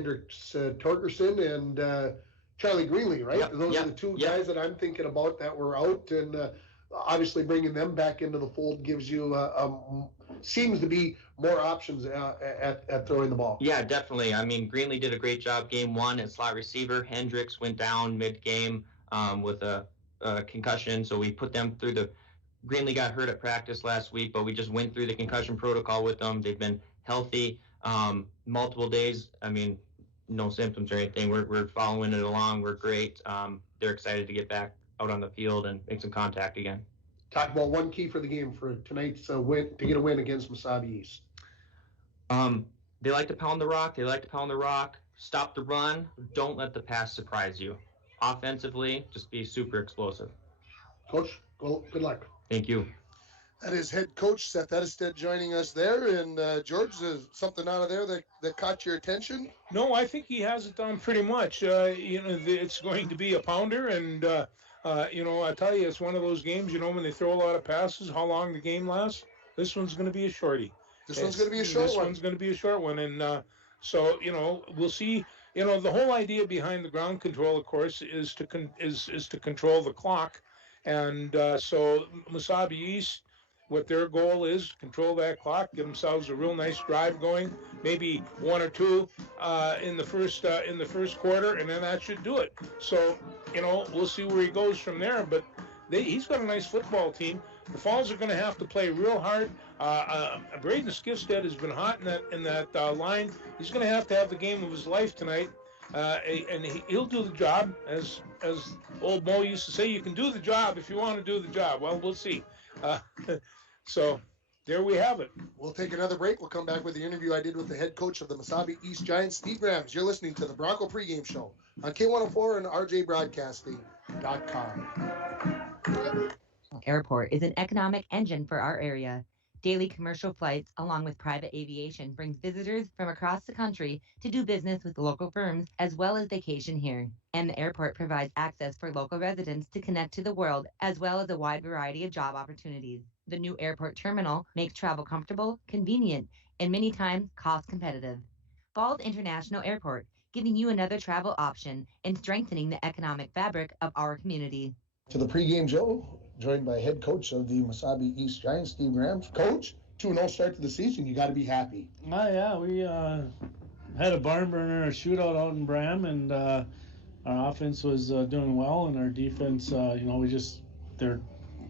Hendricks Torgerson and Charlie Greenlee, right? Yep, Those yep, are the two yep. guys that I'm thinking about that were out, and obviously bringing them back into the fold gives you seems to be more options at throwing the ball. Yeah, definitely. I mean, Greenlee did a great job game one at slot receiver. Hendricks went down mid-game with a concussion, so we put them through the – Greenlee got hurt at practice last week, but we just went through the concussion protocol with them. They've been healthy multiple days. I mean, no symptoms or anything. We're following it along. We're great. They're excited to get back out on the field and make some contact again. Talk about one key for the game for tonight's win to get a win against Mesabi East. They like to pound the rock. Stop the run. Don't let the pass surprise you. Offensively, just be super explosive. Coach, good luck. Thank you. That is head coach Seth Edestead joining us there. And George, is something out of there that caught your attention? No, I think he has it done pretty much. It's going to be a pounder, and I tell you, it's one of those games. When they throw a lot of passes, how long the game lasts. This one's going to be a shorty. This one's going to be a short one. This one's going to be a short one, and so we'll see. The whole idea behind the ground control, of course, is to control the clock, and so Mesabi East, what their goal is, control that clock, get themselves a real nice drive going, maybe one or two in the first quarter, and then that should do it. So, we'll see where he goes from there. But he's got a nice football team. The Falls are going to have to play real hard. Braden Skifstead has been hot in that line. He's going to have the game of his life tonight, and he'll do the job. As old Mo used to say, you can do the job if you want to do the job. Well, we'll see. So there we have it. We'll take another break. We'll come back with the interview I did with the head coach of the Mesabi East Giants, Steve Grams. You're listening to the Bronco pregame show on K104 and RJBroadcasting.com. Airport is an economic engine for our area. Daily commercial flights, along with private aviation, brings visitors from across the country to do business with local firms as well as vacation here. And the airport provides access for local residents to connect to the world as well as a wide variety of job opportunities. The new airport terminal makes travel comfortable, convenient, and many times cost competitive. Falls International Airport, giving you another travel option and strengthening the economic fabric of our community. To the pregame show, joined by head coach of the Mesabi East Giants, Steve Grams. Coach, 2-0 start to the season. You got to be happy. Yeah, we had a barn burner, a shootout out in Bram, and our offense was doing well, and our defense, they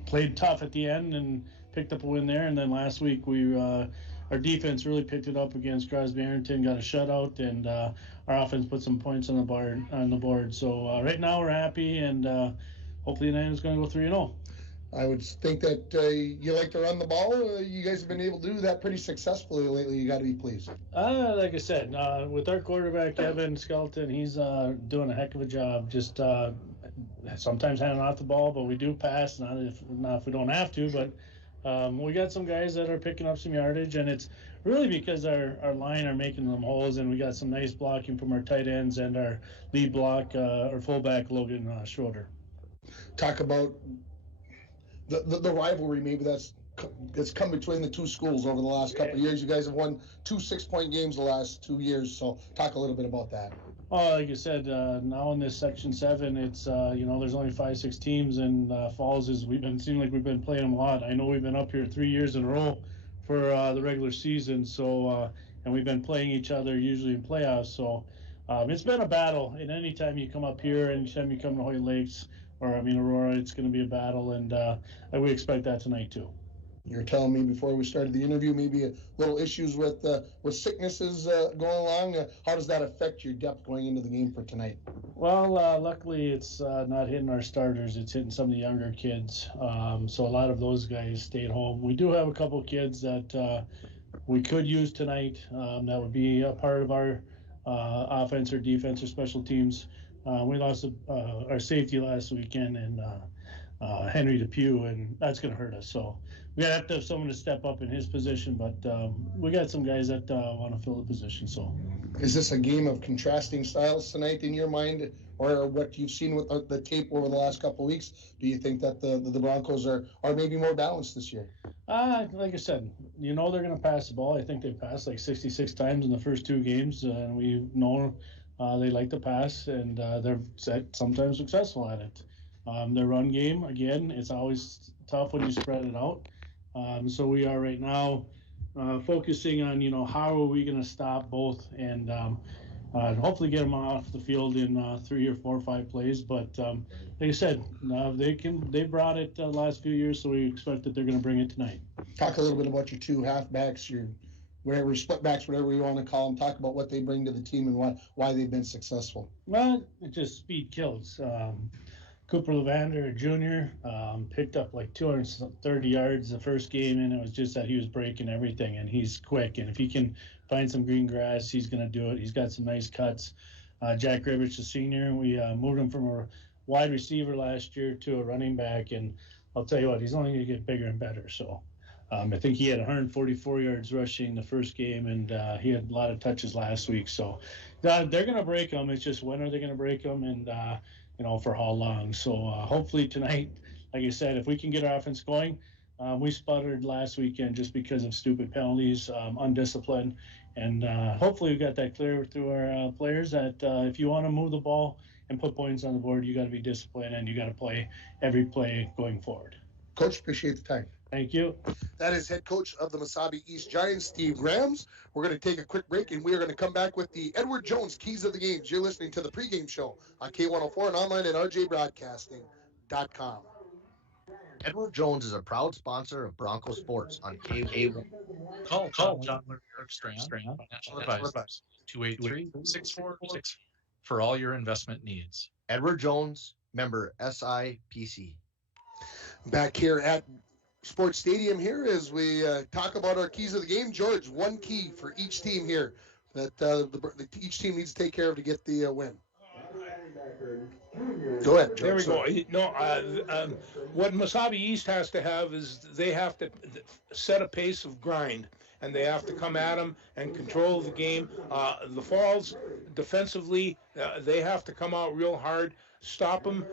played tough at the end and picked up a win there. And then last week our defense really picked it up against Crosby Arrington, got a shutout, and our offense put some points on the board. So right now we're happy, and hopefully the night is going to go 3-0. I would think that you like to run the ball. You guys have been able to do that pretty successfully lately. You got to be pleased. Like I said, with our quarterback, Evan Skelton, he's doing a heck of a job. Just sometimes handing off the ball, but we do pass, not if we don't have to. But we got some guys that are picking up some yardage, and it's really because our line are making them holes, and we got some nice blocking from our tight ends and our lead block, our fullback, Logan Schroeder. Talk about the rivalry maybe that's come between the two schools over the last couple of years. You guys have won 2 6-point games the last 2 years, so talk a little bit about that. Oh, like you said, now in this Section 7, it's there's only 5-6 teams, and Falls we've been playing them a lot. I know we've been up here 3 years in a row for the regular season, so and we've been playing each other usually in playoffs. So it's been a battle, and anytime you come up here, anytime you come to Hoyt Lakes, Aurora, it's going to be a battle, and we expect that tonight too. You're telling me before we started the interview, maybe a little issues with sicknesses going along. How does that affect your depth going into the game for tonight? Well, luckily it's not hitting our starters. It's hitting some of the younger kids. So a lot of those guys stayed home. We do have a couple kids that we could use tonight. That would be a part of our offense or defense or special teams. We lost our safety last weekend, and Henry Depew, and that's going to hurt us. So we gotta have to have someone to step up in his position, but we got some guys that want to fill the position. So Is this a game of contrasting styles tonight in your mind, or what you've seen with the tape over the last couple of weeks? Do you think that the Broncos are maybe more balanced this year? Like I said, they're going to pass the ball. I think they passed like 66 times in the first 2 games, and we know they like to pass, and they're sometimes successful at it. Their run game, again, it's always tough when you spread it out. So we are right now focusing on, how are we going to stop both and hopefully get them off the field in 3 or 4 or 5 plays. But like I said, they brought it the last few years, so we expect that they're going to bring it tonight. Talk a little bit about your 2 halfbacks, your whatever split backs, whatever you want to call them. Talk about what they bring to the team and why they've been successful. Well, it just speed kills. Cooper Levander Jr. Picked up like 230 yards the first game, and it was just that he was breaking everything, and he's quick. And if he can find some green grass, he's going to do it. He's got some nice cuts. Jack Rivich, the senior, we moved him from a wide receiver last year to a running back, and I'll tell you what, he's only going to get bigger and better. So I think he had 144 yards rushing the first game, and he had a lot of touches last week. So they're going to break them. It's just when are they going to break them, and for how long. So hopefully tonight, like I said, if we can get our offense going, we sputtered last weekend just because of stupid penalties, undisciplined, and hopefully we got that clear through our players that if you want to move the ball and put points on the board, you got to be disciplined and you got to play every play going forward. Coach, appreciate the time. Thank you. That is head coach of the Mesabi East Giants, Steve Grams. We're going to take a quick break, and we are going to come back with the Edward Jones Keys of the Games. You're listening to the pregame show on K104 and online at rjbroadcasting.com. Edward Jones is a proud sponsor of Broncos Sports on K1. Call John Eric Strand, financial advisors, 283-6466 for all your investment needs. Edward Jones, member SIPC. Back here at Sports Stadium here as we talk about our keys of the game. George, one key for each team here that each team needs to take care of to get the win. Go ahead, George. There we go. No, what Mesabi East has to have is they have to set a pace of grind, and they have to come at them and control the game. The Falls, defensively, they have to come out real hard, stop them,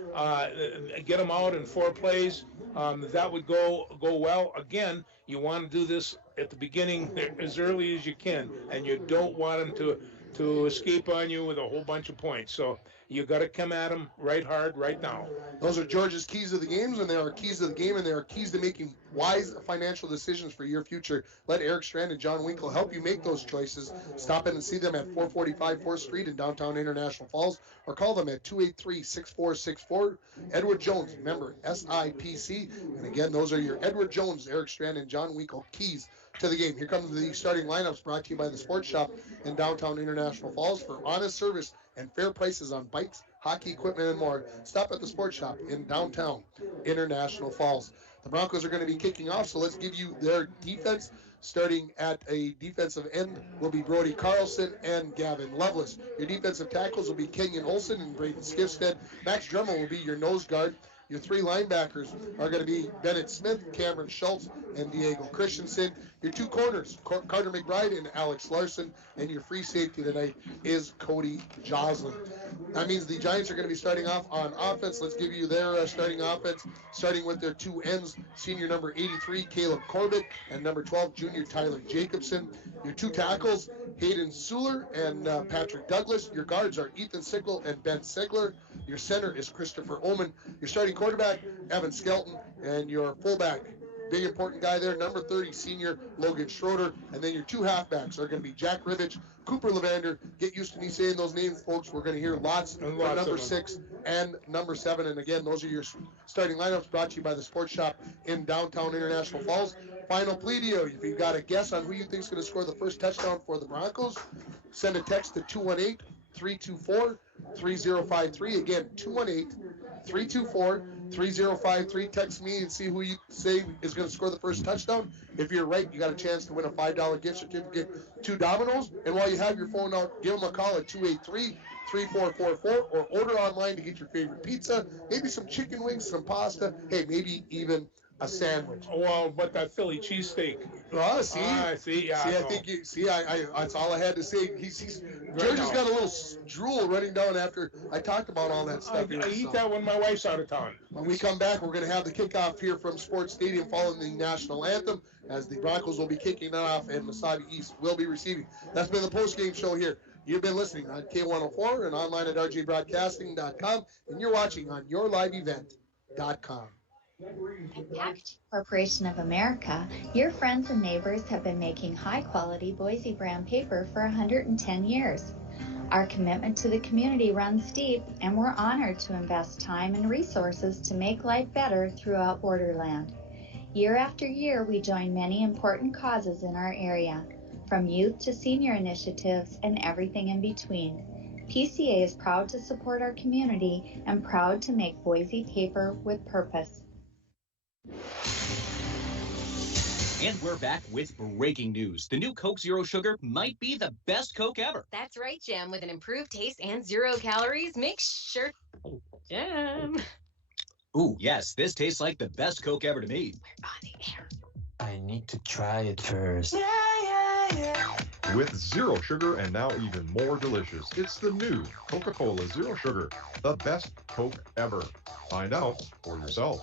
get them out in 4 plays. That would go well. Again, you want to do this at the beginning as early as you can, and you don't want them to escape on you with a whole bunch of points. So you got to come at them right hard right now. Those are George's keys of the games, and they are keys of the game, and they are keys to making wise financial decisions for your future. Let Eric Strand and John Winkle help you make those choices. Stop in and see them at 445 4th Street in downtown International Falls, or call them at 283-6464. Edward Jones, member SIPC. And again, those are your Edward Jones, Eric Strand, and John Winkle keys to the game. Here comes the starting lineups brought to you by the Sports Shop in downtown International Falls. For honest service and fair prices on bikes, hockey equipment, and more, stop at the Sports Shop in downtown International Falls. The Broncos are going to be kicking off, so let's give you their defense. Starting at a defensive end will be Brody Carlson and Gavin Lovelace. Your defensive tackles will be Kenyon Olsen and Braden Skifstead. Max Dremel will be your nose guard. Your 3 linebackers are going to be Bennett Smith, Cameron Schultz, and Diego Christensen. Your 2 corners, Carter McBride and Alex Larson. And your free safety tonight is Cody Joslin. That means the Giants are going to be starting off on offense. Let's give you their starting offense, starting with their 2 ends, senior number 83, Caleb Corbett, and number 12, junior Tyler Jacobson. Your 2 tackles, Hayden Suler and Patrick Douglas. Your guards are Ethan Sickle and Ben Sigler. Your center is Christopher Oman. Your starting quarterback, Evan Skelton. And your fullback, big important guy there, number 30, senior Logan Schroeder. And then your 2 halfbacks are going to be Jack Rivich, Cooper Levander. Get used to me saying those names, folks. We're going to hear lots from number 6 and number 7. And again, those are your starting lineups brought to you by the Sports Shop in downtown International Falls. Final plea to you, if you've got a guess on who you think is going to score the first touchdown for the Broncos, send a text to 218-324-3053. Again, 218-324-3053. Text me and see who you say is going to score the first touchdown. If you're right, you got a chance to win a $5 gift certificate to Domino's. And while you have your phone out, give them a call at 3444, or order online to get your favorite pizza, maybe some chicken wings, some pasta, hey, maybe even a sandwich. Oh, well, but that Philly cheesesteak. Oh, see, yeah. I think that's all I had to say. George has got a little drool running down after I talked about all that stuff. I eat that when my wife's out of town. When we come back, we're going to have the kickoff here from Sports Stadium following the national anthem, as the Broncos will be kicking it off and Mesabi East will be receiving. That's been the post-game show here. You've been listening on K104 and online at rjbroadcasting.com, and you're watching on yourliveevent.com. At Packaging Corporation of America, your friends and neighbors have been making high-quality Boise brown paper for 110 years. Our commitment to the community runs deep, and we're honored to invest time and resources to make life better throughout Borderland. Year after year, we join many important causes in our area, from youth to senior initiatives and everything in between. PCA is proud to support our community and proud to make Boise paper with purpose. And we're back with breaking news. The new Coke Zero Sugar might be the best Coke ever. That's right, Jam. With an improved taste and 0 calories, make sure... Jam. Ooh, yes, this tastes like the best Coke ever to me. We're on the air. I need to try it first. With zero sugar and now even more delicious, it's the new Coca-Cola Zero Sugar, the best Coke ever. Find out for yourself.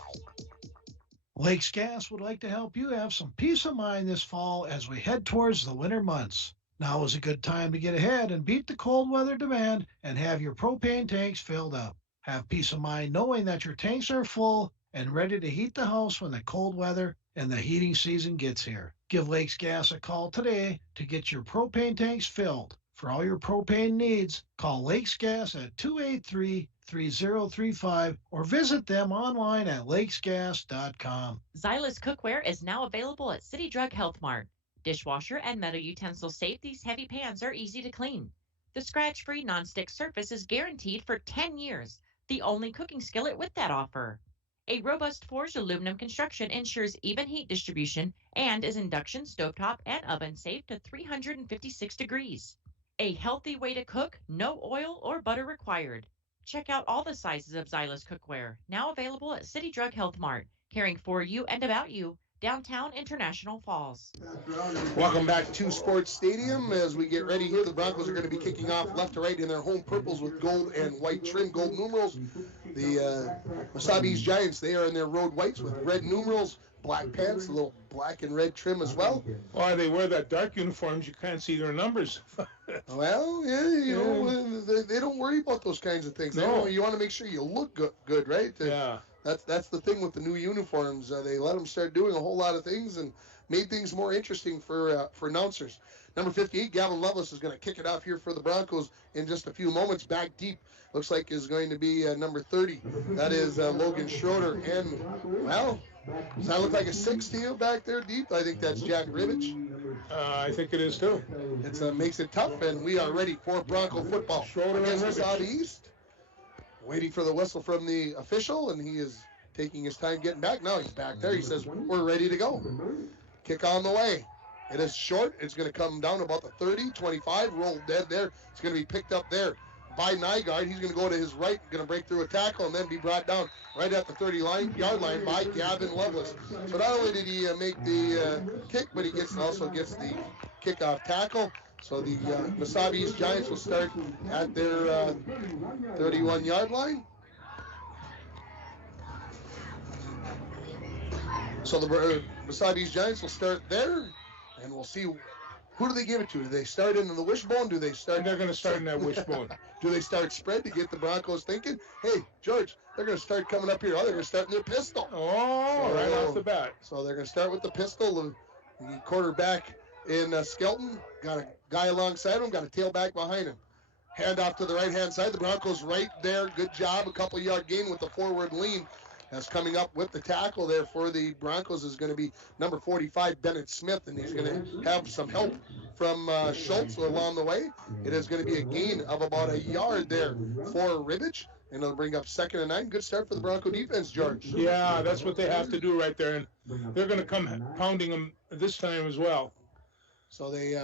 Lakes Gas would like to help you have some peace of mind this fall as we head towards the winter months. Now is a good time to get ahead and beat the cold weather demand and have your propane tanks filled up. Have peace of mind knowing that your tanks are full and ready to heat the house when the cold weather and the heating season gets here. Give Lakes Gas a call today to get your propane tanks filled. For all your propane needs, call Lakes Gas at 283-3035 or visit them online at lakesgas.com. Xylus Cookware is now available at City Drug Health Mart. Dishwasher and metal utensils safe, these heavy pans are easy to clean. The scratch-free nonstick surface is guaranteed for 10 years, the only cooking skillet with that offer. A robust forged aluminum construction ensures even heat distribution and is induction, stovetop, and oven safe to 356 degrees. A healthy way to cook, no oil or butter required. Check out all the sizes of Xylus Cookware, now available at City Drug Health Mart, caring for you and about you, downtown International Falls. Welcome back to Sports Stadium. As we get ready here, the Broncos are going to be kicking off left to right in their home purples with gold and white trim, gold numerals. The Mesabi's Giants, they are in their road whites with red numerals, black pants, a little black and red trim as well. Why they wear that dark uniforms, you can't see their numbers. Well, yeah, you know, they don't worry about those kinds of things. No. You want to make sure you look good, right? Yeah. That's the thing with the new uniforms. They let them start doing a whole lot of things and made things more interesting for announcers. Number 58, Gavin Lovelace, is going to kick it off here for the Broncos in just a few moments. Back deep, looks like is going to be number 30. That is Logan Schroeder. And, well, does that look like a 6 to you back there deep? I think that's Jack Rivich. I think it is too. It makes it tough, and we are ready for Bronco football. Schroeder against and Mesabi East. Waiting for the whistle from the official, and he is taking his time getting back. Now he's back there. He says, we're ready to go. Kick on the way. It is short. It's going to come down about the 30, 25, roll dead there. It's going to be picked up there by Nygaard. He's going to go to his right, going to break through a tackle, and then be brought down right at the 30-yard line by Gavin Lovelace. So not only did he make the kick, but he also gets the kickoff tackle. So the Mesabi East Giants will start at their 31-yard line. So the Mesabi East Giants will start there, and we'll see who do they give it to. Do they start in the wishbone? Do they start? They're going to start in that wishbone. Do they start spread to get the Broncos thinking, hey, George, they're going to start coming up here. Oh, they're going to start in their pistol. Oh, so, right off the bat. So they're going to start with the pistol. The quarterback in Skelton got a guy alongside him, got a tailback behind him. Hand off to the right-hand side. The Broncos right there. Good job. A couple-yard gain with the forward lean. That's coming up with the tackle there for the Broncos is going to be number 45, Bennett Smith, and he's going to have some help from Schultz along the way. It is going to be a gain of about a yard there for Rivich, and it'll bring up 2nd and 9. Good start for the Bronco defense, George. Yeah, that's what they have to do right there, and they're going to come pounding them this time as well. So they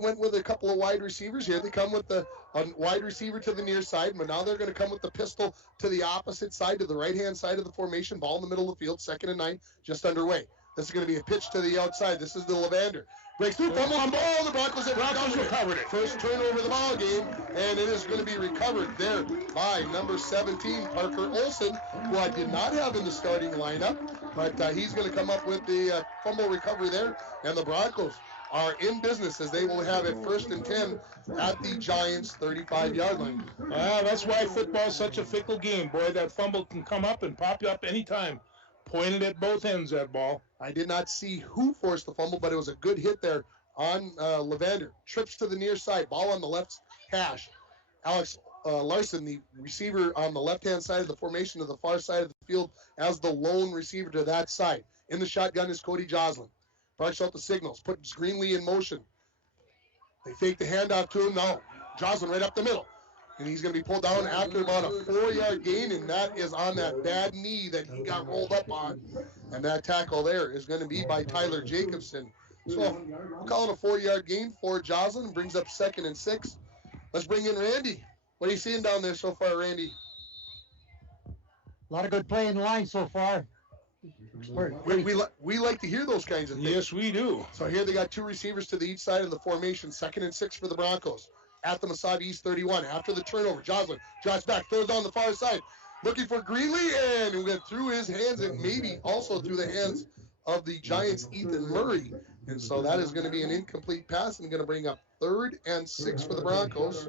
went with a couple of wide receivers here. They come with the A wide receiver to the near side, but now they're going to come with the pistol to the opposite side, to the right-hand side of the formation. Ball in the middle of the field, 2nd and 9, just underway. This is going to be a pitch to the outside. This is the Levander. Breaks through, fumbles the ball. The Broncos have recovered it. First turnover of the ball game, and it is going to be recovered there by number 17, Parker Olson, who I did not have in the starting lineup, but he's going to come up with the fumble recovery there, and the Broncos are in business as they will have it 1st and 10 at the Giants' 35-yard line. That's why football is such a fickle game. Boy, that fumble can come up and pop you up anytime. Pointed at both ends, that ball. I did not see who forced the fumble, but it was a good hit there on Levander. Trips to the near side, ball on the left hash. Alex Larson, the receiver on the left-hand side of the formation to the far side of the field as the lone receiver to that side. In the shotgun is Cody Joslin. Barks out the signals, puts Greenlee in motion. They fake the handoff to him. Now, Joslin right up the middle. And he's going to be pulled down after about a 4-yard gain, and that is on that bad knee that he got rolled up on. And that tackle there is going to be by Tyler Jacobson. So we'll call it a 4-yard gain for Joslin. Brings up 2nd and 6. Let's bring in Randy. What are you seeing down there so far, Randy? A lot of good play in the line so far. We like to hear those kinds of things. Yes, we do. So here they got 2 receivers to the each side of the formation. 2nd and 6 for the Broncos. At the Mesabi East 31. After the turnover, Joslin drops back, throws on the far side. Looking for Greenlee, and it went through his hands and maybe also through the hands of the Giants' Ethan Murray. And so that is going to be an incomplete pass and going to bring up 3rd and 6 for the Broncos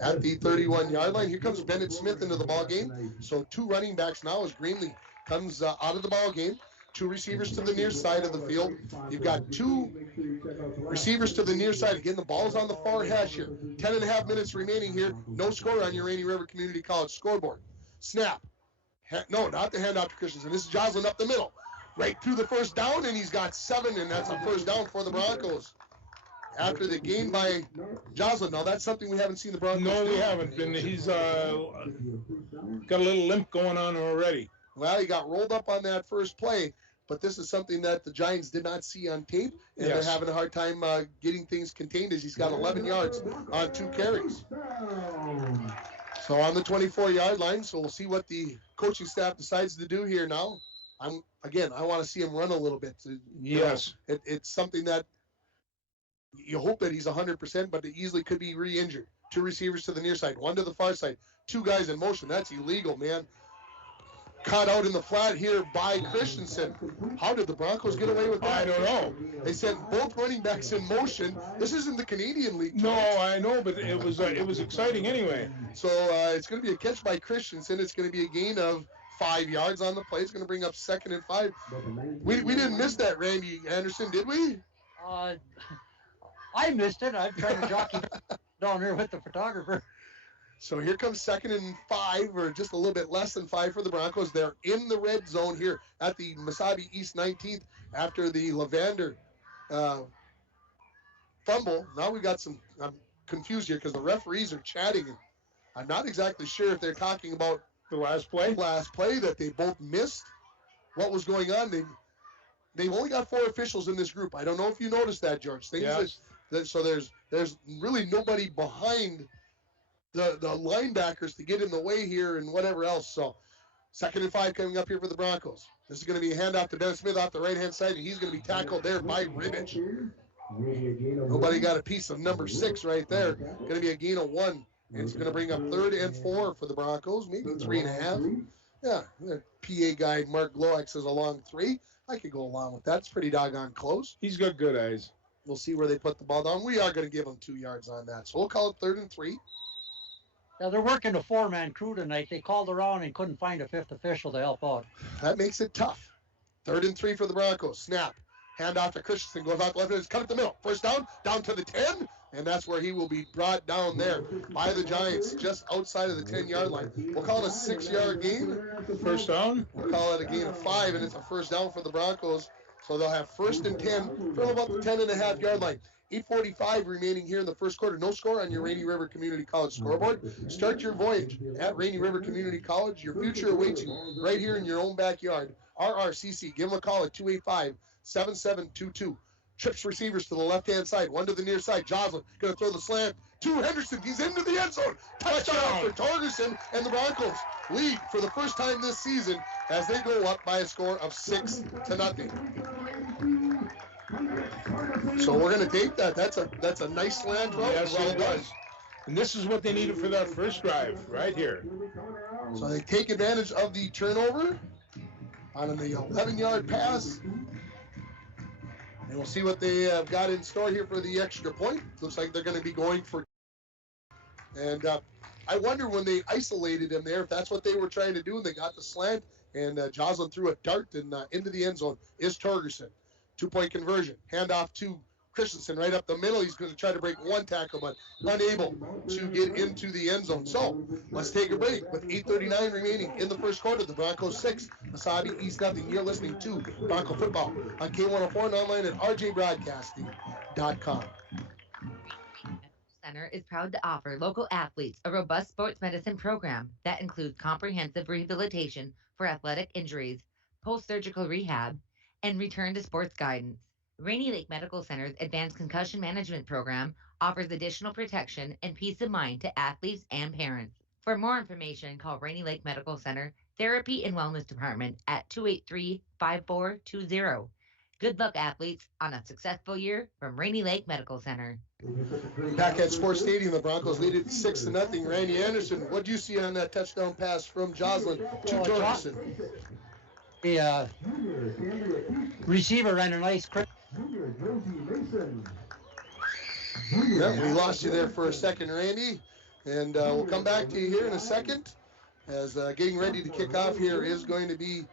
at the 31-yard line. Here comes Bennett Smith into the ball game. So 2 running backs now as Greenlee comes out of the ball game. 2 receivers to the near side of the field. You've got 2 receivers to the near side. Again, the ball's on the far hash here. 10.5 minutes remaining here. No score on your Rainy River Community College scoreboard. Snap. No, not the handoff to Christensen. This is Joslin up the middle. Right through the first down, and he's got 7, and that's a first down for the Broncos. After the gain by Joslin. Now, that's something we haven't seen the Broncos No, do. we haven't. And he's got a little limp going on already. Well, he got rolled up on that first play, but this is something that the Giants did not see on tape, and they're having a hard time getting things contained as he's got 11 yards on 2 carries. So on the 24-yard line, so we'll see what the coaching staff decides to do here now. I want to see him run a little bit. Yes. It's something that you hope that he's 100%, but it easily could be re-injured. 2 receivers to the near side, 1 to the far side, 2 guys in motion. That's illegal, man. Caught out in the flat here by Christensen. How did the Broncos get away with that? I don't know. They sent both running backs in motion. This isn't the Canadian League. No, I know, but it was exciting anyway. So it's going to be a catch by Christensen. It's going to be a gain of 5 yards on the play. It's going to bring up 2nd and 5. We didn't miss that, Randy Anderson, did we? I missed it. I'm trying to jockey down here with the photographer. So here comes 2nd and 5, or just a little bit less than 5 for the Broncos. They're in the red zone here at the Mesabi East 19th after the Levander fumble. Now we got some, I'm confused here because the referees are chatting. And I'm not exactly sure if they're talking about the last play that they both missed. What was going on? They've only got 4 officials in this group. I don't know if you noticed that, George. So there's really nobody behind the linebackers to get in the way here and whatever else. So 2nd and 5 coming up here for the Broncos. This is going to be a handoff to Bennett Smith off the right-hand side, and he's going to be tackled there by Ribbich. Nobody got a piece of number 6 right there. Going to be a gain of 1. And it's going to bring up 3rd and 4 for the Broncos, maybe 3.5. Yeah, the PA guy, Mark Gloak, says a long 3. I could go along with that. It's pretty doggone close. He's got good eyes. We'll see where they put the ball down. We are going to give them 2 yards on that. So we'll call it 3rd and 3. Yeah, they're working a 4-man crew tonight. They called around and couldn't find a 5th official to help out. That makes it tough. 3rd and 3 for the Broncos. Snap. Hand off to Christensen. Goes out left. It's cut up the middle. First down to the 10. And that's where he will be brought down there by the Giants, just outside of the 10-yard line. We'll call it a 6-yard gain. First down. We'll call it a gain of 5, and it's a first down for the Broncos. So they'll have 1st and 10 from about the 10.5-yard line. 8:45 remaining here in the first quarter. No score on your Rainy River Community College scoreboard. Start your voyage at Rainy River Community College. Your future awaits you right here in your own backyard. RRCC. Give them a call at 285-7722. Trips receivers to the left-hand side. One to the near side. Joslin going to throw the slant to Henderson. He's into the end zone. Touchdown for Torgerson, and the Broncos lead for the first time this season as they go up by a score of 6-0. So we're going to take that. That's a nice slant route. Yes, it was. And this is what they needed for that first drive, right here. So they take advantage of the turnover on the 11-yard pass. And we'll see what they have got in store here for the extra point. Looks like they're going to be going for. And I wonder when they isolated him there, if that's what they were trying to do, and they got the slant, and Joslin threw a dart and into the end zone is Torgerson. 2-point conversion. Handoff to Christensen right up the middle. He's going to try to break one tackle, but unable to get into the end zone. So let's take a break with 8:39 remaining in the first quarter. The Broncos 6, Mesabi East nothing. You're listening to Bronco Football on K104 and online at rjbroadcasting.com. Center is proud to offer local athletes a robust sports medicine program that includes comprehensive rehabilitation for athletic injuries, post-surgical rehab, and return to sports guidance. Rainy Lake Medical Center's Advanced Concussion Management Program offers additional protection and peace of mind to athletes and parents. For more information, call Rainy Lake Medical Center Therapy and Wellness Department at 283-5420. Good luck, athletes, on a successful year from Rainy Lake Medical Center. Back at Sports Stadium, the Broncos lead it 6-0. Randy Anderson, what do you see on that touchdown pass from Joslin to Torgerson? The receiver ran a nice. Yeah, we lost you there for a second, Randy, and we'll come back to you here in a second as getting ready to kick off here is going to be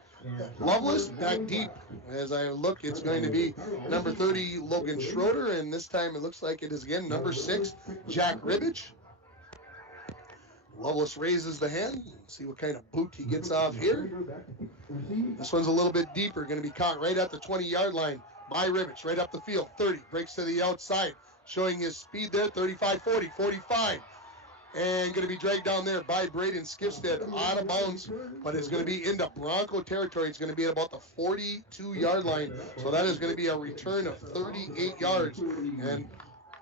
Loveless back deep. As I look, it's going to be number 30, Logan Schroeder, and this time it looks like it is again number 6, Jack Ribbage. Loveless raises the hand. See what kind of boot he gets off here. This one's a little bit deeper. Going to be caught right at the 20-yard line by Ribbage. Right up the field. 30. Breaks to the outside. Showing his speed there. 35, 40, 45. And going to be dragged down there by Braden Skipstead out of bounds. But it's going to be into Bronco territory. It's going to be at about the 42-yard line. So that is going to be a return of 38 yards. And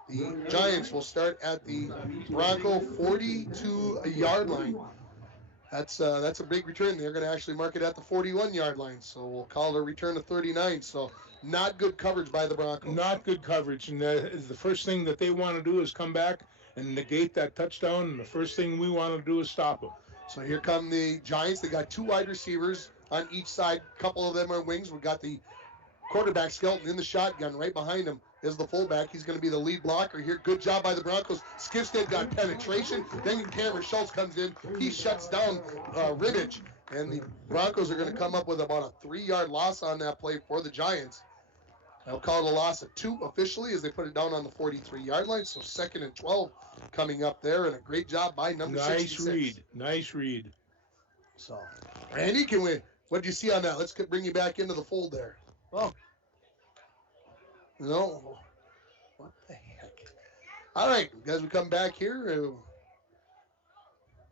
the Giants will start at the Bronco 42-yard line. That's a big return. They're going to actually mark it at the 41-yard line. So we'll call it a return of 39. So not good coverage by the Broncos. Not good coverage. And the first thing that they want to do is come back and negate that touchdown. And the first thing we want to do is stop them. So here come the Giants. They got 2 wide receivers on each side. A couple of them are wings. We got the quarterback skeleton in the shotgun. Right behind him is the fullback. He's going to be the lead blocker here. Good job by the Broncos. Skipstead got penetration. Then Cameron Schultz comes in. He shuts down Ribbage. And the Broncos are going to come up with about a 3-yard loss on that play for the Giants. They'll call it a loss of 2 officially as they put it down on the 43-yard line. So 2nd and 12 coming up there. And a great job by number 66. Nice read. So, Randy, what did you see on that? Let's bring you back into the fold there. Well, no. What the heck? All right, as we come back here,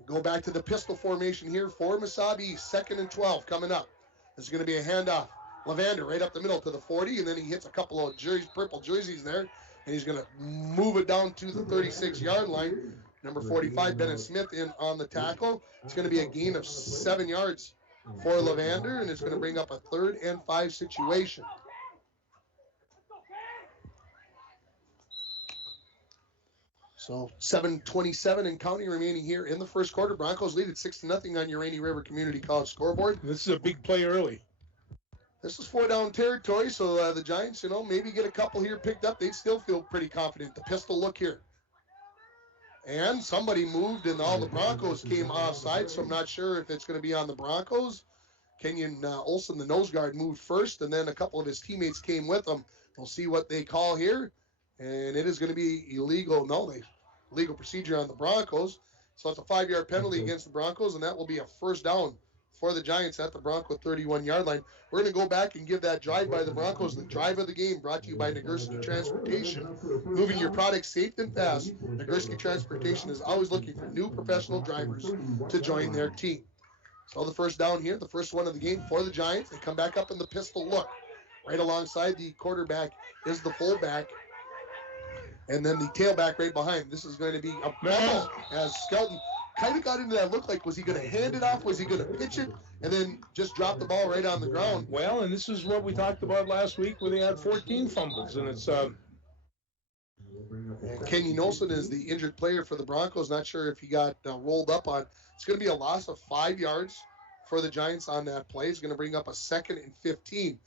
go back to the pistol formation here for Mesabi. 2nd and 12 coming up. This is going to be a handoff. Levander right up the middle to the 40, and then he hits a couple of purple jerseys there, and he's going to move it down to the 36-yard line. Number 45, Bennett Smith, in on the tackle. It's going to be a gain of 7 yards for Levander, and it's going to bring up a 3rd and 5 situation. So 7:27 and counting remaining here in the first quarter. Broncos lead at 6-0 on your Rainy River Community College scoreboard. This is a big play early. This is 4-down territory, so the Giants, maybe get a couple here picked up. They'd still feel pretty confident. The pistol look here. And somebody moved, and all the Broncos came offside, so I'm not sure if it's going to be on the Broncos. Kenyon Olsen, the nose guard, moved first, and then a couple of his teammates came with him. We'll see what they call here. And it is going to be illegal procedure on the Broncos. So it's a 5-yard penalty against the Broncos, and that will be a first down for the Giants at the Bronco 31-yard line. We're going to go back and give that drive by the Broncos, the drive of the game, brought to you by Nagurski Transportation. Moving your product safe and fast, Nagurski Transportation is always looking for new professional drivers to join their team. So the first down here, the first one of the game for the Giants. They come back up in the pistol look. Right alongside the quarterback is the fullback. And then the tailback right behind. This is going to be a fumble as Skelton kind of got into that look like, was he going to hand it off? Was he going to pitch it? And then just drop the ball right on the ground. Well, and this is what we talked about last week where they had 14 fumbles. And it's... And Kenyon Olsen is the injured player for the Broncos. Not sure if he got rolled up on. It's going to be a loss of 5 yards for the Giants on that play. It's going to bring up a 2nd and 15.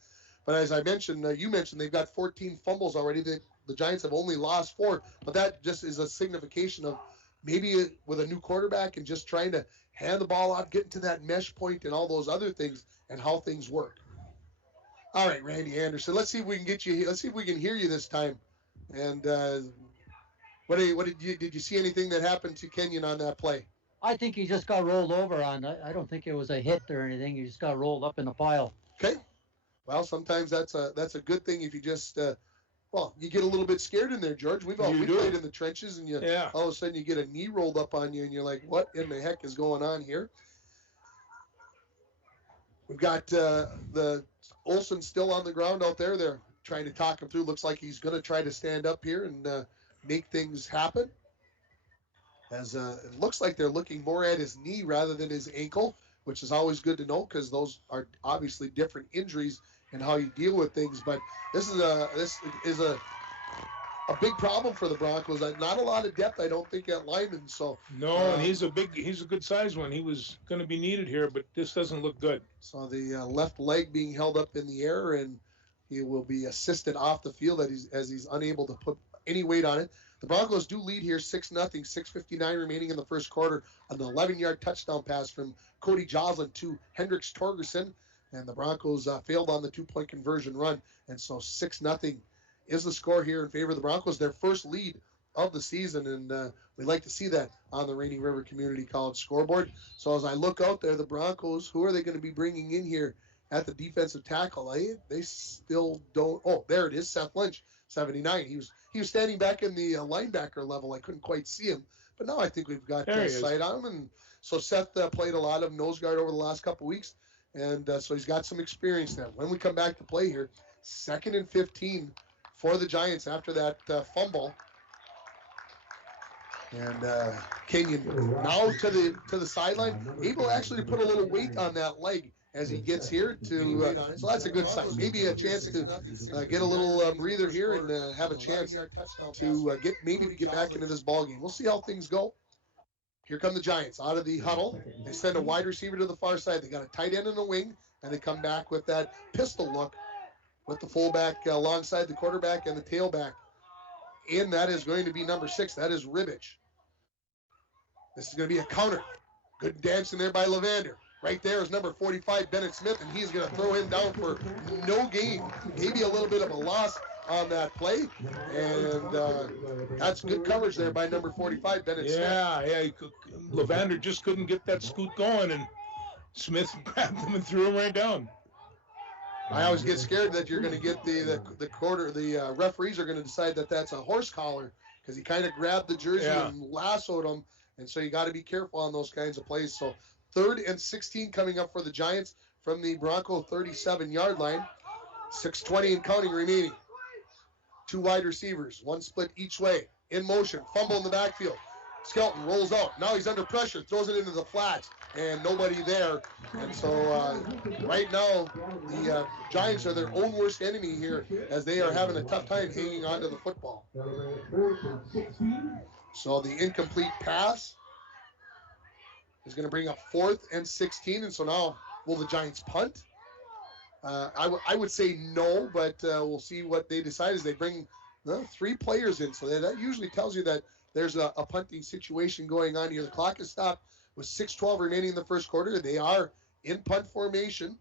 But as I mentioned, you mentioned they've got 14 fumbles already. The Giants have only lost 4, but that just is a signification of maybe with a new quarterback and just trying to hand the ball out, getting to that mesh point and all those other things and how things work. All right, Randy Anderson, let's see if we can get you. Let's see if we can hear you this time. And did you see anything that happened to Kenyon on that play? I think he just got rolled over on. I don't think it was a hit or anything. He just got rolled up in the pile. Okay. Well, sometimes that's a good thing if you just you get a little bit scared in there, George. We played in the trenches, and all of a sudden you get a knee rolled up on you, and you're like, what in the heck is going on here? We've got the Olsen still on the ground out there. They're trying to talk him through. Looks like he's going to try to stand up here and make things happen. As it looks like they're looking more at his knee rather than his ankle, which is always good to know because those are obviously different injuries and how you deal with things. But this is a big problem for the Broncos. Not a lot of depth, I don't think, at lineman. So no, and he's a good sized one. He was going to be needed here, but this doesn't look good. So the left leg being held up in the air, and he will be assisted off the field as he's unable to put any weight on it. The Broncos do lead here 6-0, 6:59 remaining in the first quarter. An 11-yard touchdown pass from Cody Joslin to Hendricks Torgerson. And the Broncos failed on the 2-point conversion run. And so 6-0 is the score here in favor of the Broncos. Their first lead of the season. And we'd like to see that on the Rainy River Community College scoreboard. So as I look out there, the Broncos, who are they going to be bringing in here at the defensive tackle? They still don't. Oh, there it is. Seth Lynch, 79. He was standing back in the linebacker level. I couldn't quite see him. But now I think we've got sight on him. And so Seth played a lot of nose guard over the last couple weeks. And so he's got some experience there. When we come back to play here, 2nd and 15 for the Giants after that fumble. And Kenyon now to the sideline, able actually to put a little weight on that leg as he gets here to. So that's a good sign. Maybe a chance to get a little breather here and have a chance to get back into this ball game. We'll see how things go. Here come the Giants out of the huddle. They send a wide receiver to the far side. They got a tight end in the wing, and they come back with that pistol look with the fullback alongside the quarterback and the tailback. And that is going to be number 6. That is Ribbich. This is going to be a counter. Good dancing there by Levander. Right there is number 45, Bennett Smith, and he's going to throw him down for no gain. Maybe a little bit of a loss on that play, and that's good coverage there by number 45, Bennett Smith. Yeah, Levander just couldn't get that scoot going, and Smith grabbed him and threw him right down. I always get scared that you're going to get the referees are going to decide that that's a horse collar because he kind of grabbed the jersey and lassoed him, and so you got to be careful on those kinds of plays. So 3rd and 16 coming up for the Giants from the Bronco 37-yard line. 6:20 and counting remaining. 2 wide receivers, 1 split each way. In motion, fumble in the backfield. Skelton rolls out. Now he's under pressure, throws it into the flats, and nobody there. And so right now, the Giants are their own worst enemy here as they are having a tough time hanging on to the football. So the incomplete pass is going to bring up 4th and 16. And so now, will the Giants punt? I would say no, but we'll see what they decide as they bring 3 players in. So that usually tells you that there's a punting situation going on here. The clock is stopped with 6:12 remaining in the first quarter. They are in punt formation.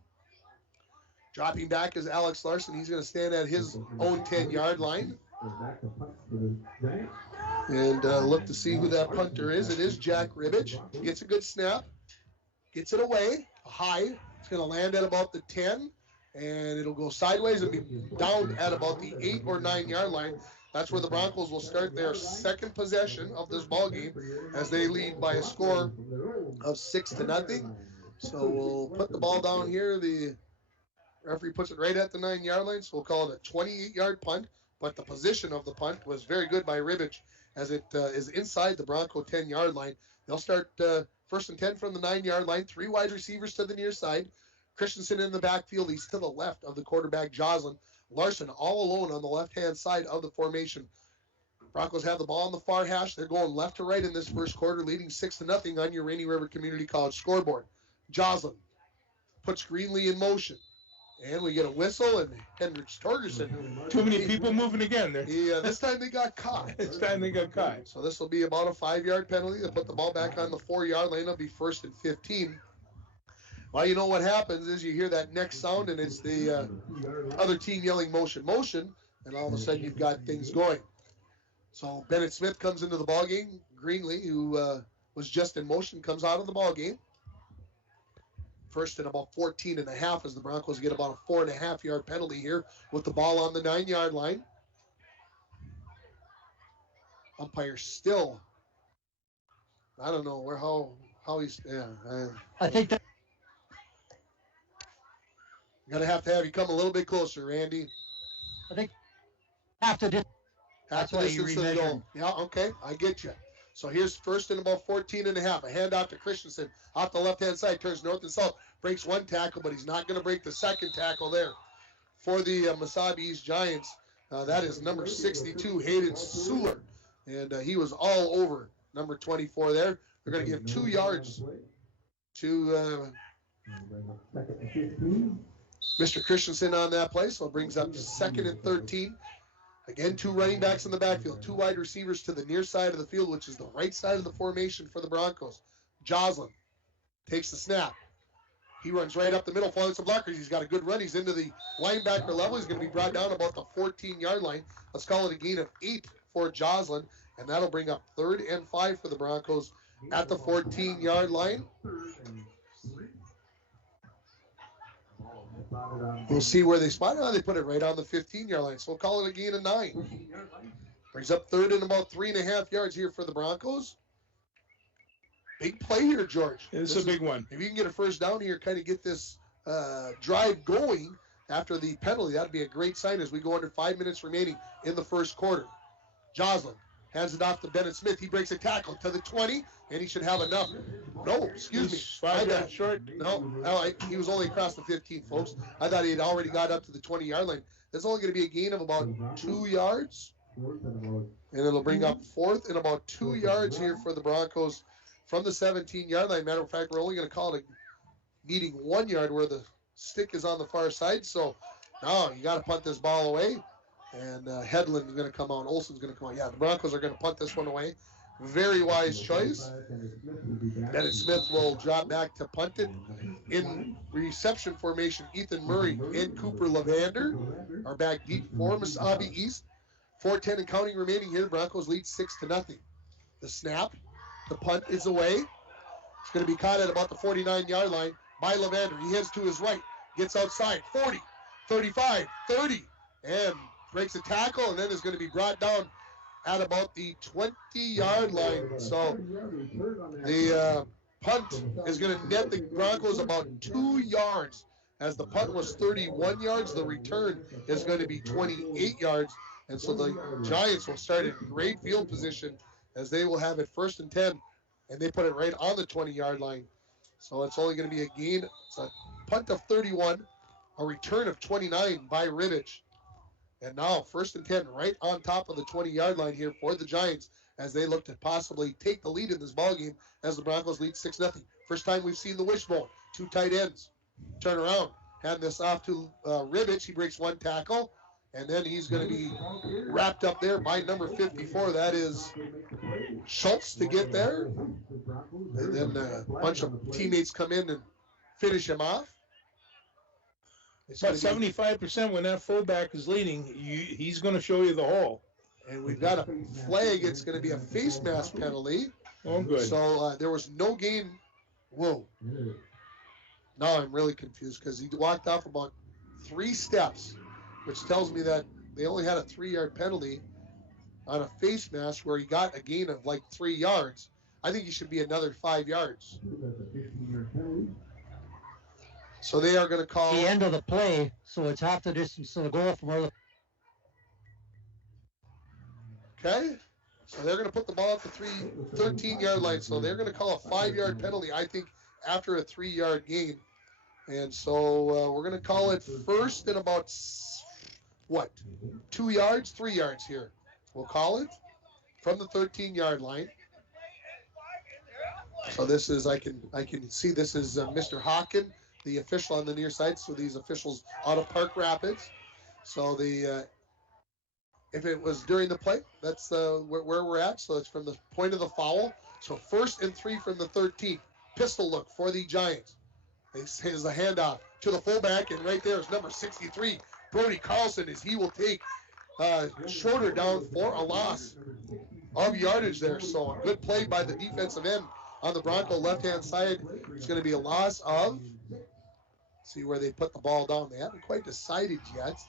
Dropping back is Alex Larson. He's going to stand at his own 10-yard line. And look to see who that punter is. It is Jack Ribbich. He gets a good snap. Gets it away. High. It's going to land at about the 10. And it'll go sideways and be down at about the 8 or 9 yard line. That's where the Broncos will start their second possession of this ball game as they lead by a score of 6-0. So we'll put the ball down here. The Referee puts it right at the 9-yard line, so we'll call it a 28-yard punt. But the position of the punt was very good by Ribbich as it is inside the Bronco 10-yard line. They'll start first and 10 from the 9-yard line. 3 wide receivers to the near side. Christensen in the backfield. He's to the left of the quarterback, Joslin. Larson all alone on the left-hand side of the formation. Broncos have the ball on the far hash. They're going left to right in this first quarter, leading 6-0 on your Rainy River Community College scoreboard. Joslin puts Greenlee in motion. And we get a whistle, and Hendricks Torgerson. Too many people moving again there. Yeah, this time they got caught. So this will be about a 5-yard penalty. They'll put the ball back on the 4-yard lane. It'll be 1st and 15. Well, you know what happens is you hear that next sound, and it's the other team yelling motion, motion, and all of a sudden you've got things going. So Bennett Smith comes into the ball game. Greenlee, who was just in motion, comes out of the ball game. 1st and about 14.5 as the Broncos get about a 4.5-yard penalty here with the ball on the 9-yard line. Umpire still, I don't know how he's, I think that. Gonna have to have you come a little bit closer, Randy. I think have to just. That's why you remeasure. Yeah, okay, I get you. So here's 1st and about 14.5. A handoff to Christensen off the left-hand side, turns north and south, breaks 1 tackle, but he's not going to break the 2nd tackle there. For the Mesabi East Giants, that is number 62, Hayden Suler, and he was all over number 24 there. They're going to give 2 yards to Mr. Christensen on that play, so it brings up 2nd and 13. Again, 2 running backs in the backfield, 2 wide receivers to the near side of the field, which is the right side of the formation for the Broncos. Joslin takes the snap. He runs right up the middle, following some blockers. He's got a good run. He's into the linebacker level. He's going to be brought down about the 14-yard line. Let's call it a gain of 8 for Joslin, and that'll bring up 3rd and 5 for the Broncos at the 14-yard line. We'll see where they spot it. They put it right on the 15-yard line, so we'll call it a gain of 9. Brings up 3rd and about 3.5 yards here for the Broncos. Big play here, George. It's a big one. If you can get a 1st down here, kind of get this drive going after the penalty, that'd be a great sign as we go under 5 minutes remaining in the first quarter. Joslin hands it off to Bennett Smith. He breaks a tackle to the 20, and he should have enough. No, excuse me. 5 yards short. No, he was only across the 15, folks. I thought he had already got up to the 20-yard line. There's only going to be a gain of about 2 yards, and it'll bring up 4th and about 2 yards here for the Broncos from the 17-yard line. Matter of fact, we're only going to call it a needing 1 yard where the stick is on the far side. So now you got to punt this ball away. And Hedlund is going to come out. Olsen's going to come out. Yeah, the Broncos are going to punt this one away. Very wise choice. Bennett Smith will drop back to punt it. In reception formation, Ethan Murray and Cooper Lavander are back deep for Mesabi East. 4:10 and counting remaining here. The Broncos lead 6-0. The snap, the punt is away. It's going to be caught at about the 49-yard line by Lavander. He heads to his right, gets outside, 40, 35, 30, and breaks a tackle, and then is going to be brought down at about the 20-yard line. So the punt is going to net the Broncos about 2 yards. As the punt was 31 yards, the return is going to be 28 yards. And so the Giants will start in great field position as they will have it 1st and 10, and they put it right on the 20-yard line. So it's only going to be a gain. It's a punt of 31, a return of 29 by Ribbich. And now 1st and 10 right on top of the 20-yard line here for the Giants as they look to possibly take the lead in this ballgame as the Broncos lead 6-0. First time we've seen the wishbone. 2 tight ends. Turn around. Hand this off to Ribbich. He breaks 1 tackle. And then he's going to be wrapped up there by number 54. That is Schultz to get there. And then a bunch of teammates come in and finish him off. It's about 75% when that fullback is leading, he's going to show you the hole. And we've got a flag. It's going to be a face mask penalty. Oh, good. So there was no gain. Whoa. Now I'm really confused because he walked off about 3 steps, which tells me that they only had a 3-yard penalty on a face mask where he got a gain of like 3 yards. I think he should be another 5 yards. So they are going to call the end of the play, so it's half the distance to the goal from where the Okay, so they're going to put the ball at the 13-yard line. So they're going to call a 5-yard penalty, I think, after a 3-yard gain. And so we're going to call it first and about, 2 yards, 3 yards here. We'll call it from the 13-yard line. So this is, I can see this is Mr. Hawken, the official on the near side. So these officials out of Park Rapids. So if it was during the play, that's where we're at. So it's from the point of the foul. So 1st and 3 from the 13. Pistol look for the Giants. Here's the handoff to the fullback, and right there is number 63, Brody Carlson, as he will take Schroeder down for a loss of yardage there. So a good play by the defensive end on the Bronco left-hand side. It's going to be a loss of, see where they put the ball down. They haven't quite decided yet.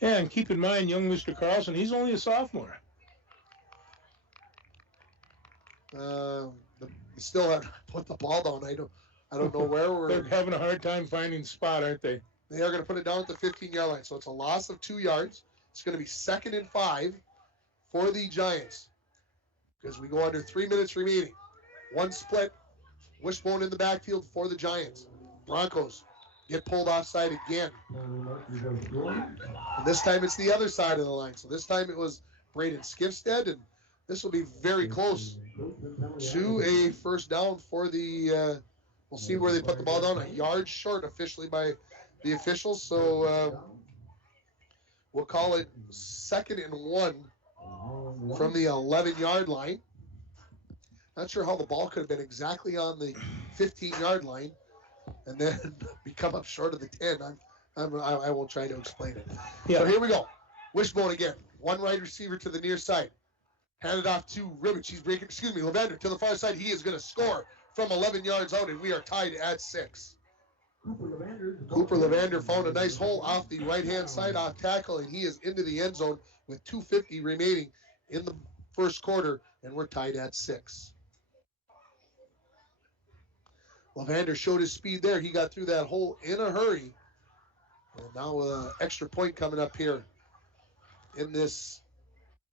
Yeah, and keep in mind, young Mr. Carlson, he's only a sophomore. They still haven't put the ball down. I don't know where we're. They're having a hard time finding the spot, aren't they? They are going to put it down at the 15-yard line. So it's a loss of 2 yards. It's going to be 2nd and 5 for the Giants because we go under 3 minutes remaining. One split. Wishbone in the backfield for the Giants. Broncos get pulled offside again. And this time it's the other side of the line. So this time it was Braden Skifstead, and this will be very close to a first down for the, we'll see where they put the ball down, a yard short officially by the officials. So we'll call it 2nd and 1 from the 11-yard line. Not sure how the ball could have been exactly on the 15-yard line and then become up short of the 10. I won't try to explain it. Yeah. So here we go. Wishbone again. One wide receiver to the near side. Handed off to Ribbich. He's breaking, Levander to the far side. He is going to score from 11 yards out, and we are tied at 6. Cooper Levander found a nice hole off the right-hand side off tackle, and he is into the end zone with 2:50 remaining in the first quarter, and we're tied at 6. Levander showed his speed there. He got through that hole in a hurry. And now an extra point coming up here in this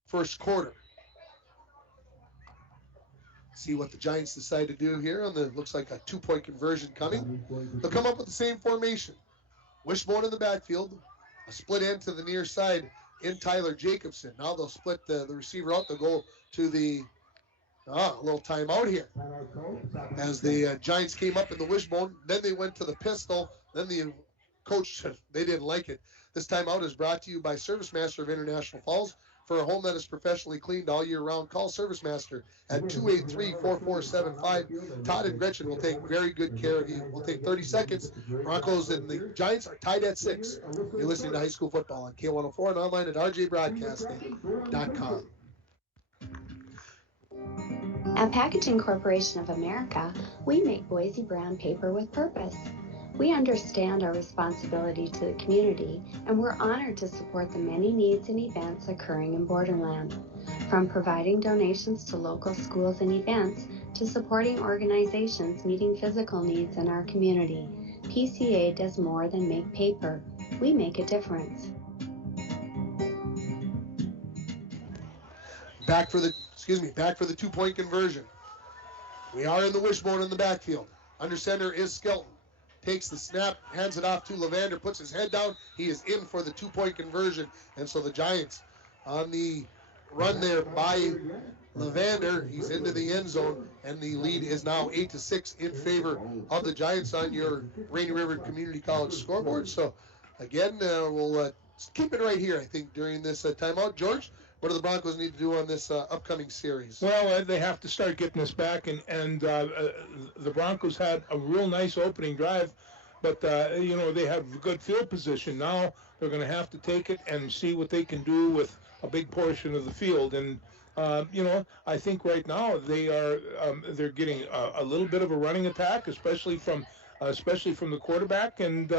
first quarter. See what the Giants decide to do here on the, looks like a 2-point conversion coming. They'll come up with the same formation. Wishbone in the backfield, a split end to the near side in Tyler Jacobson. Now they'll split the receiver out. They'll go to the, a little timeout here. As the Giants came up in the wishbone, then they went to the pistol, then the coach, they didn't like it. This timeout is brought to you by Service Master of International Falls. For a home that is professionally cleaned all year round, call Service Master at 283-4475. Todd and Gretchen will take very good care of you. We'll take 30 seconds. Broncos and the Giants are tied at 6. You're listening to High School Football on K104 and online at rjbroadcasting.com. At Packaging Corporation of America, we make Boise brown paper with purpose. We understand our responsibility to the community, and we're honored to support the many needs and events occurring in Borderland. From providing donations to local schools and events, to supporting organizations meeting physical needs in our community, PCA does more than make paper. We make a difference. Back for the 2-point conversion. We are in the wishbone in the backfield. Under center is Skelton. Takes the snap, hands it off to Levander, puts his head down. He is in for the 2-point conversion. And so the Giants on the run there by Levander, he's into the end zone, and the lead is now 8-6 in favor of the Giants on your Rainy River Community College scoreboard. So again, we'll keep it right here, I think, during this timeout. George, what do the Broncos need to do on this upcoming series? Well, they have to start getting this back, and the Broncos had a real nice opening drive, but they have good field position. Now they're going to have to take it and see what they can do with a big portion of the field. And I think right now they're getting a little bit of a running attack, especially from the quarterback, and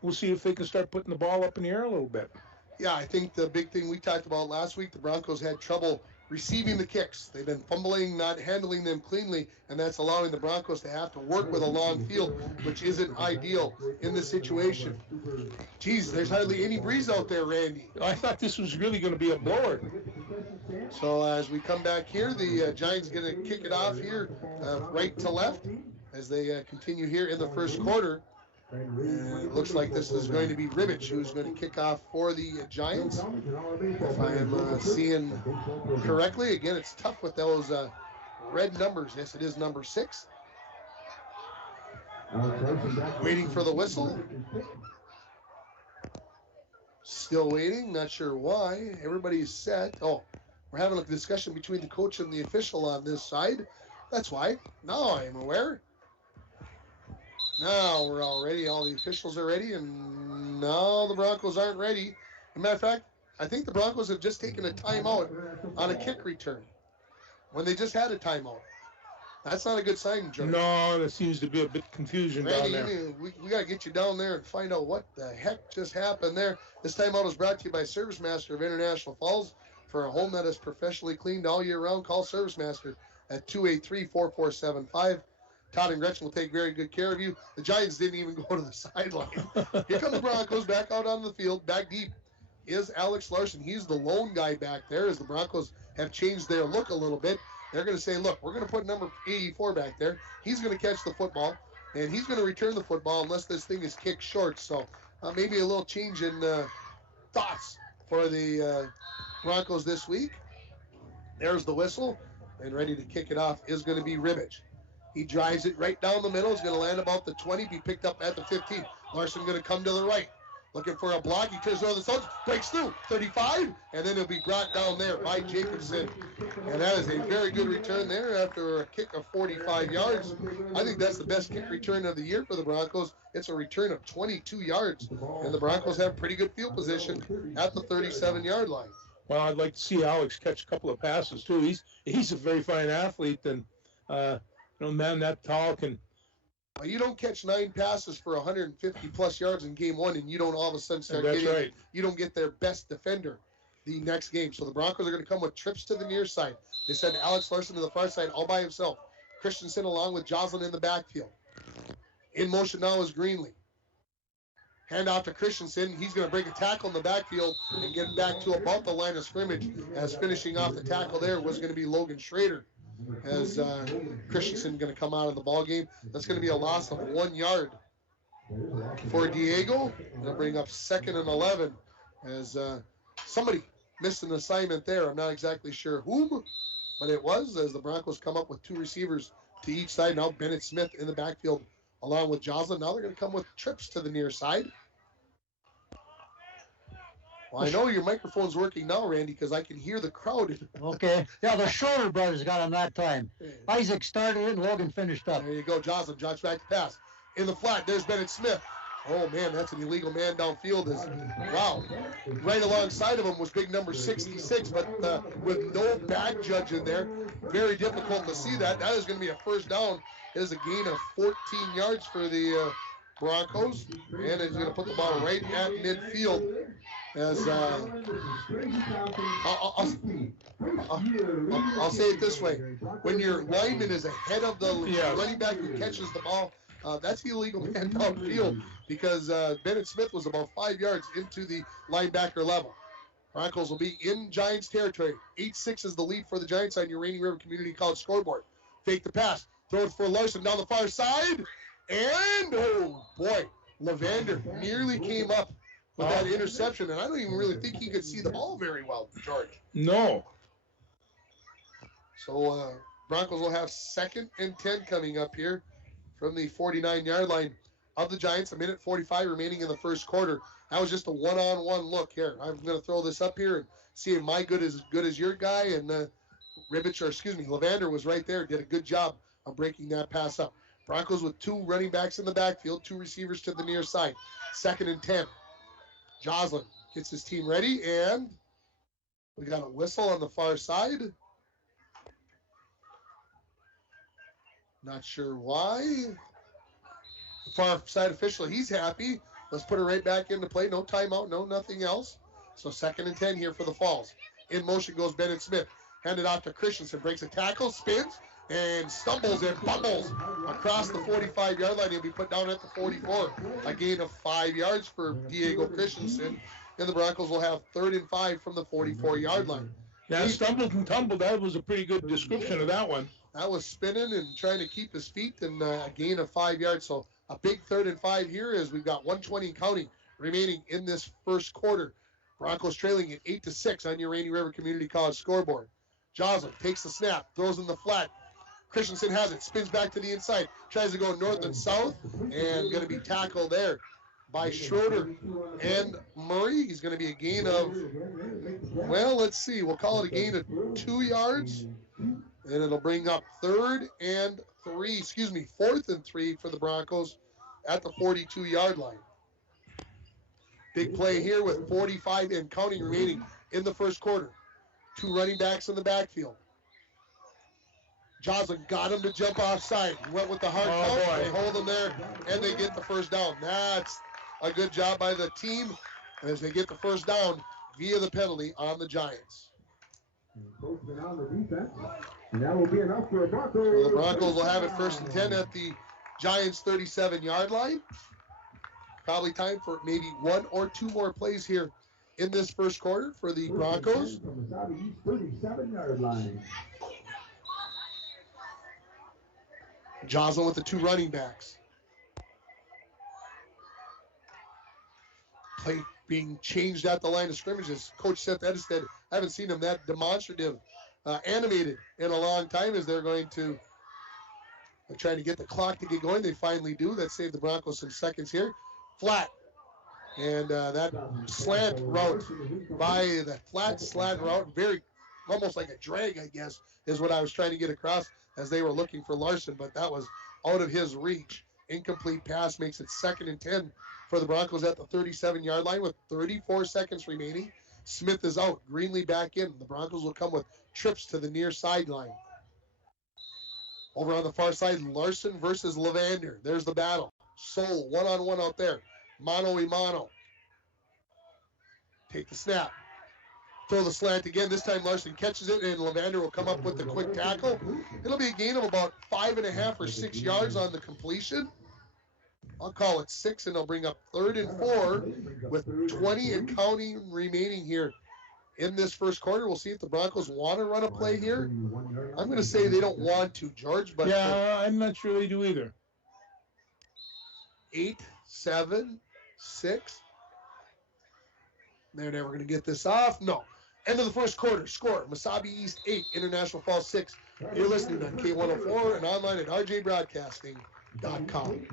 we'll see if they can start putting the ball up in the air a little bit. Yeah, I think the big thing we talked about last week, the Broncos had trouble receiving the kicks. They've been fumbling, not handling them cleanly, and that's allowing the Broncos to have to work with a long field, which isn't ideal in this situation. Geez, there's hardly any breeze out there, Randy. I thought this was really going to be a blower. So as we come back here, the Giants going to kick it off here, right to left, as they continue here in the first quarter. And it looks like this is going to be Ribbich who's going to kick off for the Giants. If I am seeing correctly, again, it's tough with those red numbers. Yes, it is number 6. Waiting for the whistle. Still waiting, not sure why. Everybody's set. Oh, we're having a discussion between the coach and the official on this side. That's why. Now I am aware. Now we're all ready. All the officials are ready, and now the Broncos aren't ready. As a matter of fact, I think the Broncos have just taken a timeout on a kick return when they just had a timeout. That's not a good sign, George. No, there seems to be a bit confusion Randy, down there. we got to get you down there and find out what the heck just happened there. This timeout is brought to you by Service Master of International Falls. For a home that is professionally cleaned all year round, call Service Master at 283-4475. Todd and Gretchen will take very good care of you. The Giants didn't even go to the sideline. Here come the Broncos back out on the field. Back deep is Alex Larson. He's the lone guy back there as the Broncos have changed their look a little bit. They're going to say, look, we're going to put number 84 back there. He's going to catch the football, and he's going to return the football unless this thing is kicked short. So maybe a little change in thoughts for the Broncos this week. There's the whistle, and ready to kick it off is going to be Ribbich. He drives it right down the middle. He's going to land about the 20, be picked up at the 15. Larson going to come to the right. Looking for a block. He turns over the zone, breaks through, 35, and then it'll be brought down there by Jacobson. And that is a very good return there after a kick of 45 yards. I think that's the best kick return of the year for the Broncos. It's a return of 22 yards, and the Broncos have pretty good field position at the 37-yard line. Well, I'd like to see Alex catch a couple of passes, too. He's a very fine athlete, and man that tall can. You don't catch 9 passes for 150-plus yards in game 1, and you don't all of a sudden start That's getting. right. You don't get their best defender the next game. So the Broncos are going to come with trips to the near side. They send Alex Larson to the far side all by himself. Christensen along with Joslin in the backfield. In motion now is Greenlee. Hand off to Christensen. He's going to break a tackle in the backfield and get back to about the line of scrimmage, as finishing off the tackle there was going to be Logan Schrader. As Christensen going to come out of the ball game. That's going to be a loss of 1 yard for Diego. Going to bring up 2nd and 11 as somebody missed an assignment there. I'm not exactly sure whom, but it was, as the Broncos come up with 2 receivers to each side. Now Bennett Smith in the backfield along with Joslin. Now they're going to come with trips to the near side. Well, I know your microphone's working now, Randy, because I can hear the crowd. Okay. Yeah, the Schroeder brothers got him that time. Isaac started it and Logan finished up. There you go. Joslin drops back to pass. In the flat, there's Bennett Smith. Oh, man, that's an illegal man downfield. Wow. Right alongside of him was big number 66, but with no bag judge in there, very difficult to see that. That is going to be a first down. It is a gain of 14 yards for the Broncos, and it's going to put the ball right at midfield. As I'll say it this way: when your lineman is ahead of the running back who catches the ball, that's the illegal man downfield, because Bennett Smith was about 5 yards into the linebacker level. Broncos will be in Giants territory. 8-6 is the lead for the Giants on your Rainy River Community College scoreboard. Fake the pass, throw it for Larson down the far side, and oh boy, Levander nearly came up with that interception, and I don't even really think he could see the ball very well, George. No. So Broncos will have 2nd and 10 coming up here from the 49-yard line of the Giants. 1:45 remaining in the first quarter. That was just a one-on-one look here. I'm going to throw this up here and see if my good is as good as your guy, and Levander was right there, did a good job of breaking that pass up. Broncos with 2 running backs in the backfield, 2 receivers to the near side. 2nd and 10. Joslin gets his team ready, and we got a whistle on the far side. Not sure why. The far side official, he's happy. Let's put it right back into play. No timeout, no nothing else. So 2nd and 10 here for the Falls. In motion goes Bennett Smith. Handed off to Christensen. Breaks a tackle, spins, and stumbles and fumbles across the 45-yard line. He'll be put down at the 44. A gain of 5 yards for Diego Christensen. And the Broncos will have 3rd and 5 from the 44-yard line. Yeah, stumbled and tumbled. That was a pretty good description of that one. That was spinning and trying to keep his feet, and a gain of 5 yards. So a big 3rd and 5 here as we've got 1:20 and counting remaining in this first quarter. Broncos trailing at 8-6 on your Rainy River Community College scoreboard. Joslin takes the snap, throws in the flat. Christensen has it, spins back to the inside, tries to go north and south, and going to be tackled there by Schroeder and Murray. He's going to be a gain of, well, let's see. We'll call it a gain of 2 yards, and it'll bring up 4th and 3 for the Broncos at the 42-yard line. Big play here with 45 and counting remaining in the first quarter. 2 running backs in the backfield. Joslin got him to jump offside. He went with the hard count. They hold him there, and they get the first down. That's a good job by the team as they get the first down via the penalty on the Giants. And that will be enough for the Broncos. So the Broncos will have it 1st and 10 at the Giants' 37-yard line. Probably time for maybe 1 or 2 more plays here in this first quarter for the Broncos. From the Mesabi 37-yard line. Joslin with the 2 running backs. Play being changed at the line of scrimmage as Coach Seth Edstead, I haven't seen him that demonstrative, animated in a long time as they're going to trying to get the clock to get going. They finally do. That saved the Broncos some seconds here. Flat. And that slant route by the flat slant route, very almost like a drag, I guess, is what I was trying to get across as they were looking for Larson, but that was out of his reach. Incomplete pass makes it 2nd and 10 for the Broncos at the 37-yard line with 34 seconds remaining. Smith is out. Greenlee back in. The Broncos will come with trips to the near sideline. Over on the far side, Larson versus Levander. There's the battle. Soul, one-on-one out there. Mano-a-mano. Take the snap. Throw the slant again. This time Larson catches it, and Levander will come up with the quick tackle. It'll be a gain of about 5.5 or 6 yards on the completion. I'll call it 6, and they'll bring up 3rd and 4 with 20 and counting remaining here in this first quarter. We'll see if the Broncos want to run a play here. I'm going to say they don't want to, George. But yeah, I'm not sure they do either. 8, 7, 6. They're never going to get this off. No. End of the first quarter. Score, Mesabi East 8, International Falls 6. You're listening on K104 and online at rjbroadcasting.com.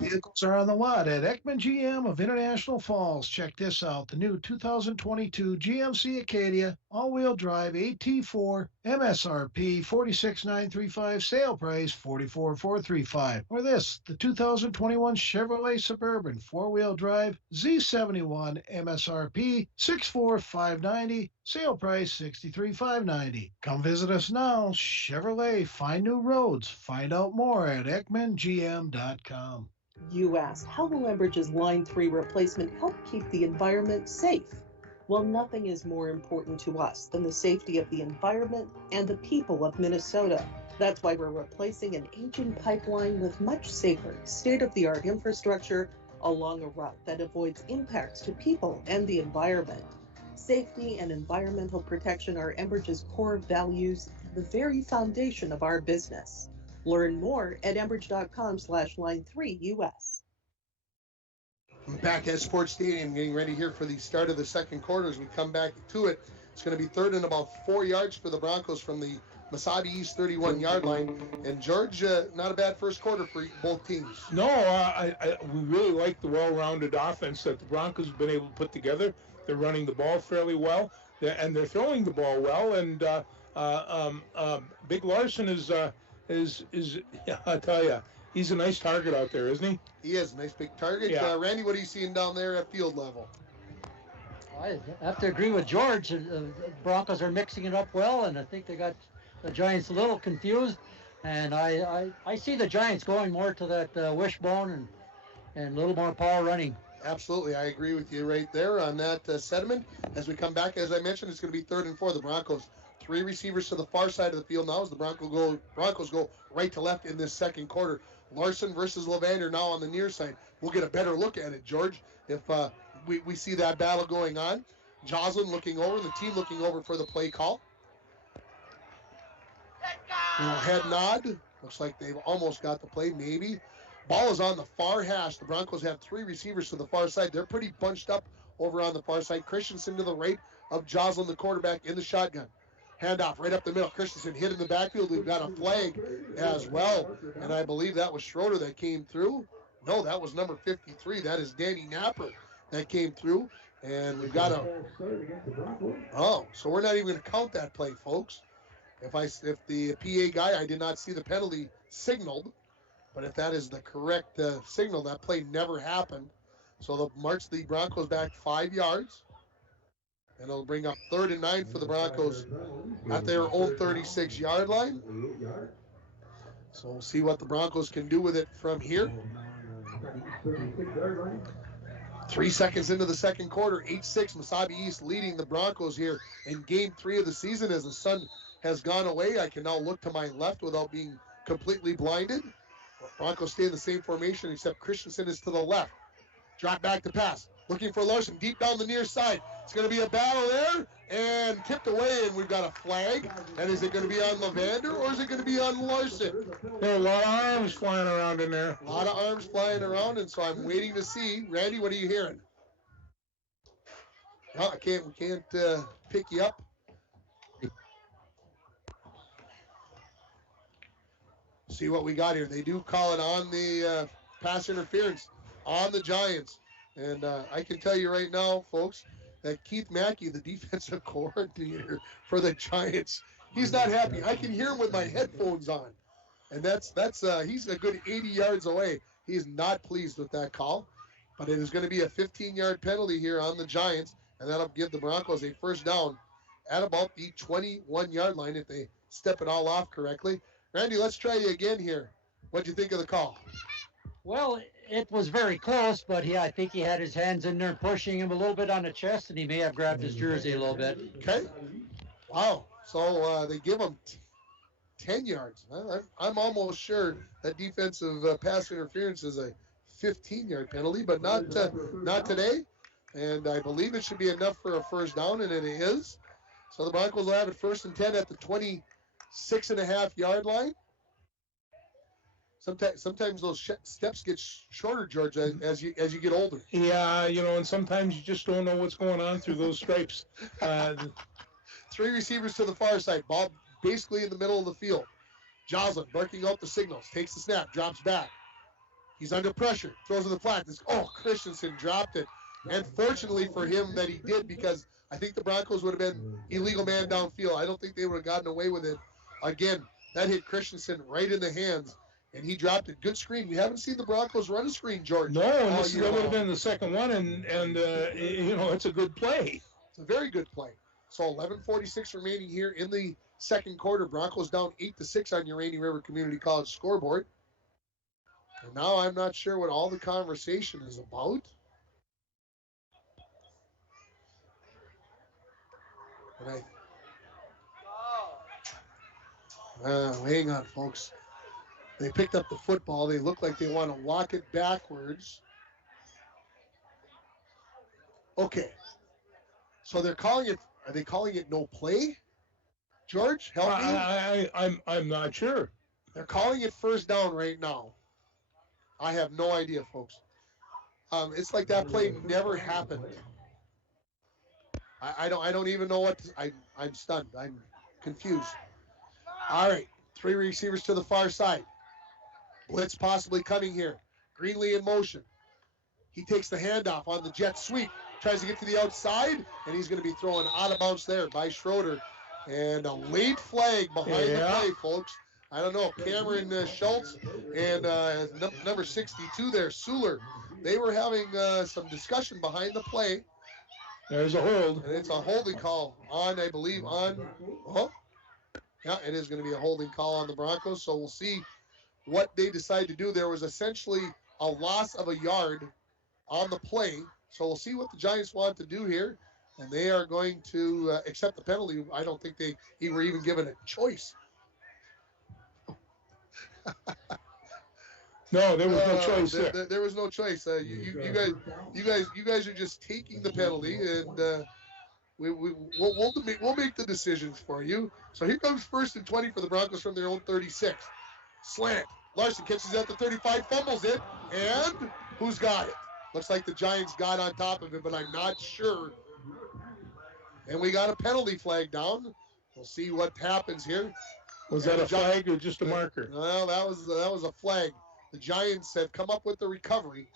Vehicles are on the lot at Ekman GM of International Falls. Check this out. The new 2022 GMC Acadia all-wheel drive AT4 MSRP $46,935, sale price $44,435. Or this, the 2021 Chevrolet Suburban four-wheel drive Z71 MSRP $64,590, sale price $63,590. Come visit us now. Chevrolet, find new roads. Find out more at ekmangm.com. You asked, how will Enbridge's Line 3 replacement help keep the environment safe? Well, nothing is more important to us than the safety of the environment and the people of Minnesota. That's why we're replacing an ancient pipeline with much safer, state-of-the-art infrastructure along a route that avoids impacts to people and the environment. Safety and environmental protection are Enbridge's core values, the very foundation of our business. Learn more at enbridge.com/line3US. Back at Sports Stadium, getting ready here for the start of the second quarter. As we come back to it, it's going to be 3rd and about 4 yards for the Broncos from the Mesabi East 31-yard line. And George, not a bad first quarter for both teams. No, we really like the well-rounded offense that the Broncos have been able to put together. They're running the ball fairly well, and they're throwing the ball well. And Big Larson is I tell you, he's a nice target out there, isn't he? He is a nice big target. Yeah. Randy, what are you seeing down there at field level? I have to agree with George. The Broncos are mixing it up well, and I think they got the Giants a little confused. And I see the Giants going more to that wishbone and a little more power running. Absolutely. I agree with you right there on that sentiment. As we come back, as I mentioned, it's going to be 3rd and 4. The Broncos 3 receivers to the far side of the field now as the Broncos go right to left in this second quarter. Larson versus Levander now on the near side. We'll get a better look at it, George, if we see that battle going on. Joslin looking over, the team looking over for the play call. Little head nod. Looks like they've almost got the play, maybe. Ball is on the far hash. The Broncos have 3 receivers to the far side. They're pretty bunched up over on the far side. Christensen to the right of Joslin, the quarterback, in the shotgun. Handoff right up the middle. Christensen hit in the backfield. We've got a flag as well. And I believe that was Schroeder that came through. No, that was number 53. That is Danny Napper that came through. And we've got a... Oh, so we're not even going to count that play, folks. If the PA guy, I did not see the penalty signaled. But if that is the correct signal, that play never happened. So they'll march the Broncos back 5 yards. And it'll bring up 3rd and 9 for the Broncos at their own 36-yard line. So we'll see what the Broncos can do with it from here. 3 seconds into the second quarter, 8-6, Mesabi East leading the Broncos here in game 3 of the season. As the sun has gone away, I can now look to my left without being completely blinded. Broncos stay in the same formation, except Christensen is to the left. Drop back to pass. Looking for Larson deep down the near side. It's going to be a battle there and tipped away, and we've got a flag. And is it going to be on Levander or is it going to be on Larson? There are a lot of arms flying around in there. A lot of arms flying around, and so I'm waiting to see. Randy, what are you hearing? No, we can't pick you up. See what we got here. They do call it on the pass interference on the Giants. And I can tell you right now, folks, that Keith Mackey, the defensive coordinator for the Giants, he's not happy. I can hear him with my headphones on. And that's he's a good 80 yards away. He is not pleased with that call. But it is going to be a 15-yard penalty here on the Giants, and that'll give the Broncos a first down at about the 21-yard line if they step it all off correctly. Randy, let's try you again here. What'd you think of the call? Well, it was very close, but I think he had his hands in there pushing him a little bit on the chest, and he may have grabbed his jersey a little bit. Okay. Wow. So they give him 10 yards. I'm almost sure that defensive pass interference is a 15-yard penalty, but not today. And I believe it should be enough for a first down, and it is. So the Broncos will have it 1st and 10 at the 26.5-yard line. Sometimes those steps get shorter, George, as you get older. Yeah, and sometimes you just don't know what's going on through those stripes. 3 receivers to the far side. Ball basically in the middle of the field. Joslin barking out the signals. Takes the snap. Drops back. He's under pressure. Throws in the flat. Christensen dropped it. And fortunately for him that he did, because I think the Broncos would have been illegal man downfield. I don't think they would have gotten away with it. Again, that hit Christensen right in the hands. And he dropped it. Good screen. We haven't seen the Broncos run a screen, George. No, and this would have been the second one, and it's a good play. It's a very good play. So 11:46 remaining here in the second quarter. Broncos down 8-6 on your Rainy River Community College scoreboard. And now I'm not sure what all the conversation is about. Hang on, folks. They picked up the football. They look like they want to walk it backwards. Okay. So they're calling it. Are they calling it no play? George, help me. I'm not sure. They're calling it first down right now. I have no idea, folks. It's like that play never happened. I don't even know what. I'm stunned. I'm confused. All right. 3 receivers to the far side. Blitz possibly coming here. Greenlee in motion. He takes the handoff on the jet sweep. Tries to get to the outside, and he's going to be thrown out of bounds there by Schroeder. And a late flag behind the play, folks. I don't know. Cameron Schultz and number 62 there, Suler. They were having some discussion behind the play. There's a hold. And it's a holding call on, I believe, yeah, it is going to be a holding call on the Broncos. So we'll see what they decide to do. There was essentially a loss of a yard on the play. So we'll see what the Giants want to do here. and they are going to accept the penalty. I don't think they were even given a choice. No, there was no choice there. There was no choice. You guys are just taking the penalty, and we'll make the decisions for you. So here comes 1st and 20 for the Broncos from their own 36. Slant. Larson catches it at the 35, fumbles it, and who's got it? Looks like the Giants got on top of it, but I'm not sure. And we got a penalty flag down. We'll see what happens here. Was that a flag or just a marker? Well, that was a flag. The Giants have come up with the recovery.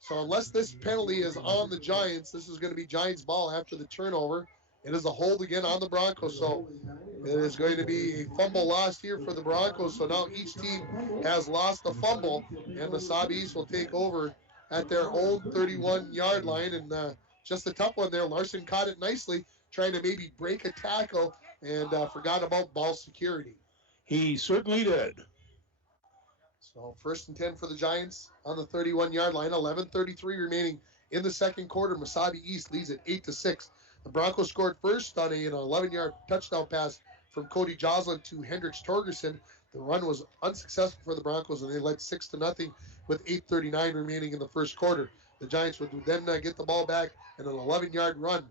So unless this penalty is on the Giants, this is going to be Giants ball after the turnover. It is a hold again on the Broncos. So it is going to be a fumble lost here for the Broncos. So now each team has lost a fumble, and Mesabi East will take over at their own 31-yard line. And just a tough one there. Larson caught it nicely, trying to maybe break a tackle, and forgot about ball security. He certainly did. So 1st and 10 for the Giants on the 31-yard line. 11:33 remaining in the second quarter. Mesabi East leads at 8-6. The Broncos scored first on an 11-yard touchdown pass from Cody Joslin to Hendricks Torgerson. The run was unsuccessful for the Broncos, and they led 6-0 with 8:39 remaining in the first quarter. The Giants would then get the ball back and an 11-yard run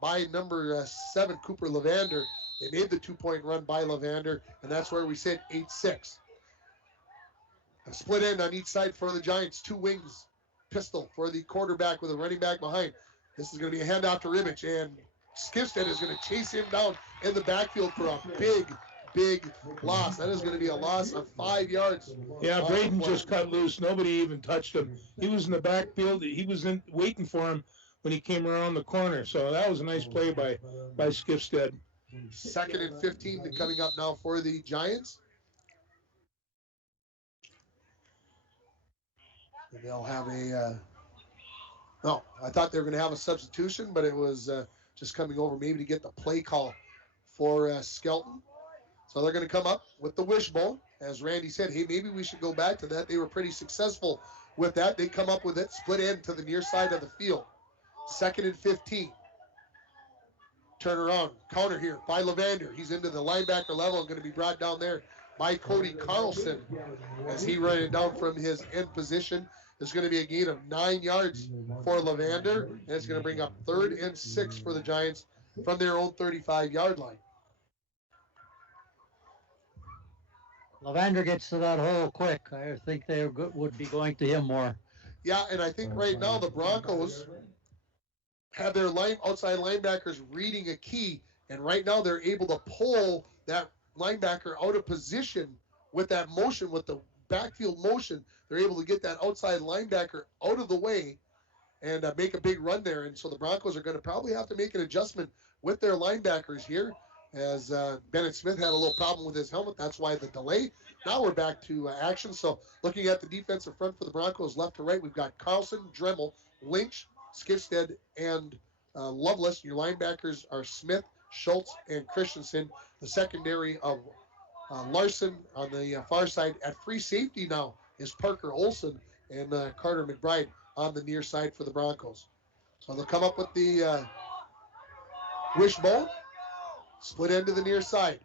by number 7, Cooper Levander. They made the 2-point run by Levander, and that's where we sit 8-6. A split end on each side for the Giants. 2 wings. Pistol for the quarterback with a running back behind. This is going to be a handoff to Ribbich, and Skifstead is going to chase him down in the backfield for a big loss. That is going to be a loss of 5 yards. Yeah, Braden just cut loose. Nobody even touched him. He was in the backfield. He was waiting for him when he came around the corner. So that was a nice play by Skifstead. 2nd and 15 coming up now for the Giants. And they'll have no, I thought they were going to have a substitution, but it was just coming over maybe to get the play call for Skelton. So they're going to come up with the wishbone. As Randy said, hey, maybe we should go back to that. They were pretty successful with that. They come up with it, split end to the near side of the field. 2nd and 15. Turn around, counter here by Levander. He's into the linebacker level and going to be brought down there by Cody Carlson as he ran it down from his end position. There's going to be a gain of 9 yards for Levander, and it's going to bring up 3rd and 6 for the Giants from their own 35-yard line. Levander gets to that hole quick. I think they would be going to him more. Yeah, and I think right now the Broncos have their outside linebackers reading a key, and right now they're able to pull that linebacker out of position with that motion, with the backfield motion. They're able to get that outside linebacker out of the way and make a big run there. And so the Broncos are going to probably have to make an adjustment with their linebackers here, as Bennett Smith had a little problem with his helmet. That's why the delay. Now we're back to action. So looking at the defensive front for the Broncos, left to right, we've got Carlson, Dremel, Lynch, Skifstead, and Loveless. Your linebackers are Smith, Schultz, and Christensen. The secondary of Larson on the far side. At free safety now is Parker Olson and Carter McBride on the near side for the Broncos. So they'll come up with the wishbone, split end to the near side.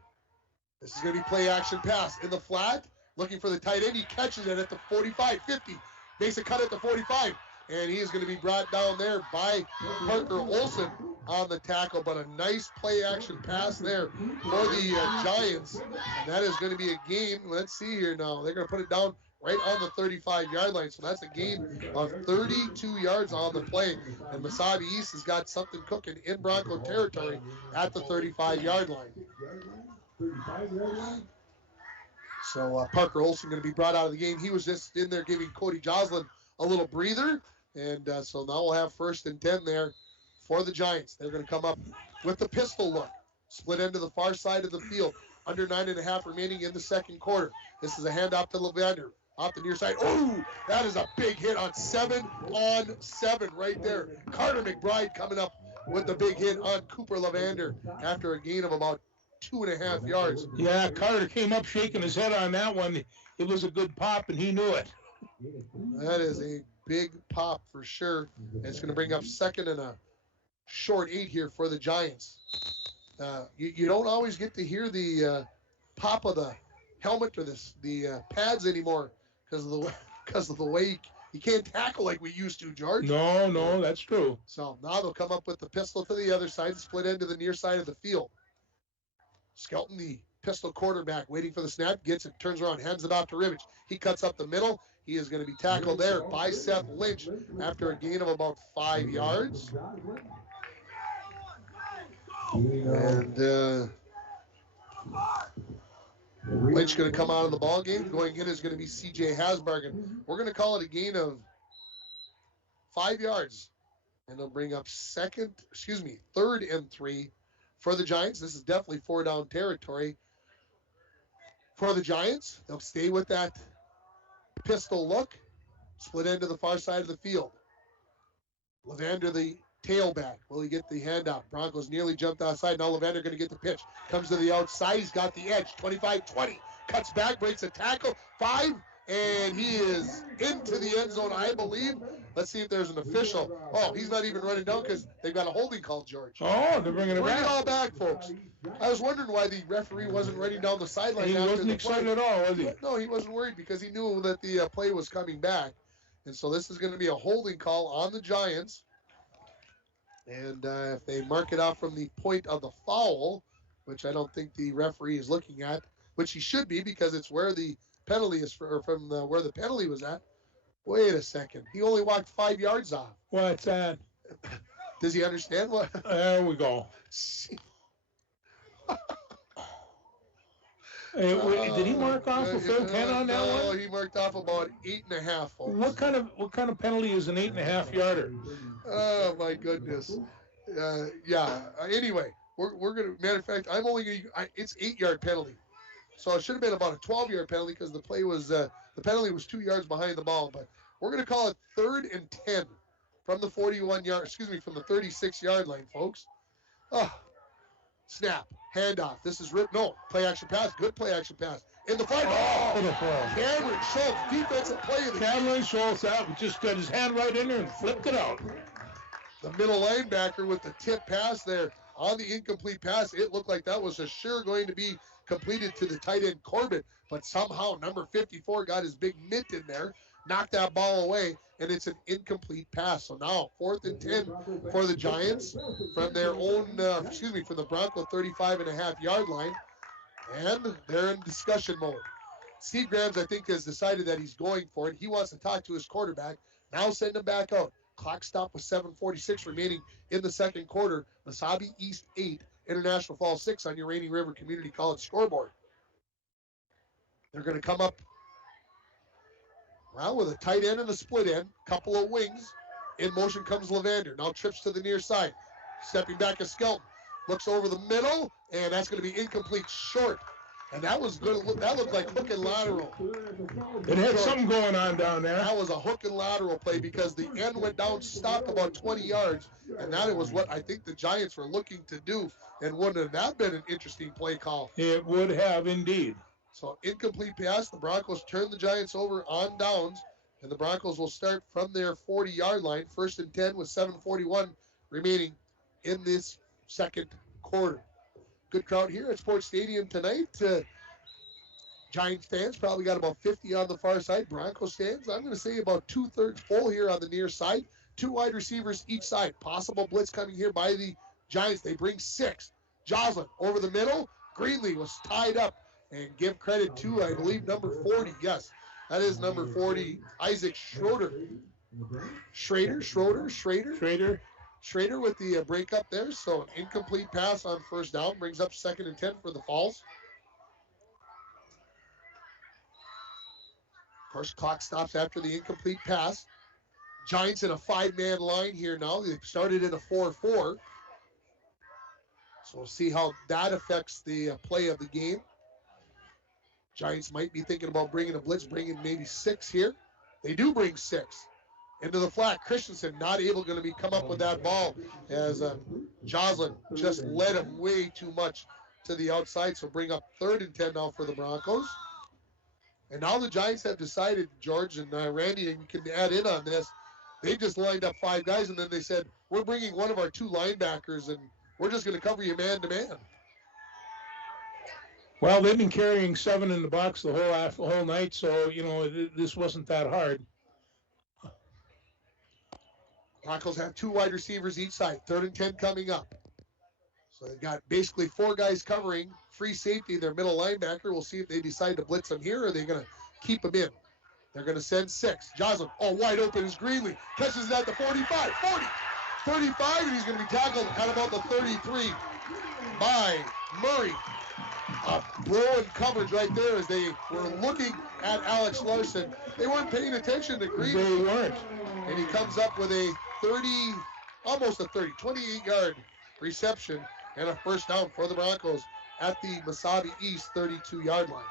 This is going to be play action pass in the flat, looking for the tight end. He catches it at the 45, 50, makes a cut at the 45, and he is going to be brought down there by Parker Olson on the tackle. But a nice play action pass there for the Giants, and that is going to be a gain. Let's see here now. They're going to put it down right on the 35-yard line. So that's a gain of 32 yards on the play. And Mesabi East has got something cooking in Bronco territory at the 35-yard line. So Parker Olson going to be brought out of the game. He was just in there giving Cody Joslin a little breather. And so now we'll have 1st and 10 there for the Giants. They're going to come up with the pistol look. Split end to the far side of the field. Under 9.5 remaining in the second quarter. This is a handoff to Levander. Off the near side. Oh, that is a big hit on 7-on-7 right there. Carter McBride coming up with the big hit on Cooper Levander after a gain of about 2.5 yards. Yeah, Carter came up shaking his head on that one. It was a good pop, and he knew it. That is a big pop for sure. And it's going to bring up 2nd and a short 8 here for the Giants. You don't always get to hear the pop of the helmet or the pads anymore because of the way you can't tackle like we used to, George. No, that's true. So now they'll come up with the pistol to the other side, split end to the near side of the field. Skelton, the pistol quarterback, waiting for the snap, gets it, turns around, hands it off to Rivich. He cuts up the middle. He is going to be tackled there by Seth Lynch after a gain of about 5 yards. And Lynch going to come out of the ball game. Going in is going to be C.J. Hasbargen. We're going to call it a gain of 5 yards. And they'll bring up third and 3 for the Giants. This is definitely 4-down territory for the Giants. They'll stay with that pistol look. Split end to the far side of the field. Levander, the tailback. Will he get the handoff? Broncos nearly jumped outside. Now Levander going to get the pitch. Comes to the outside. He's got the edge. 25-20. Cuts back, breaks a tackle. 5, and he is into the end zone, I believe. Let's see if there's an official. Oh, he's not even running down because they've got a holding call, George. Oh, they're bringing it back. Bring it all back, folks. I was wondering why the referee wasn't running down the sideline. He wasn't excited at all, was he? No, he wasn't worried because he knew that the play was coming back. And so this is going to be a holding call on the Giants. And if they mark it out from the point of the foul, which I don't think the referee is looking at, which he should be because it's where the penalty is from where the penalty was at. Wait a second. He only walked 5 yards off. What's that? Does he understand what? There we go. Did he mark off a full 10 on that one? No, he marked off about 8.5. Folks. What kind of penalty is an 8.5 yarder? Oh my goodness. Yeah. Anyway, we're gonna. Matter of fact, I'm only gonna. It's 8-yard penalty, so it should have been about a 12-yard penalty because the play was the penalty was 2 yards behind the ball. But we're gonna call it 3rd and 10 from the 41-yard. From the 36-yard line, folks. Oh, snap, handoff. This is play action pass. Good play action pass. In the front. Cameron Schultz, defensive play of the Cameron Schultz out, just got his hand right in there and flipped it out. The middle linebacker with the tip pass there on the incomplete pass. It looked like that was sure going to be completed to the tight end Corbett, but somehow number 54 got his big mitt in there, knocked that ball away, and it's an incomplete pass. So now 4th and 10 for the Giants from their own, from the Bronco 35.5-yard line. And they're in discussion mode. Steve Grams, I think, has decided that he's going for it. He wants to talk to his quarterback. Now send him back out. Clock stop with 7:46 remaining in the second quarter. Mesabi East 8, International Falls 6 on your Rainy River Community College scoreboard. They're going to come up with a tight end and a split end, couple of wings. In motion comes Levander. Now trips to the near side. Stepping back is Skelton. Looks over the middle, and that's going to be incomplete short. And that was good. That looked like hook and lateral. It had something going on down there. That was a hook and lateral play because the end went down, stopped about 20 yards, and that was what I think the Giants were looking to do. And wouldn't that been an interesting play call? It would have indeed. So incomplete pass. The Broncos turn the Giants over on downs, and the Broncos will start from their 40-yard line. 1st and 10 with 7:41 remaining in this second quarter. Good crowd here at Sports Stadium tonight. Giants fans probably got about 50 on the far side. Broncos fans, I'm going to say about 2/3 full here on the near side. 2 wide receivers each side. Possible blitz coming here by the Giants. They bring 6. Joslin over the middle. Greenlee was tied up. And give credit to, I believe, number 40. Yes, that is number 40, Isaac Schroeder. Schrader with the break up there. So an incomplete pass on 1st down brings up 2nd and 10 for the Falls. Of course, clock stops after the incomplete pass. Giants in a 5-man line here now. They started in a 4-4. So we'll see how that affects the play of the game. Giants might be thinking about bringing a blitz, bringing maybe 6 here. They do bring 6. Into the flat. Christensen not able to come up with that ball as Joslin just led him way too much to the outside. So bring up 3rd and 10 now for the Broncos. And now the Giants have decided, George and Randy, and you can add in on this, They just lined up 5 guys, and then they said, we're bringing one of our 2 linebackers, and we're just going to cover you man-to-man. Well, they've been carrying 7 in the box the whole night, so, this wasn't that hard. Broncos have 2 wide receivers each side, 3rd and 10 coming up. So they've got basically 4 guys covering, free safety, their middle linebacker. We'll see if they decide to blitz him here or they're going to keep him in. They're going to send 6. Joslin, wide open is Greenlee. Catches it at the 45, 40, 35, and he's going to be tackled at about the 33 by Murray. Blowing coverage right there as they were looking at Alex Larson. They weren't paying attention to Greenlee. They weren't. And he comes up with a 28-yard reception and a first down for the Broncos at the Mesabi East 32-yard line.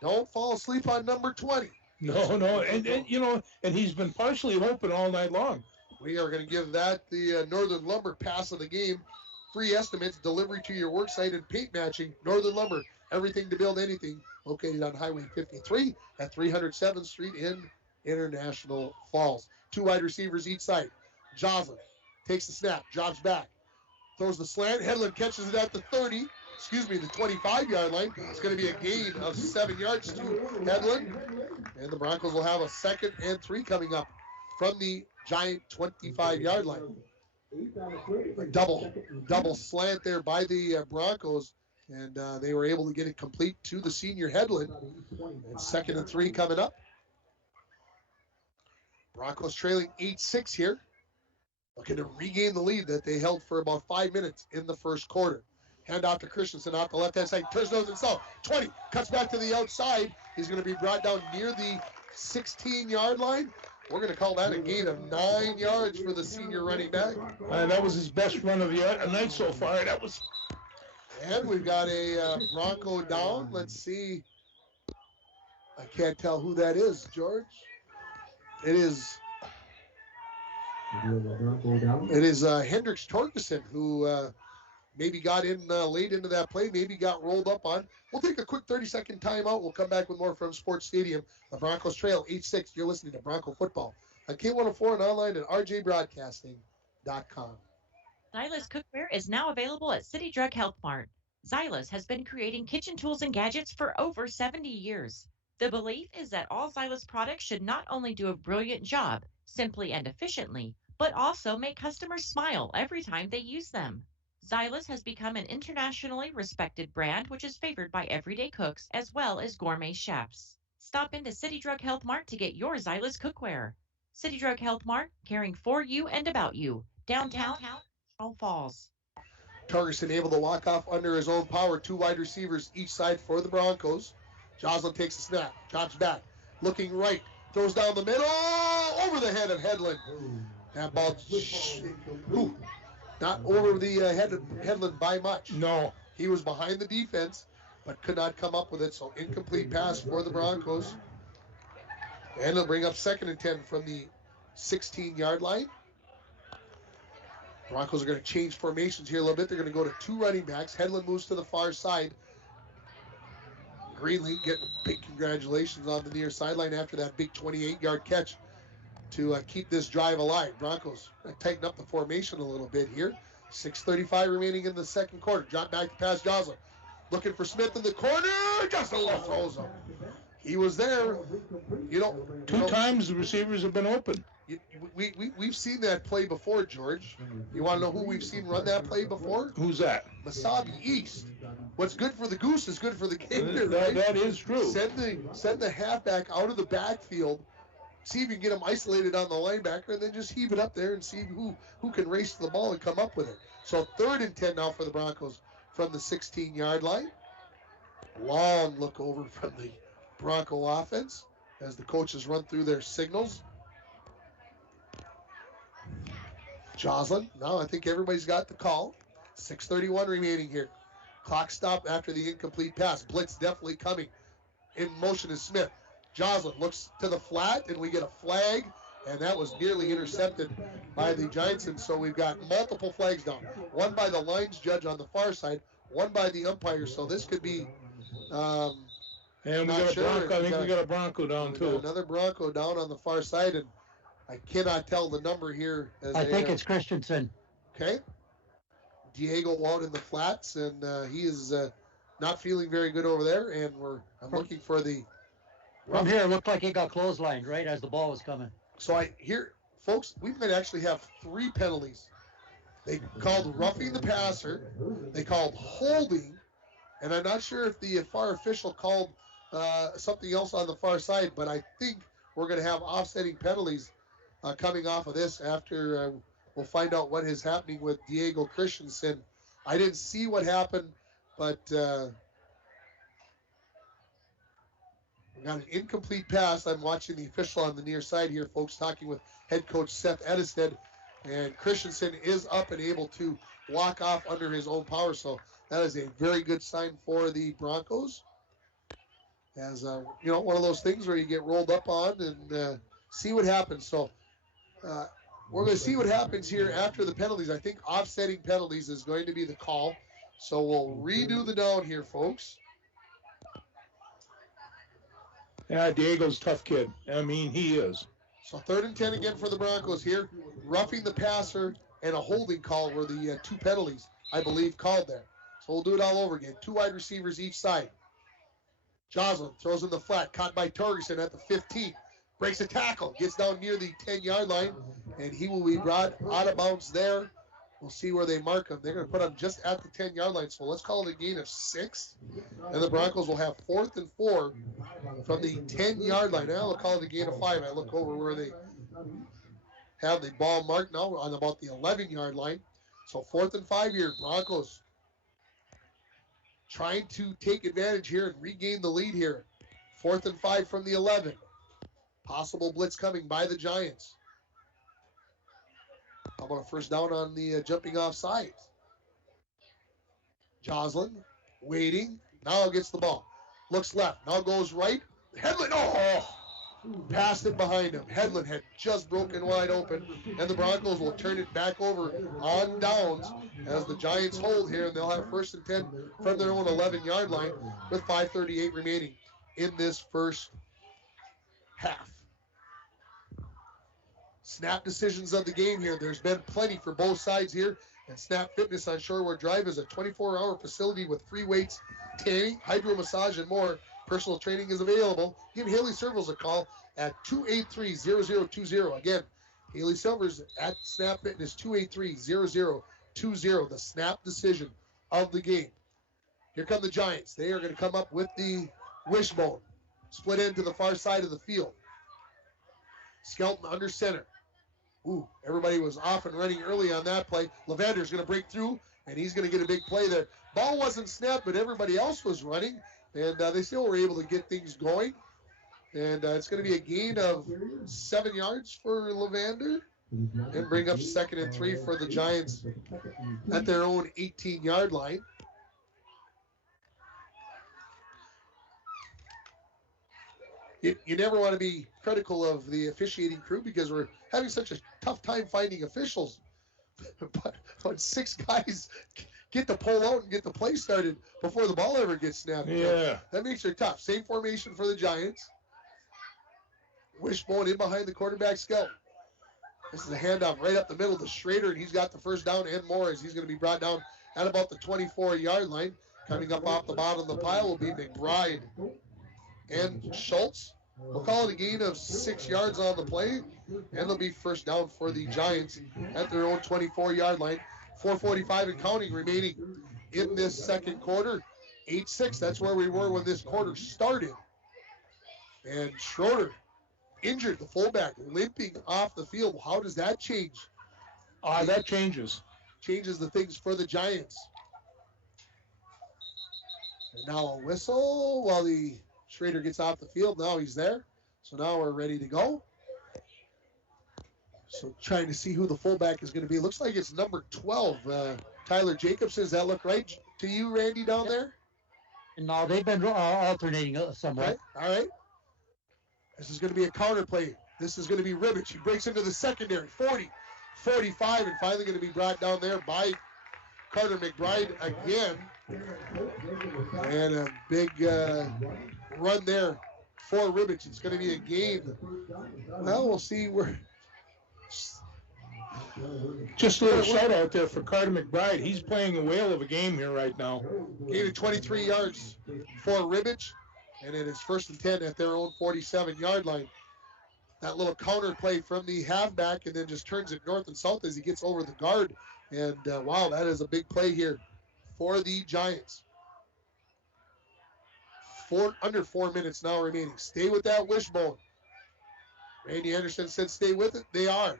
Don't fall asleep on number 20. No, and he's been partially open all night long. We are going to give that the Northern Lumber pass of the game. Free estimates, delivery to your work site, and paint matching. Northern Lumber, everything to build anything. Located on Highway 53 at 307th Street in International Falls. 2 wide receivers each side. Joslin takes the snap, drops back, throws the slant. Hedlund catches it at the 25-yard line. It's going to be a gain of 7 yards to Hedlund. And the Broncos will have a 2nd and 3 coming up from the Giant 25-yard line. A double slant there by the Broncos, and they were able to get it complete to the senior Hedlund. And 2nd and 3 coming up. Broncos trailing 8-6 here. Looking to regain the lead that they held for about 5 minutes in the first quarter. Hand off to Christensen off the left-hand side. Turns nose and south. 20. Cuts back to the outside. He's going to be brought down near the 16-yard line. We're going to call that a gain of 9 yards for the senior running back. That was his best run of the night so far. And we've got a Bronco down. Let's see. I can't tell who that is, George. It is Hendricks Torgerson, who maybe got in late into that play, maybe got rolled up on. We'll take a quick 30-second timeout. We'll come back with more from Sports Stadium. The Broncos trail 8-6. You're listening to Bronco Football on K104 and online at rjbroadcasting.com. Xylus Cookware is now available at City Drug Health Mart. Xylus has been creating kitchen tools and gadgets for over 70 years. The belief is that all Xylus products should not only do a brilliant job, simply and efficiently, but also make customers smile every time they use them. Xylus has become an internationally respected brand which is favored by everyday cooks as well as gourmet chefs. Stop into City Drug Health Mart to get your Xylus cookware. City Drug Health Mart, caring for you and about you. Downtown Falls. Torgerson able to walk off under his own power. 2 wide receivers each side for the Broncos. Joslin takes the snap, drops back, looking right, throws down the middle, over the head of Hedlund. That ball, not over the head of Hedlund by much. No. He was behind the defense, but could not come up with it, so incomplete pass for the Broncos. And it'll bring up 2nd and 10 from the 16-yard line. Broncos are going to change formations here a little bit. They're going to go to 2 running backs. Hedlund moves to the far side. Greenlee getting big congratulations on the near sideline after that big 28-yard catch to keep this drive alive. Broncos tighten up the formation a little bit here. 6:35 remaining in the second quarter. Drop back to pass Joslin. Looking for Smith in the corner. Justin Love throws him. He was there. Two times the receivers have been open. We've seen that play before, George. You want to know who we've seen run that play before? Who's that? Mesabi East. What's good for the goose is good for the gander, right? That is true. Send the halfback out of the backfield. See if you can get him isolated on the linebacker, and then just heave it up there and see who can race the ball and come up with it. So 3rd and 10 now for the Broncos from the 16-yard line. Long look over from the Bronco offense as the coaches run through their signals. Joslin, now I think everybody's got the call. 6:31 remaining here. Clock stopped after the incomplete pass. Blitz definitely coming. In motion is Smith. Joslin looks to the flat, and we get a flag, and that was nearly intercepted by the Giants. And so we've got multiple flags down. One by the lines judge on the far side, one by the umpire. So this could be, And we Not got a sure. Bronco. I think we got a Bronco down We too. got another Bronco down on the far side, and I cannot tell the number here. I think it's Christensen. Okay. Diego out in the flats, and he is not feeling very good over there. And I'm looking for the. From here, it looked like he got clotheslined right as the ball was coming. So folks, we might actually have 3 penalties. They called roughing the passer, they called holding, and I'm not sure if the far official called something else on the far side, but I think we're going to have offsetting penalties coming off of this after we'll find out what is happening with Diego Christensen. I didn't see what happened, but we got an incomplete pass. I'm watching the official on the near side here, folks, talking with head coach Seth Edisted, and Christensen is up and able to walk off under his own power, so that is a very good sign for the Broncos. As one of those things where you get rolled up on and see what happens. So we're going to see what happens here after the penalties. I think offsetting penalties is going to be the call. So we'll redo the down here, folks. Yeah, Diego's a tough kid. I mean, he is. So 3rd and 10 again for the Broncos here. Roughing the passer and a holding call were the 2 penalties, I believe, called there. So we'll do it all over again. 2 wide receivers each side. Joslin throws in the flat, caught by Torgerson at the 15. Breaks a tackle, gets down near the 10-yard line, and he will be brought out of bounds there. We'll see where they mark him. They're going to put him just at the 10-yard line, so let's call it a gain of 6. And the Broncos will have 4th and 4 from the 10-yard line. Now we'll call it a gain of 5. I look over where they have the ball marked now on about the 11-yard line. So 4th and 5 here. Broncos trying to take advantage here and regain the lead here. 4th and 5 from the 11. Possible blitz coming by the Giants. How about a first down on the jumping off side? Joslin waiting. Now gets the ball. Looks left. Now goes right. Headland. Oh! Passed it behind him. Headland had just broken wide open. And the Broncos will turn it back over on downs as the Giants hold here. And they'll have 1st and 10 from their own 11-yard line with 5:38 remaining in this first half. Snap decisions of the game here. There's been plenty for both sides here. And Snap Fitness on Shoreward Drive is a 24-hour facility with free weights, tanning, hydro massage, and more. Personal training is available. Give Haley Silvers a call at 283-0020. Again, Haley Silvers at Snap Fitness, 283-0020. The snap decision of the game. Here come the Giants. They are going to come up with the wishbone. Split into the far side of the field. Skelton under center. Ooh, everybody was off and running early on that play. Levander's going to break through, and he's going to get a big play there. Ball wasn't snapped, but everybody else was running, and they still were able to get things going. And it's going to be a gain of 7 yards for Levander and bring up 2nd and 3 for the Giants at their own 18-yard line. You never want to be critical of the officiating crew because we're having such a tough time finding officials. But when 6 guys get the pole out and get the play started before the ball ever gets snapped, that makes it tough. Same formation for the Giants. Wishbone in behind the quarterback, Skelton. This is a handoff right up the middle to Schrader, and he's got the first down and more as he's going to be brought down at about the 24-yard line. Coming up off the bottom of the pile will be McBride and Schultz. We'll call it a gain of 6 yards on the play, and it'll be first down for the Giants at their own 24-yard line. 4:45 and counting remaining in this second quarter. 8-6, that's where we were when this quarter started. And Schroeder injured, the fullback, limping off the field. How does that change? That changes. Changes the things for the Giants. And now a whistle while the Schrader gets off the field. Now he's there. So now we're ready to go. So trying to see who the fullback is going to be. Looks like it's number 12, Tyler Jacobson. Does that look right to you, Randy, down there? No, they've been alternating somewhat. All right. This is going to be a counter play. This is going to be Ribbich. He breaks into the secondary. 40, 45, and finally going to be brought down there by Carter McBride again. And a big run there for Ribbage. It's going to be a gain. Well, we'll see where. Just a little shout out there for Carter McBride. He's playing a whale of a game here right now. Gain of 23 yards for Ribbage, and it is 1st and 10 at their own 47-yard line. That little counter play from the halfback, and then just turns it north and south as he gets over the guard. And wow, that is a big play here for the Giants. Under 4 minutes now remaining. Stay with that wishbone. Randy Anderson said stay with it. They are.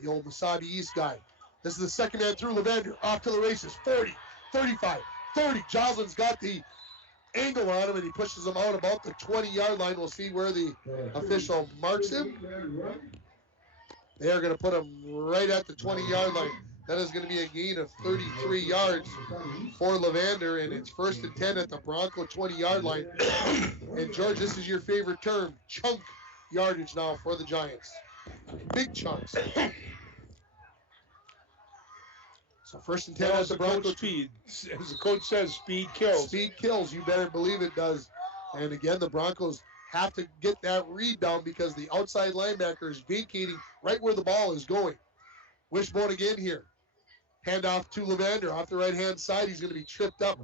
The old Mesabi East guy. This is the second man through. Levander off to the races. 40, 35, 30. Joslin's got the angle on him, and he pushes him out about the 20-yard line. We'll see where the official marks him. They are going to put him right at the 20-yard line. That is going to be a gain of 33 yards for Levander, and it's 1st and 10 at the Bronco 20-yard line. And George, this is your favorite term, chunk yardage now for the Giants. Big chunks. So 1st and 10 at the Bronco. Speed. As the coach says, speed kills. Speed kills. You better believe it does. And again, the Broncos have to get that read down because the outside linebacker is vacating right where the ball is going. Wishbone again here. Handoff to Levander off the right-hand side. He's going to be tripped up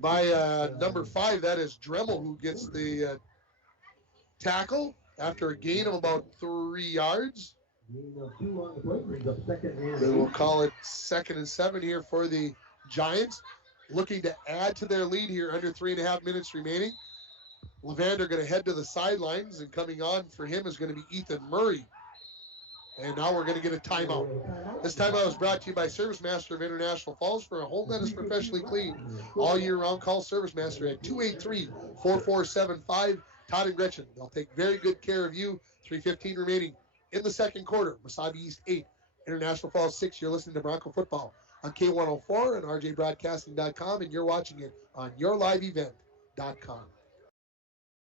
by number 5. That is Dremel, who gets the tackle after a gain of about 3 yards. They will call it 2nd and 7 here for the Giants. Looking to add to their lead here, under 3.5 minutes remaining. Levander going to head to the sidelines, and coming on for him is going to be Ethan Murray. And now we're going to get a timeout. This timeout was brought to you by Service Master of International Falls. For a home that is professionally cleaned all year round, call Service Master at 283-4475. Todd and Gretchen, they'll take very good care of you. 3:15 remaining in the second quarter. Mesabi East 8, International Falls 6. You're listening to Bronco Football on K104 and RJBroadcasting.com, and you're watching it on YourLiveEvent.com.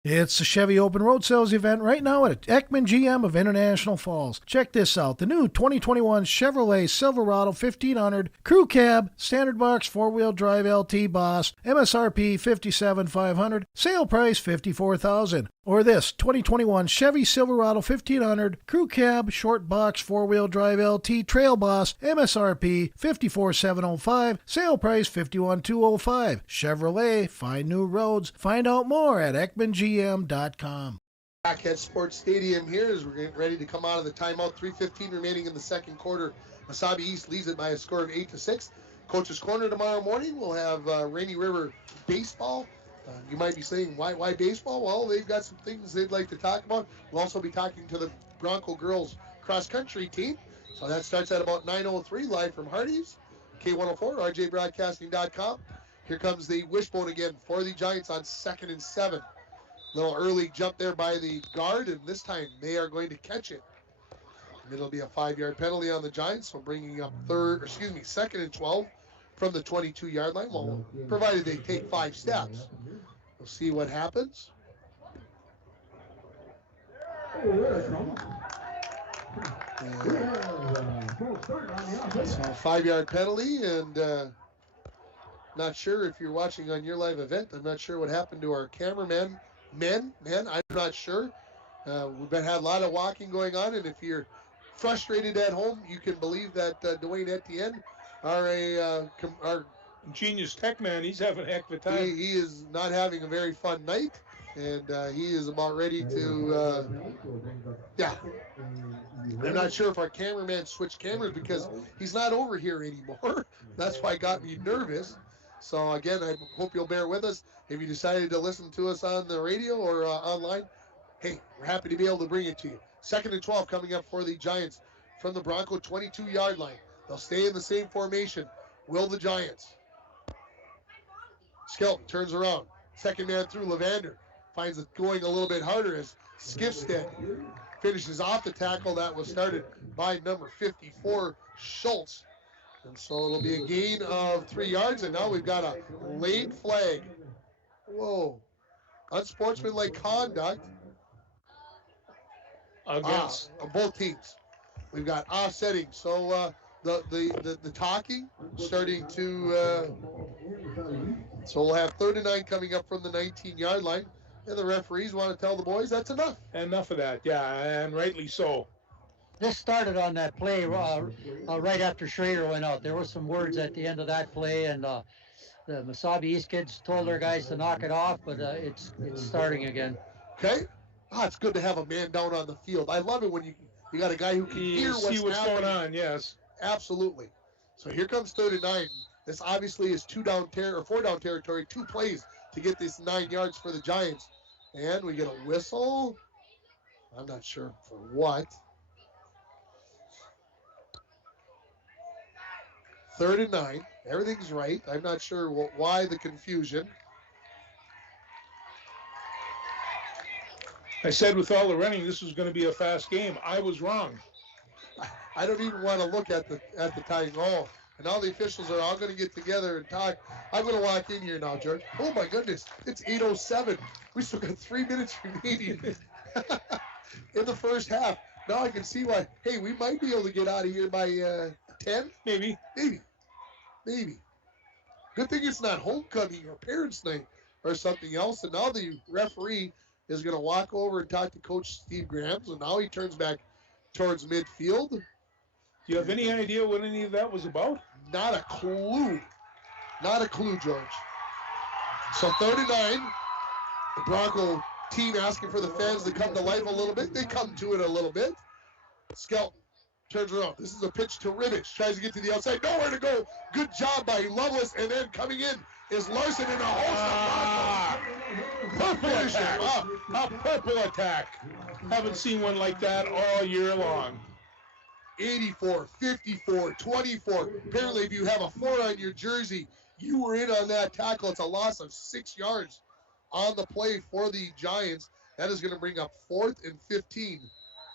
It's the Chevy Open Road Sales event right now at Ekman GM of International Falls. Check this out. The new 2021 Chevrolet Silverado 1500 Crew Cab, Standard Box 4-Wheel Drive LT Boss, MSRP $57,500, sale price $54,000. Or this 2021 Chevy Silverado 1500 Crew Cab, Short Box 4-Wheel Drive LT Trail Boss, MSRP $54,705, sale price $51,205. Chevrolet, find new roads. Find out more at EkmanGM.com. Back at Sports Stadium here as we're getting ready to come out of the timeout. 3:15 remaining in the second quarter. Mesabi East leads it by a score of 8-6. Coach's Corner tomorrow morning. We'll have Rainy River baseball. You might be saying, why baseball? Well, they've got some things they'd like to talk about. We'll also be talking to the Bronco girls cross-country team. So that starts at about 9:03, live from Hardee's, K104, RJBroadcasting.com. Here comes the wishbone again for the Giants on 2nd and 7. Little early jump there by the guard, and this time they are going to catch it. And it'll be a 5-yard penalty on the Giants, so bringing up 2nd and 12 from the 22-yard line. Well, provided they take 5 steps. We'll see what happens. So a 5-yard penalty, and not sure if you're watching on your live event. I'm not sure what happened to our cameraman. I'm not sure. We've had a lot of walking going on, and if you're frustrated at home, you can believe that Dwayne Etienne, our genius tech man, he's having a heck of a time. He is not having a very fun night, and he is about ready to, I'm not sure if our cameraman switched cameras because he's not over here anymore. That's why it got me nervous. So again, I hope you'll bear with us. If you decided to listen to us on the radio or online, hey, we're happy to be able to bring it to you. 2nd and 12 coming up for the Giants from the Bronco 22-yard line. They'll stay in the same formation. Will the Giants? Skelton turns around. Second man through. Levander finds it going a little bit harder as Skipstead finishes off the tackle that was started by number 54, Schultz. And so it'll be a gain of 3 yards, and now we've got a late flag. Whoa. Unsportsmanlike conduct. Against both teams. We've got offsetting. So the talking starting to So we'll have 3rd and 9 coming up from the 19-yard line. And the referees want to tell the boys that's enough. Enough of that, yeah, and rightly so. This started on that play right after Schrader went out. There were some words at the end of that play, and the Mesabi East kids told their guys to knock it off, but it's starting again. Okay. It's good to have a man down on the field. I love it when you got a guy who can hear what's happening. Going on. Yes, absolutely. So here comes 3rd and 9. This obviously is 4 down territory. 2 plays to get this 9 yards for the Giants, and we get a whistle. I'm not sure for what. 3rd and 9. Everything's right. I'm not sure why the confusion. I said with all the running, this was going to be a fast game. I was wrong. I don't even want to look at the time. Oh, and all the officials are all going to get together and talk. I'm going to walk in here now, George. Oh my goodness, it's 8:07. We still got 3 minutes remaining in the first half. Now I can see why. Hey, we might be able to get out of here by 10. Maybe. Good thing it's not homecoming or parents' night or something else. And now the referee is going to walk over and talk to Coach Steve Grahams, and now he turns back towards midfield. Do you have any idea what any of that was about? Not a clue. Not a clue, George. So 3rd and 9, the Bronco team asking for the fans to come to life a little bit. They come to it a little bit. Skelton turns around. This is a pitch to Ribbich. Tries to get to the outside. Nowhere to go. Good job by Lovelace. And then coming in is Larson in a host of purple attack. A purple attack. Haven't seen one like that all year long. 84, 54, 24. Apparently, if you have a 4 on your jersey, you were in on that tackle. It's a loss of 6 yards on the play for the Giants. That is going to bring up 4th and 15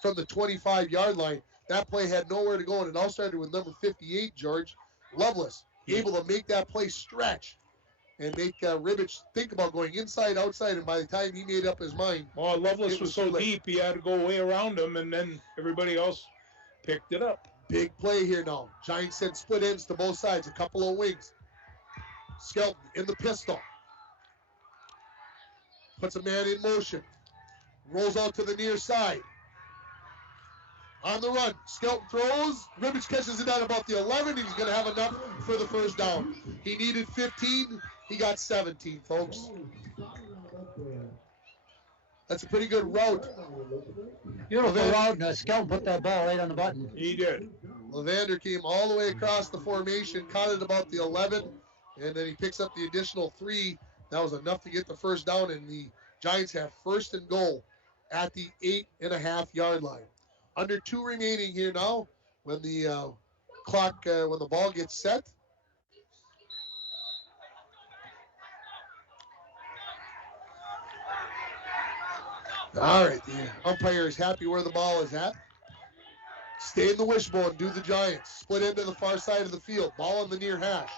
from the 25-yard line. That play had nowhere to go, and it all started with number 58, George Lovelace, able to make that play stretch and make Ribbich think about going inside, outside, and by the time he made up his mind. Oh, Lovelace was so deep, he had to go way around him, and then everybody else picked it up. Big play here now. Giants sent split ends to both sides, a couple of wings. Skelton in the pistol. Puts a man in motion. Rolls out to the near side. On the run, Skelton throws. Ribbich catches it down about the 11. He's going to have enough for the first down. He needed 15. He got 17, folks. That's a pretty good route. Beautiful route. Skelton put that ball right on the button. He did. Levander came all the way across the formation, caught it about the 11, and then he picks up the additional 3. That was enough to get the first down, and the Giants have 1st and goal at the 8.5-yard line. Under 2 remaining here now when the when the ball gets set. All right, the umpire is happy where the ball is at. Stay in the wishbone, do the Giants. Split into the far side of the field. Ball on the near hash.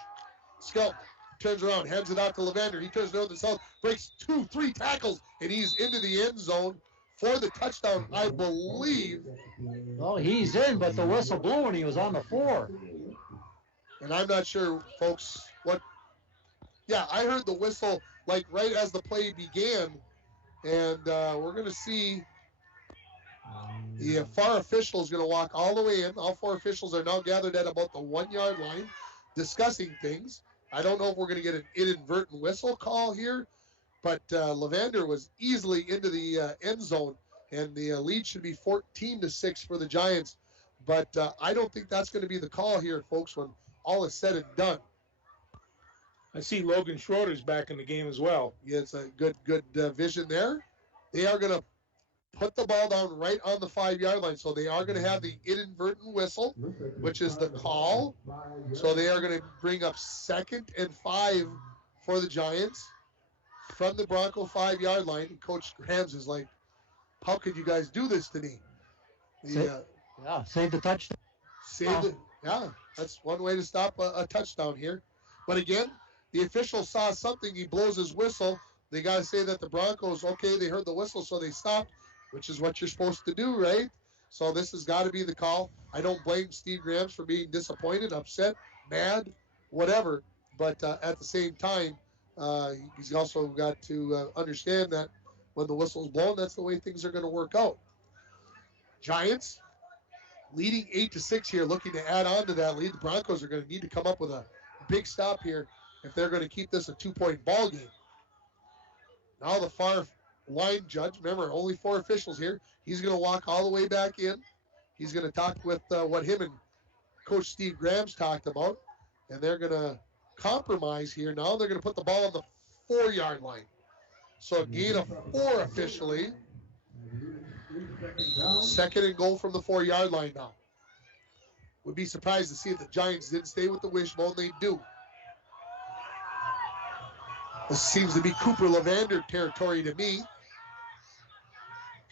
Skelton turns around, hands it out to Levander. He turns north and south, breaks 2-3 tackles, and he's into the end zone for the touchdown, I believe. Well, he's in, but the whistle blew when he was on the 4. And I'm not sure, folks, what. Yeah, I heard the whistle, like, right as the play began. And we're going to see the FAR official is going to walk all the way in. All 4 officials are now gathered at about the 1-yard line discussing things. I don't know if we're going to get an inadvertent whistle call here, but Levander was easily into the end zone, and the lead should be 14-6 for the Giants. But I don't think that's going to be the call here, folks, when all is said and done. I see Logan Schroeder's back in the game as well. Yeah, it's a good vision there. They are going to put the ball down right on the 5-yard line. So they are going to have the inadvertent whistle, which is the call. So they are going to bring up 2nd and 5 for the Giants from the Bronco 5-yard line. And Coach Grahams is like, how could you guys do this to me? Save the touchdown. Yeah, that's one way to stop a touchdown here. But again, the official saw something. He blows his whistle. They got to say that the Broncos, okay, they heard the whistle, so they stopped, which is what you're supposed to do, right? So this has got to be the call. I don't blame Steve Grahams for being disappointed, upset, mad, whatever. But at the same time, He's also got to understand that when the whistle's blown, that's the way things are going to work out. Giants leading 8-6 here, looking to add on to that lead. The Broncos are going to need to come up with a big stop here if they're going to keep this a 2-point ball game. Now the far line judge, remember, only 4 officials here. He's going to walk all the way back in. He's going to talk with what him and Coach Steve Graham's talked about, and they're going to compromise here. Now they're going to put the ball on the 4-yard line. So a gain of 4 officially. 2nd and goal from the 4-yard line now. Would be surprised to see if the Giants didn't stay with the wishbone. They do. This seems to be Cooper Levander territory to me.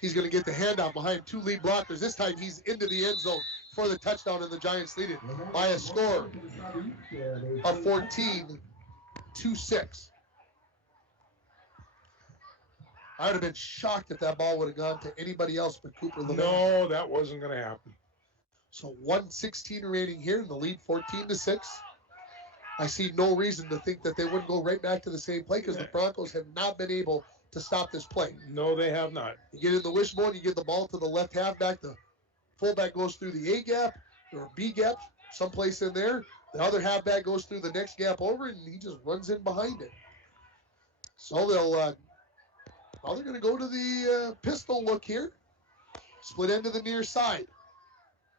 He's going to get the handoff behind 2 lead blockers. This time he's into the end zone for the touchdown, and the Giants lead it by a score of 14-6. I would have been shocked if that ball would have gone to anybody else but Cooper Levander. No, that wasn't going to happen. So 1:16 remaining here in the lead, 14-6. I see no reason to think that they wouldn't go right back to the same play because the Broncos have not been able to stop this play. No, they have not. You get in the wishbone, you give the ball to the left halfback. The fullback goes through the A gap or B gap, someplace in there. The other halfback goes through the next gap over, and he just runs in behind it. So they're going to go to the pistol look here. Split end to the near side.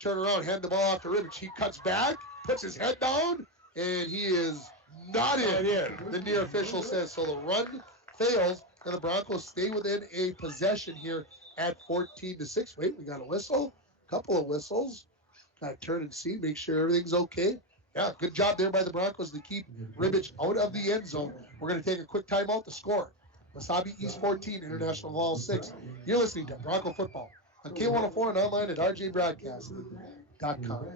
Turn around, hand the ball off to Ribbich. He cuts back, puts his head down, and he is not in. The near official says. So the run fails, and the Broncos stay within a possession here at 14-6. Wait, we got a whistle. Couple of whistles. Got to turn and see, make sure everything's okay. Yeah, good job there by the Broncos to keep Ribbich out of the end zone. We're going to take a quick timeout to score. Mesabi East 14, International Hall 6. You're listening to Bronco Football on K104 and online at rjbroadcasting.com.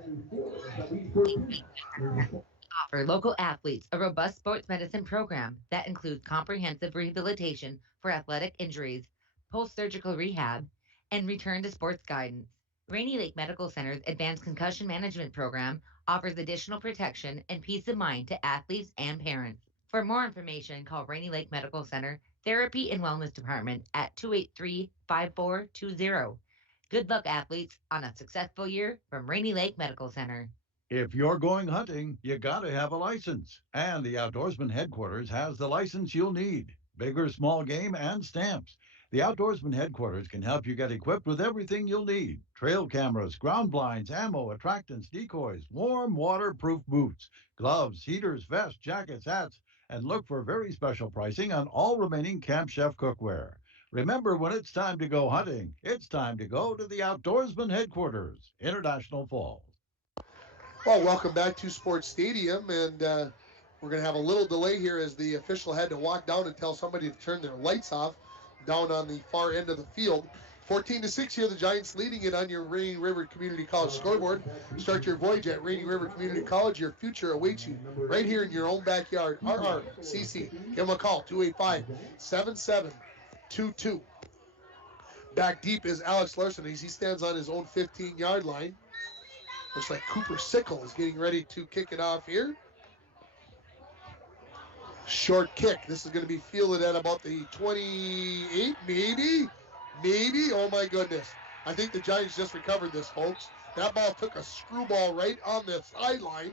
Offer local athletes a robust sports medicine program that includes comprehensive rehabilitation for athletic injuries, post-surgical rehab, and return to sports guidance. Rainy Lake Medical Center's Advanced Concussion Management Program offers additional protection and peace of mind to athletes and parents. For more information, call Rainy Lake Medical Center Therapy and Wellness Department at 283-5420. Good luck, athletes, on a successful year from Rainy Lake Medical Center. If you're going hunting, you got to have a license. And the Outdoorsman Headquarters has the license you'll need. Big or small game and stamps. The Outdoorsman Headquarters can help you get equipped with everything you'll need. Trail cameras, ground blinds, ammo, attractants, decoys, warm, waterproof boots, gloves, heaters, vests, jackets, hats, and look for very special pricing on all remaining Camp Chef cookware. Remember, when it's time to go hunting, it's time to go to the Outdoorsman Headquarters, International Falls. Well, welcome back to Sports Stadium, and we're going to have a little delay here as the official had to walk down and tell somebody to turn their lights off down on the far end of the field. 14-6 here, the Giants leading it on your Rainy River Community College scoreboard. Start your voyage at Rainy River Community College. Your future awaits you right here in your own backyard. RRCC. Give them a call, 285-7722. Back deep is Alex Larson as he stands on his own 15-yard line. Looks like Cooper Sickle is getting ready to kick it off here. Short kick. This is going to be fielded at about the 28, maybe. Oh my goodness. I think the Giants just recovered this, folks. That ball took a screwball right on the sideline,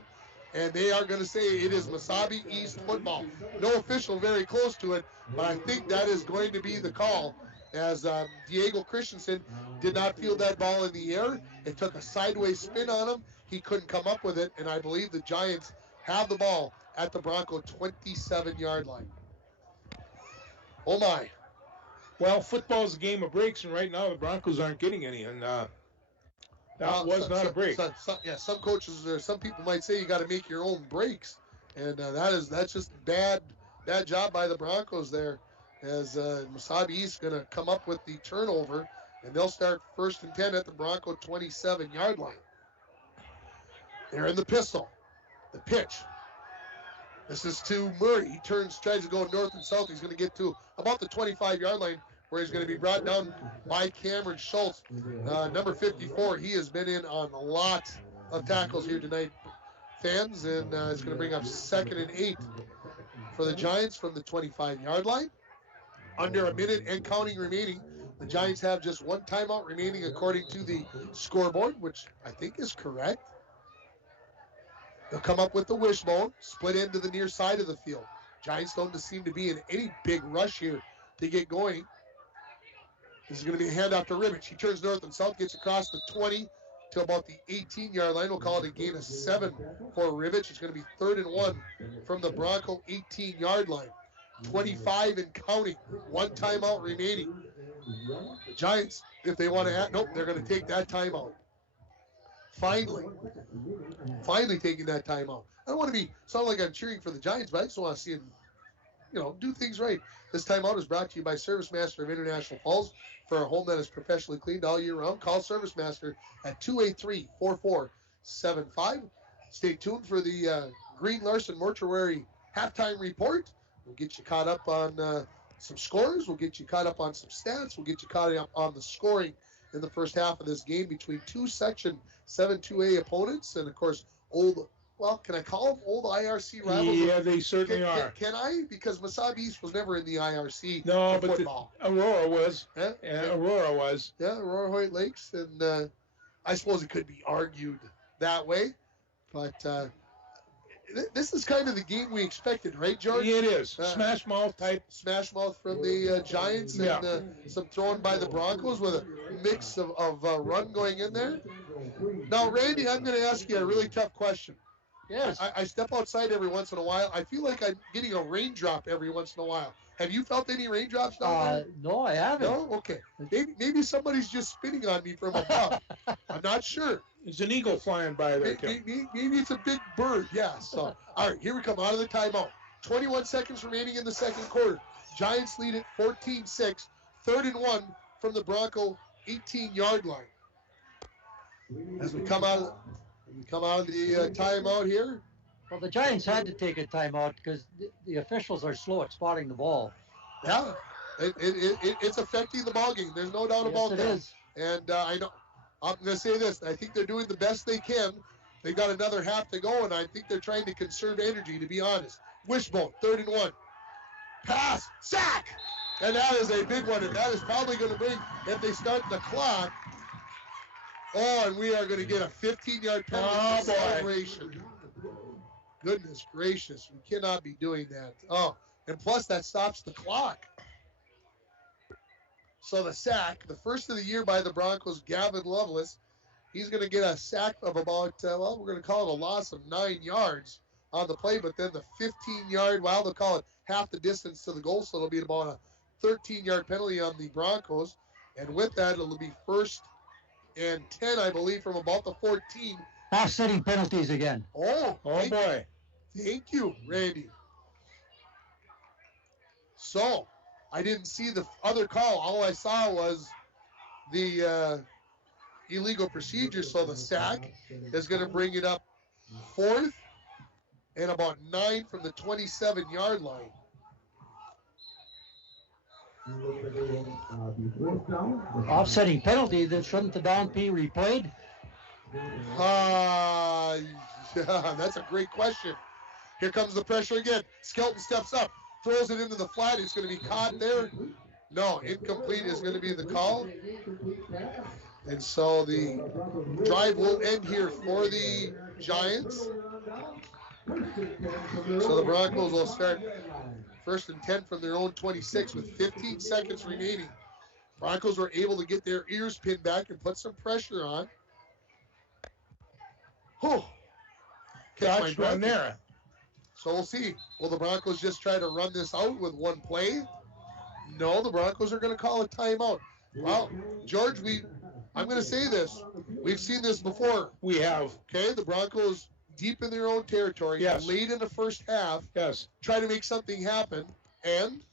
and they are going to say it is Mesabi East football. No official very close to it, but I think that is going to be the call, as Diego Christensen did not field that ball in the air. It took a sideways spin on him. He couldn't come up with it, and I believe the Giants have the ball at the Bronco 27-yard line. Oh my. Well, football's a game of breaks, and right now the Broncos aren't getting any, and that was not a break. Some coaches or some people might say you got to make your own breaks, and that's just bad job by the Broncos there, as Mesabi East going to come up with the turnover, and they'll start 1st and 10 at the Bronco 27-yard line. They're in the pistol. The pitch. This is to Murray. He tries to go north and south. He's going to get to about the 25-yard line, where he's going to be brought down by Cameron Schultz, number 54. He has been in on a lot of tackles here tonight, fans, and it's going to bring up 2nd and 8 for the Giants from the 25-yard line. Under a minute and counting remaining. The Giants have just one timeout remaining according to the scoreboard, which I think is correct. They'll come up with the wishbone, split into the near side of the field. Giants don't seem to be in any big rush here to get going. This is going to be a handoff to Ribbich. He turns north and south, gets across the 20 to about the 18-yard line. We'll call it a gain of 7 for Ribbich. It's going to be 3rd and 1 from the Bronco 18-yard line. 25 and counting. One timeout remaining. The Giants, if they want to add, nope, they're going to take that timeout. Finally taking that timeout. I don't want to sound like I'm cheering for the Giants, but I just want to see them, do things right. This timeout is brought to you by Service Master of International Falls. For a home that is professionally cleaned all year round, call Service Master at 283-4475. Stay tuned for the Green Larson Mortuary halftime report. We'll get you caught up on some scores. We'll get you caught up on some stats. We'll get you caught up on the scoring in the first half of this game between two Section 7-2A opponents. And, of course, can I call them old IRC rivals? Yeah, they certainly are. Can I? Because Mesabi East was never in the IRC No, but football. Aurora was. Yeah, Aurora was. Yeah, Aurora Hoyt Lakes. And I suppose it could be argued that way. But this is kind of the game we expected, right, George? Yeah, it is. Smash mouth type. Smash mouth from the Giants and some throwing by the Broncos with a mix of run going in there. Now, Randy, I'm going to ask you a really tough question. Yes. I step outside every once in a while. I feel like I'm getting a raindrop every once in a while. Have you felt any raindrops down there? No, I haven't. No? Okay. Maybe somebody's just spitting on me from above. I'm not sure. There's an eagle flying by there, too. Maybe it's a big bird, yeah. So, all right, here we come out of the timeout. 21 seconds remaining in the second quarter. Giants lead at 14-6. 3rd and 1 from the Bronco 18-yard line. As we come out of the timeout here. Well, the Giants had to take a timeout because the officials are slow at spotting the ball. Yeah, it's affecting the ball game. There's no doubt about that. Yes, it is. And I know I'm going to say this. I think they're doing the best they can. They got another half to go, and I think they're trying to conserve energy, to be honest. Wishbone, 3rd and 1. Pass, sack! And that is a big one, and that is probably going to bring, if they start the clock, and we are going to get a 15-yard penalty for celebration. Goodness gracious, we cannot be doing that. Oh, and plus that stops the clock. So the sack, the first of the year by the Broncos, Gavin Lovelace, he's going to get a sack of about, we're going to call it a loss of 9 yards on the play, but then the 15-yard, they'll call it half the distance to the goal, so it'll be about a 13-yard penalty on the Broncos. And with that, it'll be 1st and 10, I believe, from about the 14. Offsetting penalties again. Oh boy. Thank you, Randy. So, I didn't see the other call. All I saw was the illegal procedure. So the sack is going to bring it up 4th and about 9 from the 27-yard line. Offsetting penalty, that shouldn't the down be replayed? Yeah, that's a great question. Here comes the pressure again. Skelton steps up, throws it into the flat. It's going to be caught there. No, incomplete is going to be the call. And so the drive will end here for the Giants. So the Broncos will start 1st and 10 from their own 26 with 15 seconds remaining. Broncos were able to get their ears pinned back and put some pressure on. Catch one there. So we'll see. Will the Broncos just try to run this out with one play? No, the Broncos are going to call a timeout. Well, George, I'm going to say this. We've seen this before. We have. Okay, the Broncos deep in their own territory, late in the first half, try to make something happen, and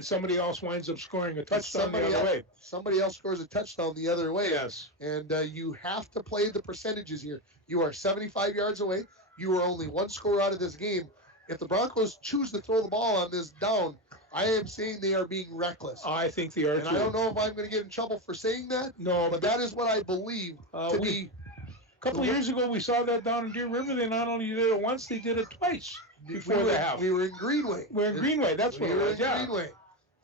somebody else winds up scoring a touchdown the other way. Somebody else scores a touchdown the other way. Yes. And you have to play the percentages here. You are 75 yards away. You are only 1 score out of this game. If the Broncos choose to throw the ball on this down, I am saying they are being reckless. I think they are, and I don't know if I'm going to get in trouble for saying that. No. But that is what I believe to be. A couple of years ago, we saw that down in Deer River. They not only did it once, they did it twice. before the half. We were in Greenway. We're in Greenway. That's what we it were was. in Yeah. Greenway,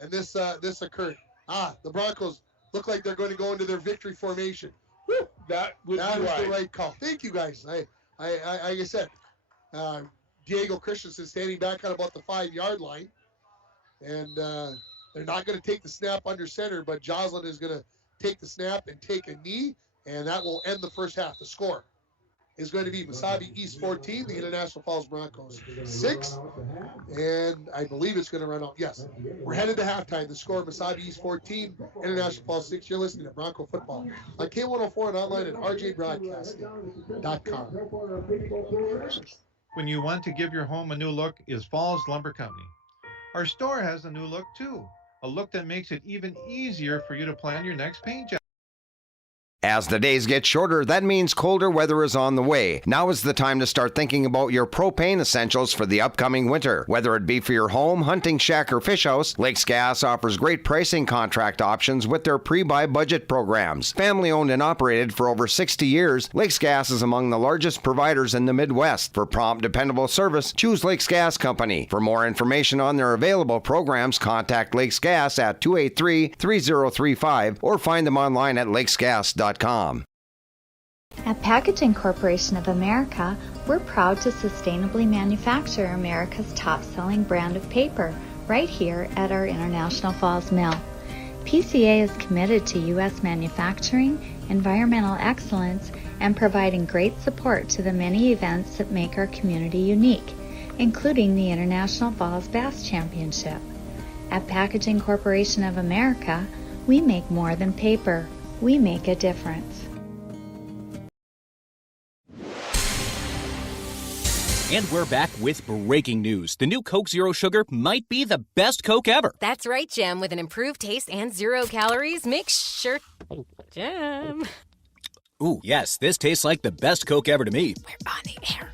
and this occurred. The Broncos look like they're going to go into their victory formation. Woo, that was the right call. Thank you, guys. Like I said, Diego Christensen standing back on about the 5-yard line, and they're not going to take the snap under center, but Joslin is going to take the snap and take a knee, and that will end the first half. The score is going to be Mesabi East 14, the International Falls Broncos 6, and I believe it's going to run out. Yes, we're headed to halftime. The score, Mesabi East 14, International Falls 6. You're listening to Bronco Football on K104 and online at rjbroadcasting.com. When you want to give your home a new look, is Falls Lumber Company. Our store has a new look too, a look that makes it even easier for you to plan your next paint job. As the days get shorter, that means colder weather is on the way. Now is the time to start thinking about your propane essentials for the upcoming winter. Whether it be for your home, hunting shack, or fish house, Lakes Gas offers great pricing contract options with their pre-buy budget programs. Family owned and operated for over 60 years, Lakes Gas is among the largest providers in the Midwest. For prompt, dependable service, choose Lakes Gas Company. For more information on their available programs, contact Lakes Gas at 283-3035 or find them online at lakesgas.com. At Packaging Corporation of America, we're proud to sustainably manufacture America's top-selling brand of paper right here at our International Falls mill. PCA is committed to U.S. manufacturing, environmental excellence, and providing great support to the many events that make our community unique, including the International Falls Bass Championship. At Packaging Corporation of America, we make more than paper. We make a difference. And we're back with breaking news. The new Coke Zero Sugar might be the best Coke ever. That's right, Jim. With an improved taste and 0 calories, make sure... Jim. Ooh, yes, this tastes like the best Coke ever to me. We're on the air.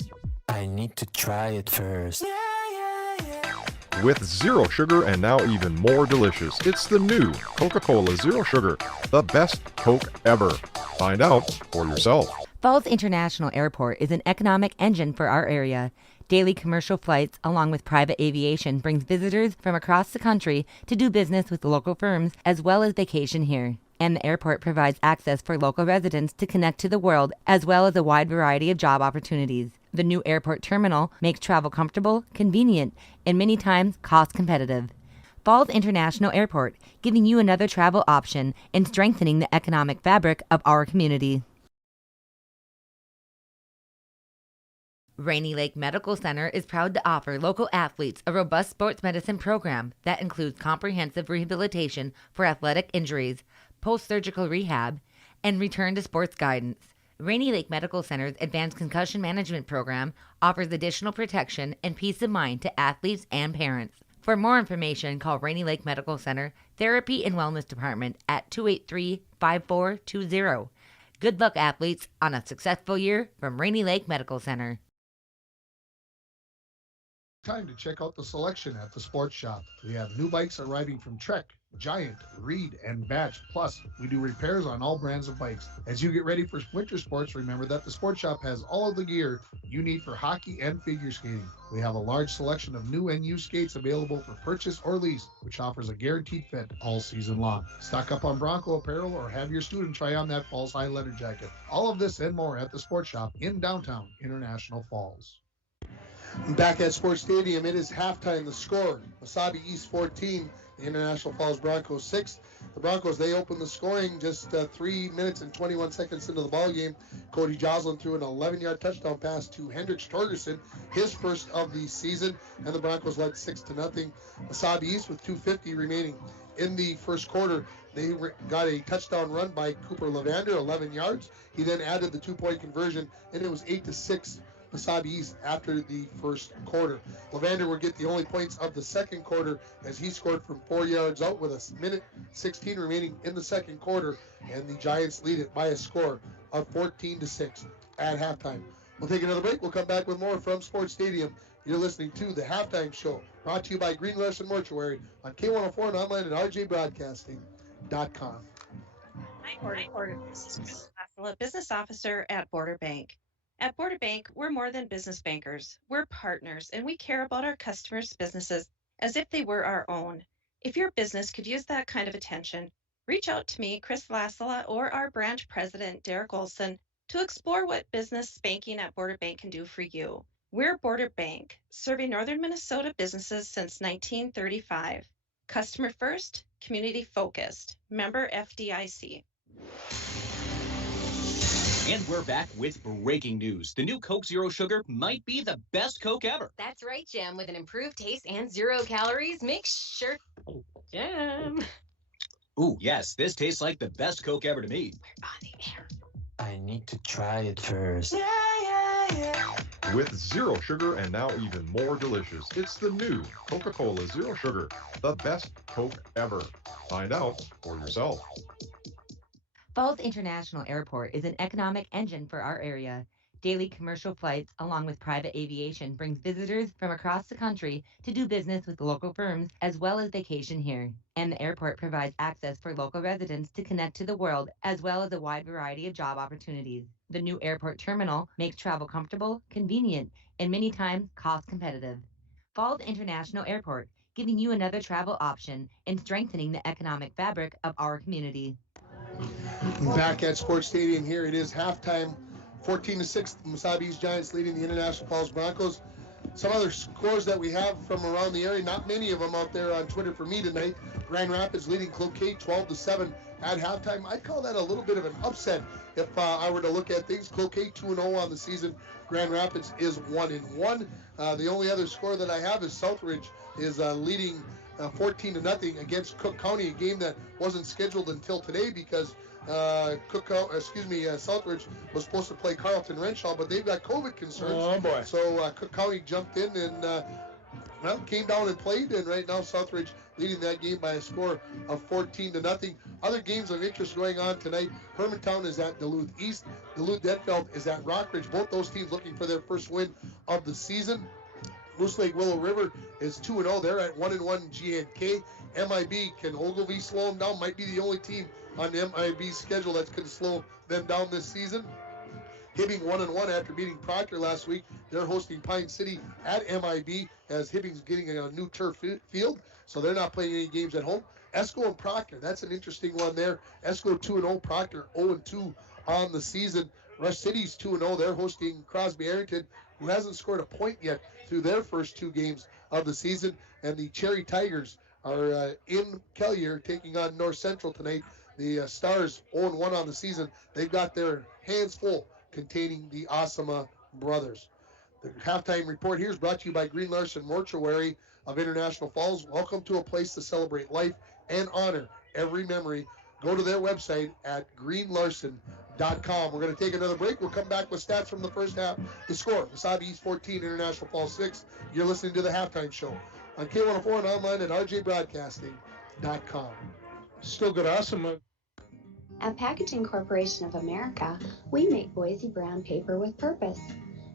I need to try it first. With zero sugar and now even more delicious, it's the new Coca-Cola Zero Sugar, the best Coke ever. Find out for yourself. Falls International Airport is an economic engine for our area. Daily commercial flights, along with private aviation, brings visitors from across the country to do business with local firms as well as vacation here. And the airport provides access for local residents to connect to the world as well as a wide variety of job opportunities. The new airport terminal makes travel comfortable, convenient, and many times cost competitive. Falls International Airport, giving you another travel option and strengthening the economic fabric of our community. Rainy Lake Medical Center is proud to offer local athletes a robust sports medicine program that includes comprehensive rehabilitation for athletic injuries, post-surgical rehab, and return to sports guidance. Rainy Lake Medical Center's Advanced Concussion Management Program offers additional protection and peace of mind to athletes and parents. For more information, call Rainy Lake Medical Center Therapy and Wellness Department at 283-5420. Good luck, athletes, on a successful year from Rainy Lake Medical Center. Time to check out the selection at the sports shop. We have new bikes arriving from Trek, Giant, Reed, and Batch. Plus, we do repairs on all brands of bikes. As you get ready for winter sports, remember that the sports shop has all of the gear you need for hockey and figure skating. We have a large selection of new and used skates available for purchase or lease, which offers a guaranteed fit all season long. Stock up on Bronco apparel or have your student try on that Falls High leather jacket. All of this and more at the sports shop in downtown International Falls. Back at Sports Stadium, it is halftime. The score, Mesabi East 14, the International Falls Broncos 6. The Broncos, they opened the scoring just 3 minutes and 21 seconds into the ball game. Cody Joslin threw an 11-yard touchdown pass to Hendricks Torgerson, his first of the season, and the Broncos led 6-0. Mesabi East with 2:50 remaining in the first quarter. They got a touchdown run by Cooper Levander, 11 yards. He then added the 2-point conversion, and it was 8-6. Mesabi East after the first quarter. Levander would get the only points of the second quarter as he scored from 4 yards out with a minute 16 remaining in the second quarter, and the Giants lead it by a score of 14-6 at halftime. We'll take another break. We'll come back with more from Sports Stadium. You're listening to The Halftime Show, brought to you by Green Larson Mortuary on K104 and online at rjbroadcasting.com. Hi, Border Business Officer at Border Bank. At Border Bank, we're more than business bankers. We're partners, and we care about our customers' businesses as if they were our own. If your business could use that kind of attention, reach out to me, Chris Lassala, or our branch president, Derek Olson, to explore what business banking at Border Bank can do for you. We're Border Bank, serving northern Minnesota businesses since 1935. Customer first, community focused. Member FDIC. And we're back with breaking news. The new Coke Zero Sugar might be the best Coke ever. That's right, Jim. With an improved taste and 0 calories, make sure... Jim. Ooh, yes, this tastes like the best Coke ever to me. We're on the air. I need to try it first. With zero sugar and now even more delicious, it's the new Coca-Cola Zero Sugar, the best Coke ever. Find out for yourself. Falls International Airport is an economic engine for our area. Daily commercial flights, along with private aviation, brings visitors from across the country to do business with local firms as well as vacation here. And the airport provides access for local residents to connect to the world as well as a wide variety of job opportunities. The new airport terminal makes travel comfortable, convenient, and many times cost competitive. Falls International Airport, giving you another travel option and strengthening the economic fabric of our community. Back at Sports Stadium here, it is halftime, 14-6. Mesabi's Giants leading the International Falls Broncos. Some other scores that we have from around the area, not many of them out there on Twitter for me tonight. Grand Rapids leading Cloquet 12-7 at halftime. I'd call that a little bit of an upset if I were to look at things. Cloquet 2-0 on the season. Grand Rapids is 1-1. The only other score that I have is Southridge is leading 14-0 against Cook County, a game that wasn't scheduled until today because Southridge was supposed to play Carlton Renshaw, but they've got COVID concerns. Oh, boy. So Cook County jumped in and came down and played, and right now Southridge leading that game by a score of 14-0. Other games of interest going on tonight. Hermantown is at Duluth East. Duluth-Denfeld is at Rockridge. Both those teams looking for their first win of the season. Moose Lake Willow River is 2-0. They're at 1-1 GNK. MIB, can Ogilvie slow them down? Might be the only team on the MIB schedule that's going to slow them down this season. Hibbing 1-1 after beating Proctor last week. They're hosting Pine City at MIB as Hibbing's getting a new turf field, so they're not playing any games at home. Esco and Proctor, that's an interesting one there. Esco 2-0, Proctor 0-2 on the season. Rush City's 2-0. They're hosting Crosby Arrington, who hasn't scored a point yet through their first two games of the season. And the Cherry Tigers are in Kellier taking on North Central tonight. The Stars 0-1 on the season. They've got their hands full containing the Asama brothers. The halftime report here is brought to you by Green Larson Mortuary of International Falls. Welcome to a place to celebrate life and honor every memory. Go to their website at greenlarson.com. We're going to take another break. We'll come back with stats from the first half. The score, Mesabi East 14, International Falls 6. You're listening to the halftime show on K104 and online at rjbroadcasting.com. Still good, awesome. At Packaging Corporation of America, we make Boise brown paper with purpose.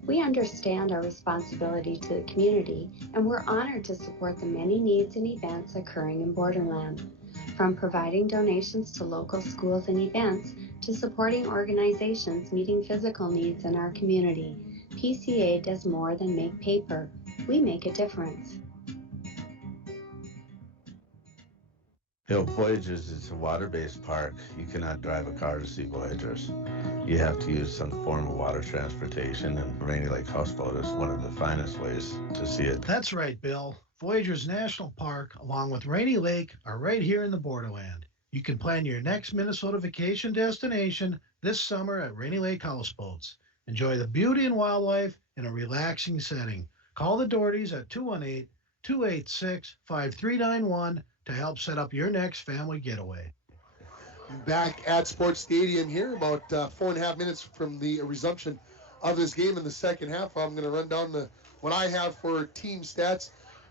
We understand our responsibility to the community, and we're honored to support the many needs and events occurring in Borderland. From providing donations to local schools and events, to supporting organizations meeting physical needs in our community, PCA does more than make paper. We make a difference. Voyagers is a water-based park. You cannot drive a car to see Voyagers. You have to use some form of water transportation, and Rainy Lake Houseboat is one of the finest ways to see it. That's right, Bill. Voyagers National Park, along with Rainy Lake, are right here in the Borderland. You can plan your next Minnesota vacation destination this summer at Rainy Lake Houseboats. Enjoy the beauty and wildlife in a relaxing setting. Call the Dohertys at 218-286-5391 to help set up your next family getaway. Back at Sports Stadium here, about 4.5 minutes from the resumption of this game in the second half. I'm going to run down what I have for team stats.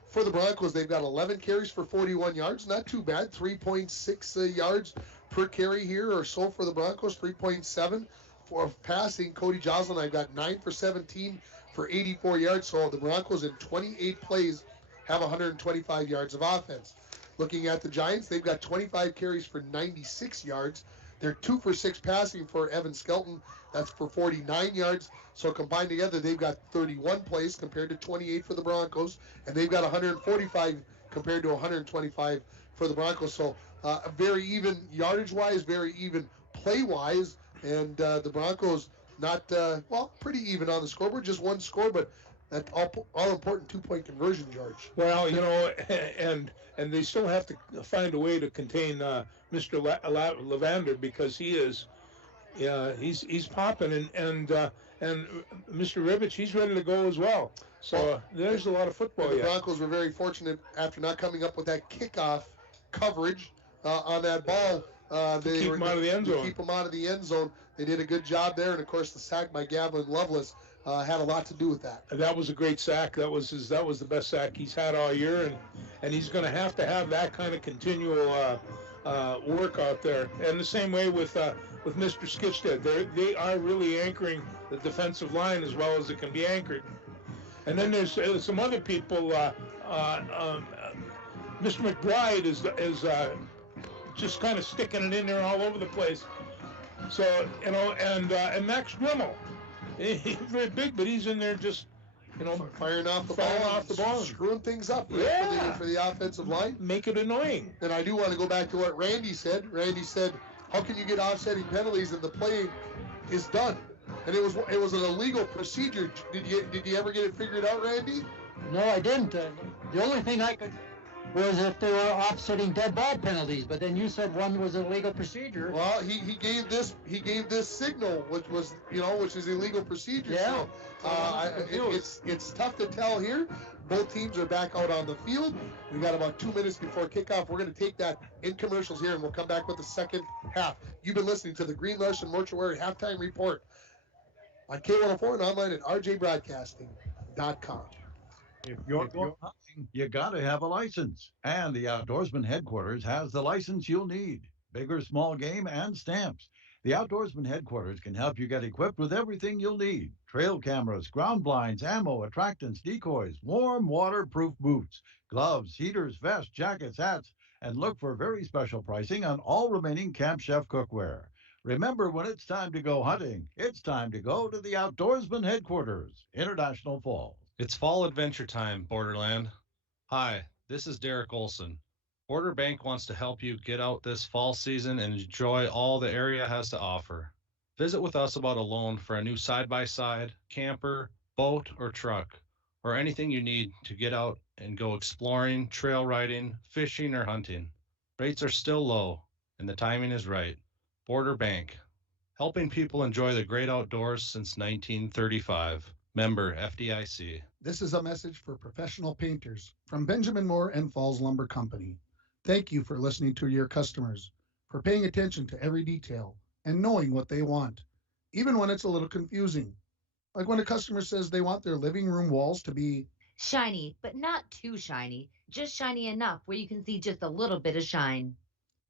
For the Broncos, they've got 11 carries for 41 yards. Not too bad. 3.6 yards per carry here or so for the Broncos. 3.7 for passing. Cody Joslin, I've got 9 for 17 for 84 yards. So the Broncos in 28 plays have 125 yards of offense. Looking at the Giants, they've got 25 carries for 96 yards. They're 2 for 6 passing for Evan Skelton. That's for 49 yards. So combined together, they've got 31 plays compared to 28 for the Broncos, and they've got 145 compared to 125 for the Broncos. So very even yardage-wise, very even play-wise, and the Broncos not pretty even on the scoreboard, just one score, but that all important 2-point conversion, George. Well, and they still have to find a way to contain Mr. Levander, because he's popping, and Mr. Rivich, he's ready to go as well. So there's a lot of football. The Broncos were very fortunate after not coming up with that kickoff coverage on that ball. They keep them out of the end zone. Keep them out of the end zone. They did a good job there, and of course the sack by Gavin Lovelace had a lot to do with that. And that was a great sack. That was the best sack he's had all year, and he's going to have that kind of continual work out there. And the same way with Mr. Skitstead, they are really anchoring the defensive line as well as it can be anchored. And then there's some other people. Mr. McBride is just kind of sticking it in there all over the place. So and Max Grimmel, he's very big, but he's in there just firing off the ball, screwing things up for the offensive line. Make it annoying. And I do want to go back to what Randy said. Randy said, "How can you get offsetting penalties and the play is done?" And it was an illegal procedure. Did you ever get it figured out, Randy? No, I didn't. The only thing I could was if they were offsetting dead ball penalties, but then you said one was a legal procedure. Well, he gave this signal, which is illegal procedure. Yeah. So it's tough to tell here. Both teams are back out on the field. We got about 2 minutes before kickoff. We're going to take that in commercials here, and we'll come back with the second half. You've been listening to the Green Larson Mortuary Halftime Report on K104 and online at rjbroadcasting.com. If you're going hunting, you got to have a license. And the Outdoorsman Headquarters has the license you'll need. Big or small game and stamps. The Outdoorsman Headquarters can help you get equipped with everything you'll need. Trail cameras, ground blinds, ammo, attractants, decoys, warm, waterproof boots, gloves, heaters, vests, jackets, hats, and look for very special pricing on all remaining Camp Chef cookware. Remember, when it's time to go hunting, it's time to go to the Outdoorsman Headquarters, International Falls. It's fall adventure time, Borderland. Hi, this is Derek Olson. Border Bank wants to help you get out this fall season and enjoy all the area has to offer. Visit with us about a loan for a new side-by-side, camper, boat, or truck, or anything you need to get out and go exploring, trail riding, fishing, or hunting. Rates are still low, and the timing is right. Border Bank, helping people enjoy the great outdoors since 1935. Member FDIC. This is a message for professional painters from Benjamin Moore and Falls Lumber Company. Thank you for listening to your customers, for paying attention to every detail and knowing what they want, even when it's a little confusing. Like when a customer says they want their living room walls to be shiny, but not too shiny, just shiny enough where you can see just a little bit of shine.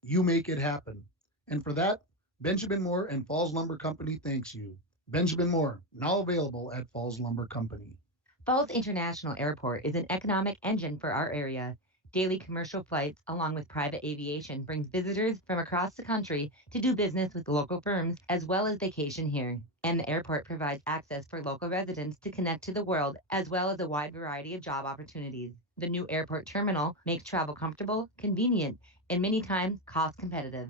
You make it happen. And for that, Benjamin Moore and Falls Lumber Company thanks you. Benjamin Moore, now available at Falls Lumber Company. Falls International Airport is an economic engine for our area. Daily commercial flights, along with private aviation, brings visitors from across the country to do business with local firms as well as vacation here. And the airport provides access for local residents to connect to the world as well as a wide variety of job opportunities. The new airport terminal makes travel comfortable, convenient, and many times cost competitive.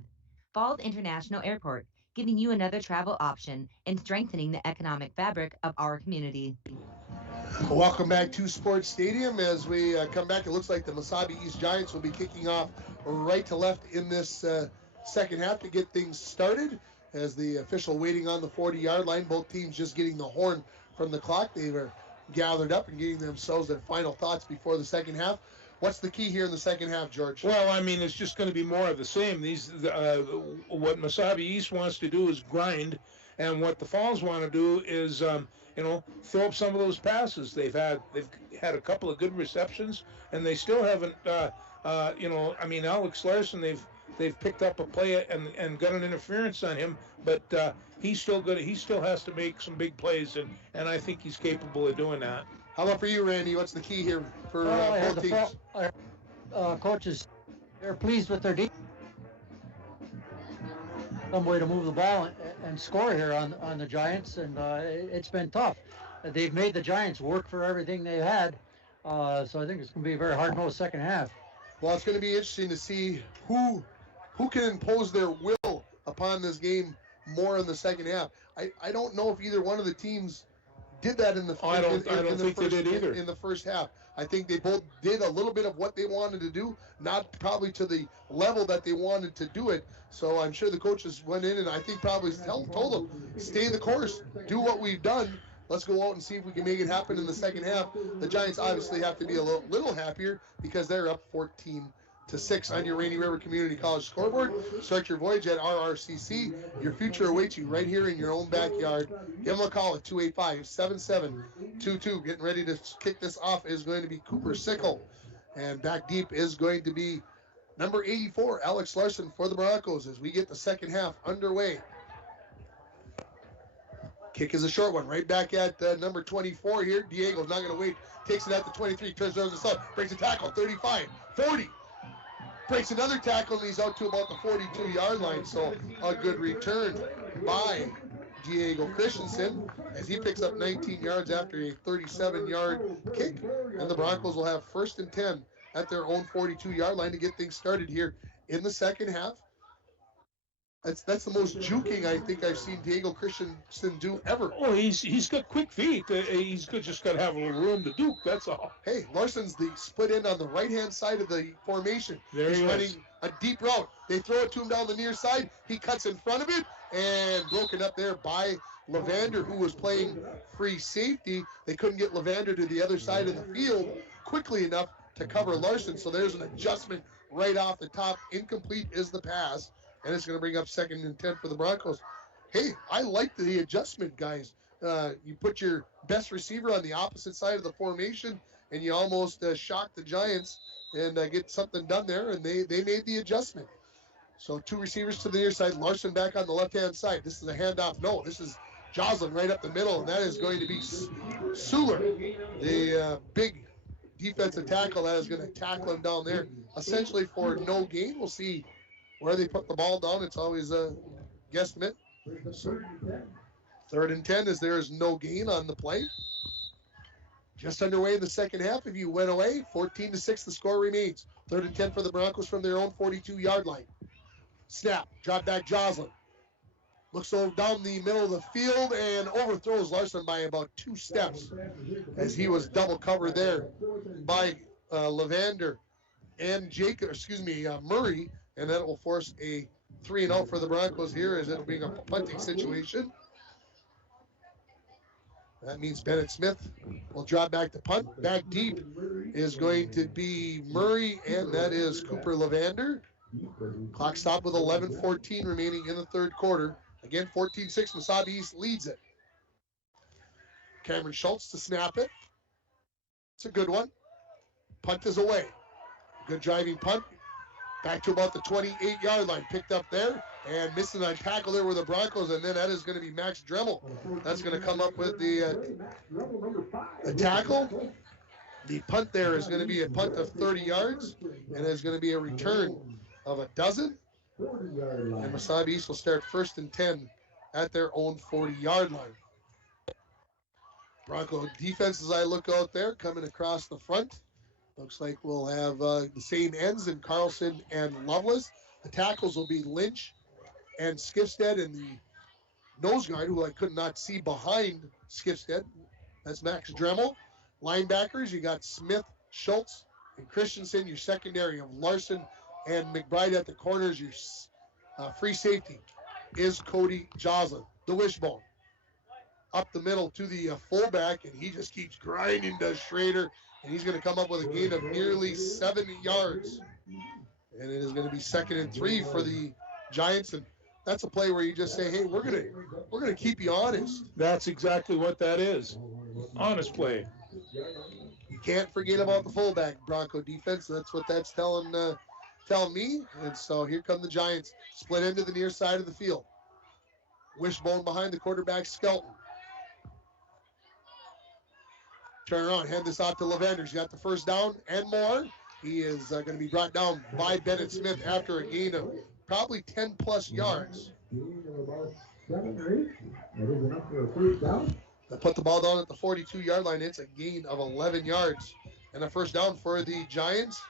Falls International Airport, giving you another travel option and strengthening the economic fabric of our community. Welcome back to Sports Stadium. As we come back, it looks like the Mesabi East Giants will be kicking off right to left in this second half to get things started. As the official waiting on the 40-yard line, both teams just getting the horn from the clock. They were gathered up and getting themselves their final thoughts before the second half. What's the key here in the second half, George? Well, I mean, it's just going to be more of the same. What Mesabi East wants to do is grind, and what the Falls want to do is, throw up some of those passes. They've had a couple of good receptions, and they still haven't. Alex Larson, they've picked up a play and got an interference on him, but he's still good. He still has to make some big plays, and I think he's capable of doing that. How about for you, Randy? What's the key here for both teams? Coaches, they're pleased with their defense. some way to move the ball and score here on the Giants, and it's been tough. They've made the Giants work for everything they had, so I think it's going to be a very hard-nosed second half. Well, it's going to be interesting to see who can impose their will upon this game more in the second half. I don't know if either one of the teams did that in the in the first half. I think they both did a little bit of what they wanted to do, not probably to the level that they wanted to do it. So I'm sure the coaches went in and I think probably told them, stay the course, do what we've done. Let's go out and see if we can make it happen in the second half. The Giants obviously have to be a little happier because they're up 14-6 on your Rainy River Community College scoreboard. Start your voyage at RRCC. Your future awaits you right here in your own backyard. Give them a call at 285-7722. Getting ready to kick this off is going to be Cooper Sickle. And back deep is going to be number 84, Alex Larson for the Broncos as we get the second half underway. Kick is a short one, right back at number 24 here. Diego's not going to wait. Takes it at the 23, turns over the sub, breaks a tackle, 35, 40. Breaks another tackle, and he's out to about the 42-yard line. So a good return by Diego Christensen as he picks up 19 yards after a 37-yard kick. And the Broncos will have 1st and 10 at their own 42-yard line to get things started here in the second half. That's the most juking I think I've seen Diego Christensen do ever. Oh, he's got quick feet. He's just got to have a little room to duke, that's all. Hey, Larson's the split end on the right-hand side of the formation. He's running a deep route. They throw it to him down the near side. He cuts in front of it and broken up there by Levander, who was playing free safety. They couldn't get Levander to the other side of the field quickly enough to cover Larson, so there's an adjustment right off the top. Incomplete is the pass. And it's going to bring up 2nd and 10 for the Broncos. Hey, I like the adjustment, guys. You put your best receiver on the opposite side of the formation, and you almost shock the Giants and get something done there, and they made the adjustment. So 2 receivers to the near side, Larson back on the left-hand side. This is a handoff. No, this is Joslin right up the middle, and that is going to be Suler, the big defensive tackle that is going to tackle him down there, essentially for no gain. We'll see where they put the ball down. It's always a guesstimate. 3rd and 10 as there is no gain on the play. Just underway in the second half. If you went away, 14-6 the score remains. 3rd and 10 for the Broncos from their own 42-yard line. Snap, drop back Joslin. Looks over down the middle of the field and overthrows Larson by about 2 steps as he was double covered there by Levander and Murray. And that will force a 3-0 for the Broncos here as it'll be a punting situation. That means Bennett Smith will drop back to punt. Back deep is going to be Murray, and that is Cooper Levander. Clock stop with 11:14 remaining in the 3rd quarter. Again, 14-6, Mesabi East leads it. Cameron Schultz to snap it. It's a good one. Punt is away. Good driving punt. Back to about the 28-yard line. Picked up there and missing a tackle there with the Broncos. And then that is going to be Max Dremel. That's going to come up with the tackle. The punt there is going to be a punt of 30 yards. And there's going to be a return of a dozen. And Mesabi East will start 1st and 10 at their own 40-yard line. Bronco defense, as I look out there, coming across the front. Looks like we'll have the same ends in Carlson and Lovelace. The tackles will be Lynch and Skifstead, and the nose guard, who I could not see behind Skifstead. That's Max Dremel. Linebackers, you got Smith, Schultz, and Christensen. Your secondary of Larson and McBride at the corners. Your free safety is Cody Joslin. The wishbone. Up the middle to the fullback, and he just keeps grinding, does Schrader. And he's going to come up with a gain of nearly 70 yards. And it is going to be 2nd and 3 for the Giants. And that's a play where you just say, hey, we're going to keep you honest. That's exactly what that is. Honest play. You can't forget about the fullback, Bronco defense. That's what that's telling me. And so here come the Giants. Split into the near side of the field. Wishbone behind the quarterback, Skelton. Turn around, hand this off to Levander. He's got the 1st down and more. He is going to be brought down by Bennett Smith after a gain of probably 10-plus yards. Gain of about 7 or 8. That is enough for a first down. They put the ball down at the 42-yard line. It's a gain of 11 yards. And a first down for the Giants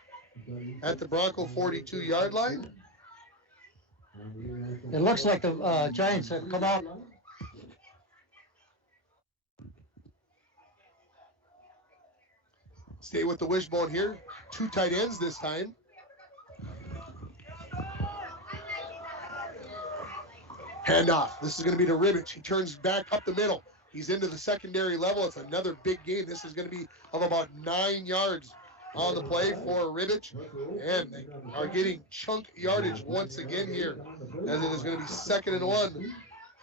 at the Bronco 42-yard line. It looks like the Giants have come out. Stay with the wishbone here. 2 tight ends this time. Handoff. This is going to be to Ribbich. He turns back up the middle. He's into the secondary level. It's another big gain. This is going to be of about 9 yards on the play for Ribbich. And they are getting chunk yardage once again here, as it is going to be 2nd and 1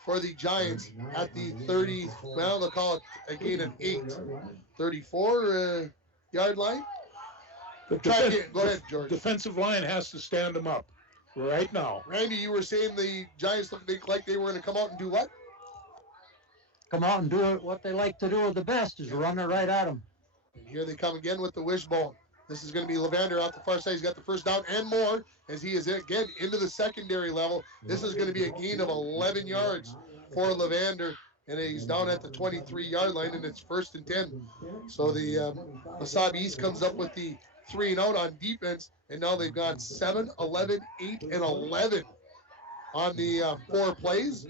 for the Giants at the 30, well, they'll call it a gain of 8. 34-yard line. Go ahead, George. Defensive line has to stand them up right now. Randy, you were saying the Giants looked like they were going to come out and do what? Come out and do what they like to do the best, is run it right at them. And here they come again with the wishbone. This is going to be Levander out the far side. He's got the first down and more as he is again into the secondary level. This is going to be a gain of 11 yards for Levander, and he's down at the 23-yard line, and it's 1st and 10. So the Mesabi East comes up with the 3 and out on defense, and now they've got 7, 11, 8, and 11 on the 4 plays,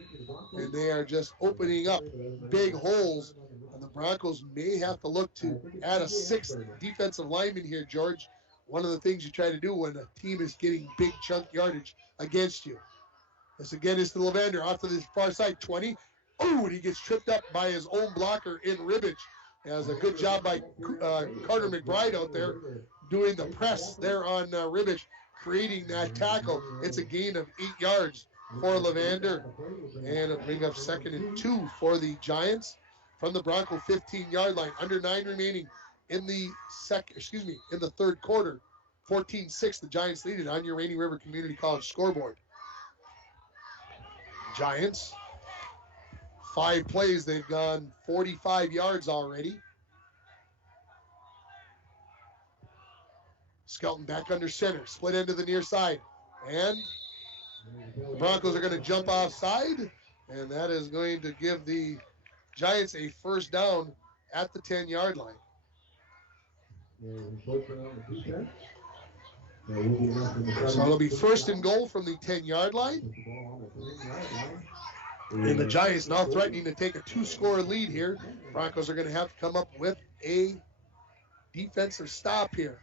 and they are just opening up big holes. And the Broncos may have to look to add a 6th defensive lineman here, George. One of the things you try to do when a team is getting big chunk yardage against you. This again is to Levander off to the far side, 20. Oh, and he gets tripped up by his own blocker in Ribbich. As a good job by Carter McBride out there doing the press there on Ribbich, creating that tackle. It's a gain of 8 yards for Levander, and it'll bring up 2nd and 2 for the Giants from the Bronco 15-yard line. Under 9 remaining in the in the 3rd quarter. 14-6, the Giants lead it on your Rainy River Community College scoreboard. Giants, 5 plays, they've gone 45 yards already. Skelton back under center, split into the near side, and the Broncos are going to jump offside, and that is going to give the Giants a first down at the 10-yard line. So it'll be 1st and goal from the 10-yard line. And the Giants now threatening to take a 2-score lead here. Broncos are going to have to come up with a defensive stop here.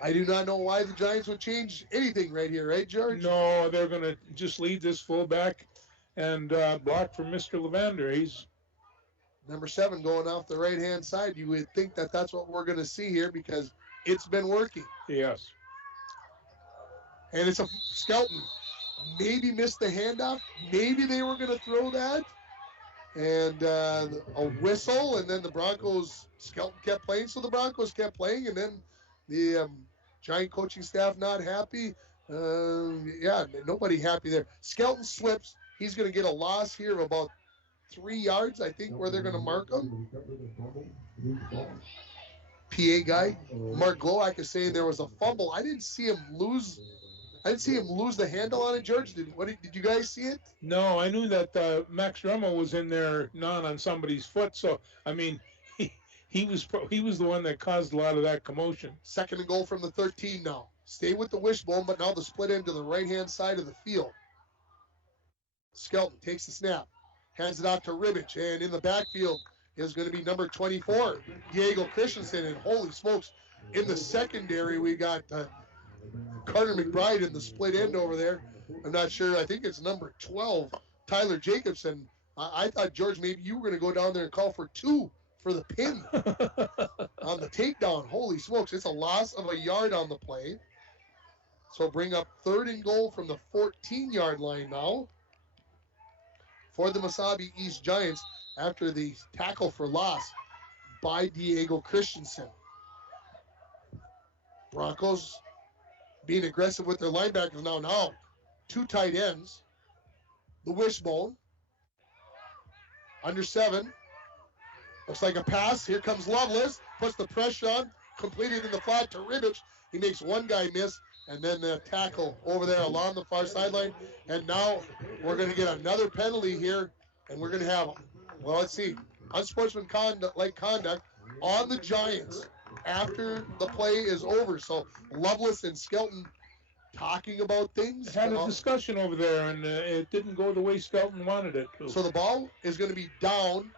I do not know why the Giants would change anything right here, right, George? No, they're going to just lead this fullback and block for Mr. Levander. He's number 7 going off the right-hand side. You would think that that's what we're going to see here because it's been working. Yes. And it's a Skelton. Maybe missed the handoff. Maybe they were going to throw that. And a whistle, and then the Broncos, Skelton kept playing, so the Broncos kept playing, and then the Giant coaching staff not happy. Yeah, nobody happy there. Skelton slips. He's going to get a loss here of about 3 yards, I think, where they're going to mark him. PA guy, Mark Glowak, is saying there was a fumble. I didn't see him lose the handle on it, George. Did you guys see it? No, I knew that Max Dremel was in there gnawing on somebody's foot. So, I mean, he was the one that caused a lot of that commotion. 2nd and goal from the 13 now. Stay with the wishbone, but now the split end to the right-hand side of the field. Skelton takes the snap, hands it out to Ribbich, and in the backfield is going to be number 24, Diego Christensen. And holy smokes, in the secondary, we got Carter McBride in the split end over there. I'm not sure. I think it's number 12, Tyler Jacobson. I thought, George, maybe you were going to go down there and call for 2 for the pin on the takedown. Holy smokes, it's a loss of a yard on the play. So bring up 3rd and goal from the 14-yard line now for the Mesabi East Giants after the tackle for loss by Diego Christensen. Broncos being aggressive with their linebackers now. 2 tight ends. The wishbone. Under 7. Looks like a pass. Here comes Lovelace. Puts the pressure on. Completed in the flat to Ribbich. He makes one guy miss. and then the tackle over there along the far sideline. And now we're going to get another penalty here, and we're going to have, well, let's see, unsportsmanlike conduct on the Giants after the play is over. So Loveless and Skelton talking about things. Had a discussion over there, and it didn't go the way Skelton wanted it to. So the ball is going to be down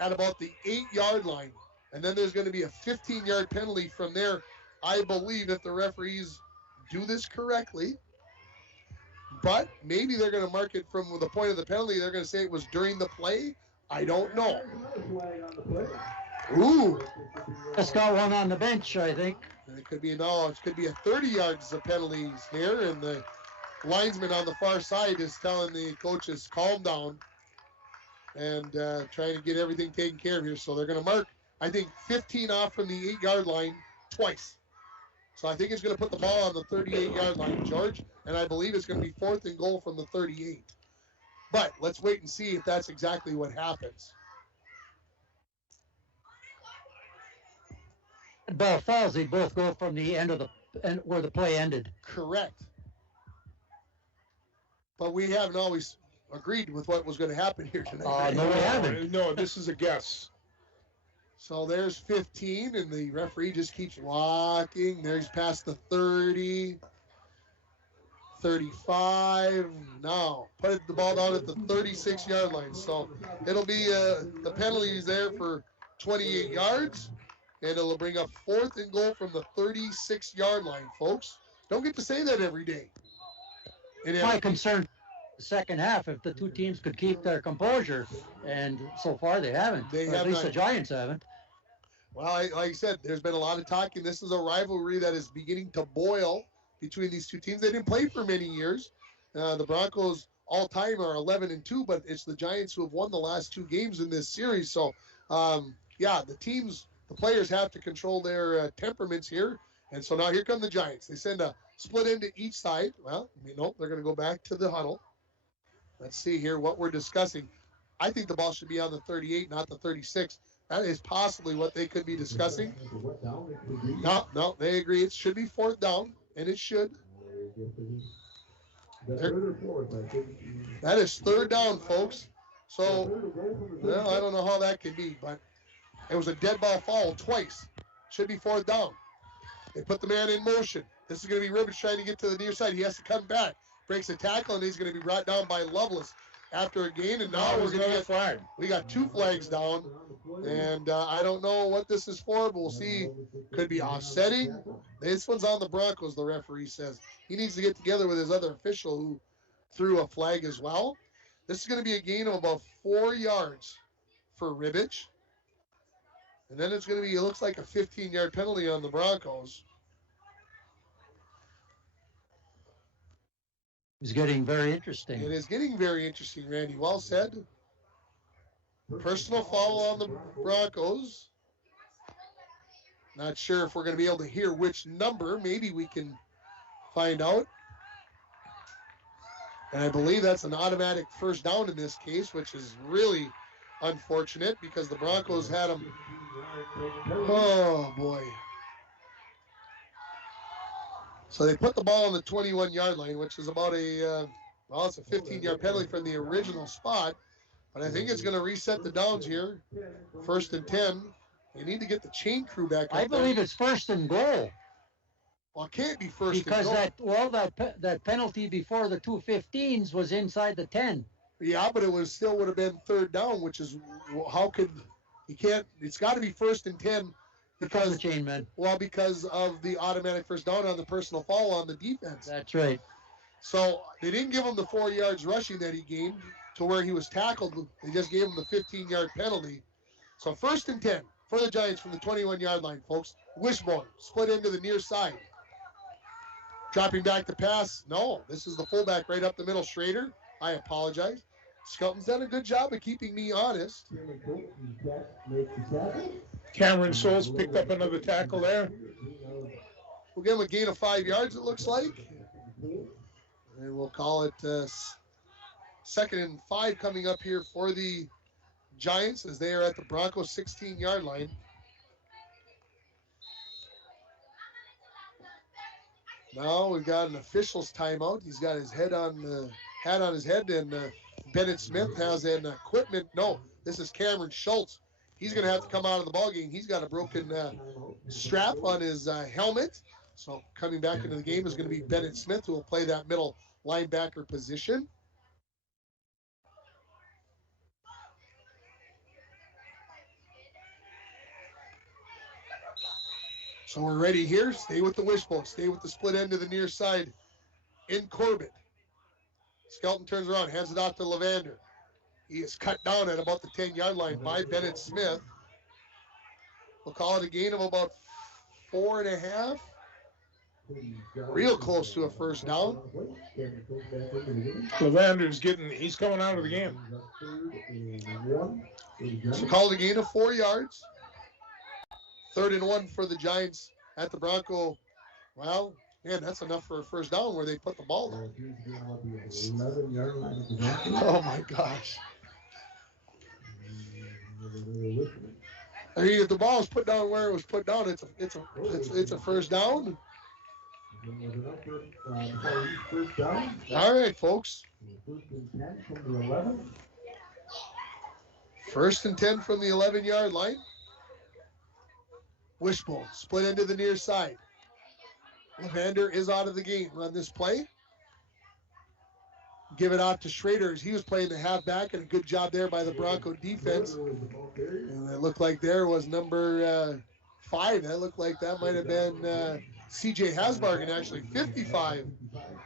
at about the 8-yard line, and then there's going to be a 15-yard penalty from there. I believe if the referees do this correctly, but maybe they're going to mark it from the point of the penalty. They're going to say it was during the play. I don't know. Ooh. Just got one on the bench, I think. It could be it could be a 30 yards of penalties here, and the linesman on the far side is telling the coaches calm down and trying to get everything taken care of here. So they're going to mark, I think, 15 off from the 8-yard line twice. So I think it's going to put the ball on the 38-yard line, George, and I believe it's going to be 4th and goal from the 38. But let's wait and see if that's exactly what happens. Bell Falls, they both go from the end of where the play ended. Correct. But we haven't always agreed with what was going to happen here tonight. No, we haven't. No, this is a guess. So there's 15, and the referee just keeps walking. There's past the 30, 35. Now, put the ball down at the 36-yard line. So it'll be the penalty is there for 28 yards, and it'll bring up 4th and goal from the 36-yard line, folks. Don't get to say that every day. My concern, the second half, if the two teams could keep their composure, and so far they haven't. At least the Giants haven't. Well, like I said, there's been a lot of talking. This is a rivalry that is beginning to boil between these two teams. They didn't play for many years. The Broncos all-time are 11-2, but it's the Giants who have won the last 2 games in this series. So, yeah, the players have to control their temperaments here. And so now here come the Giants. They send a split end to each side. Well, nope, they're going to go back to the huddle. Let's see here what we're discussing. I think the ball should be on the 38, not the 36. That is possibly what they could be discussing. No, they agree. It should be 4th down, and it should. That is 3rd down, folks. So, well, I don't know how that could be, but it was a dead ball foul twice. Should be 4th down. They put the man in motion. This is going to be Ribbits trying to get to the near side. He has to come back. Breaks a tackle, and he's going to be brought down by Loveless after a gain. And now we're going to get flag. We got 2 flags down, and I don't know what this is for, but we'll see. Could be offsetting. This one's on the Broncos, the referee says. He needs to get together with his other official who threw a flag as well. This is going to be a gain of about 4 yards for Ribbich. And then it's going to be, it looks like a 15-yard penalty on the Broncos. It's getting very interesting. It is getting very interesting, Randy. Well said. Personal foul on the Broncos. Not sure if we're going to be able to hear which number. Maybe we can find out. And I believe that's an automatic 1st down in this case, which is really unfortunate because the Broncos had them. Oh, boy. So they put the ball on the 21-yard line, which is about it's a 15-yard penalty from the original spot. But I think it's going to reset the downs here. 1st and 10. You need to get the chain crew back up I believe there. it's 1st and goal. Well, it can't be 1st because and goal. that penalty before the 215s was inside the 10. Yeah, but it still would have been 3rd down, which is it's got to be 1st and 10 because the chain man. Well, because of the automatic 1st down on the personal foul on the defense. That's right. So they didn't give him the 4 yards rushing that he gained to where he was tackled. They just gave him the 15-yard penalty. So 1st and 10 for the Giants from the 21-yard line, folks. Wishbone split into the near side. Dropping back to pass. No, this is the fullback right up the middle, Schrader. I apologize. Skelton's done a good job of keeping me honest. Cameron Souls picked up another tackle there. We'll give him a gain of 5 yards, it looks like. And we'll call it 2nd and 5 coming up here for the Giants as they are at the Broncos 16-yard line. Now we've got an official's timeout. He's got his hat on his head, and Bennett Smith has an equipment. No, this is Cameron Schultz. He's going to have to come out of the ballgame. He's got a broken strap on his helmet. So coming back into the game is going to be Bennett Smith, who will play that middle linebacker position. So we're ready here. Stay with the wishbone. Stay with the split end to the near side in Corbett. Skelton turns around, hands it off to Levander. He is cut down at about the 10-yard line by Bennett Smith. We'll call it a gain of about 4.5. Real close to a first down. Levander's he's coming out of the game. So call it a gain of 4 yards. 3rd and 1 for the Giants at the Bronco. Well, man, that's enough for a first down where they put the ball down. Oh my gosh. I mean, if the ball is put down where it was put down, it's a first down. All right, folks. 1st and 10 from the 11-yard line. Wishbone, split into the near side. Levander is out of the game on this play. Give it off to Schrader as he was playing the halfback, and a good job there by the Bronco defense. And it looked like there was number 5. That looked like that might have been C.J. Hasbargen, actually, 55.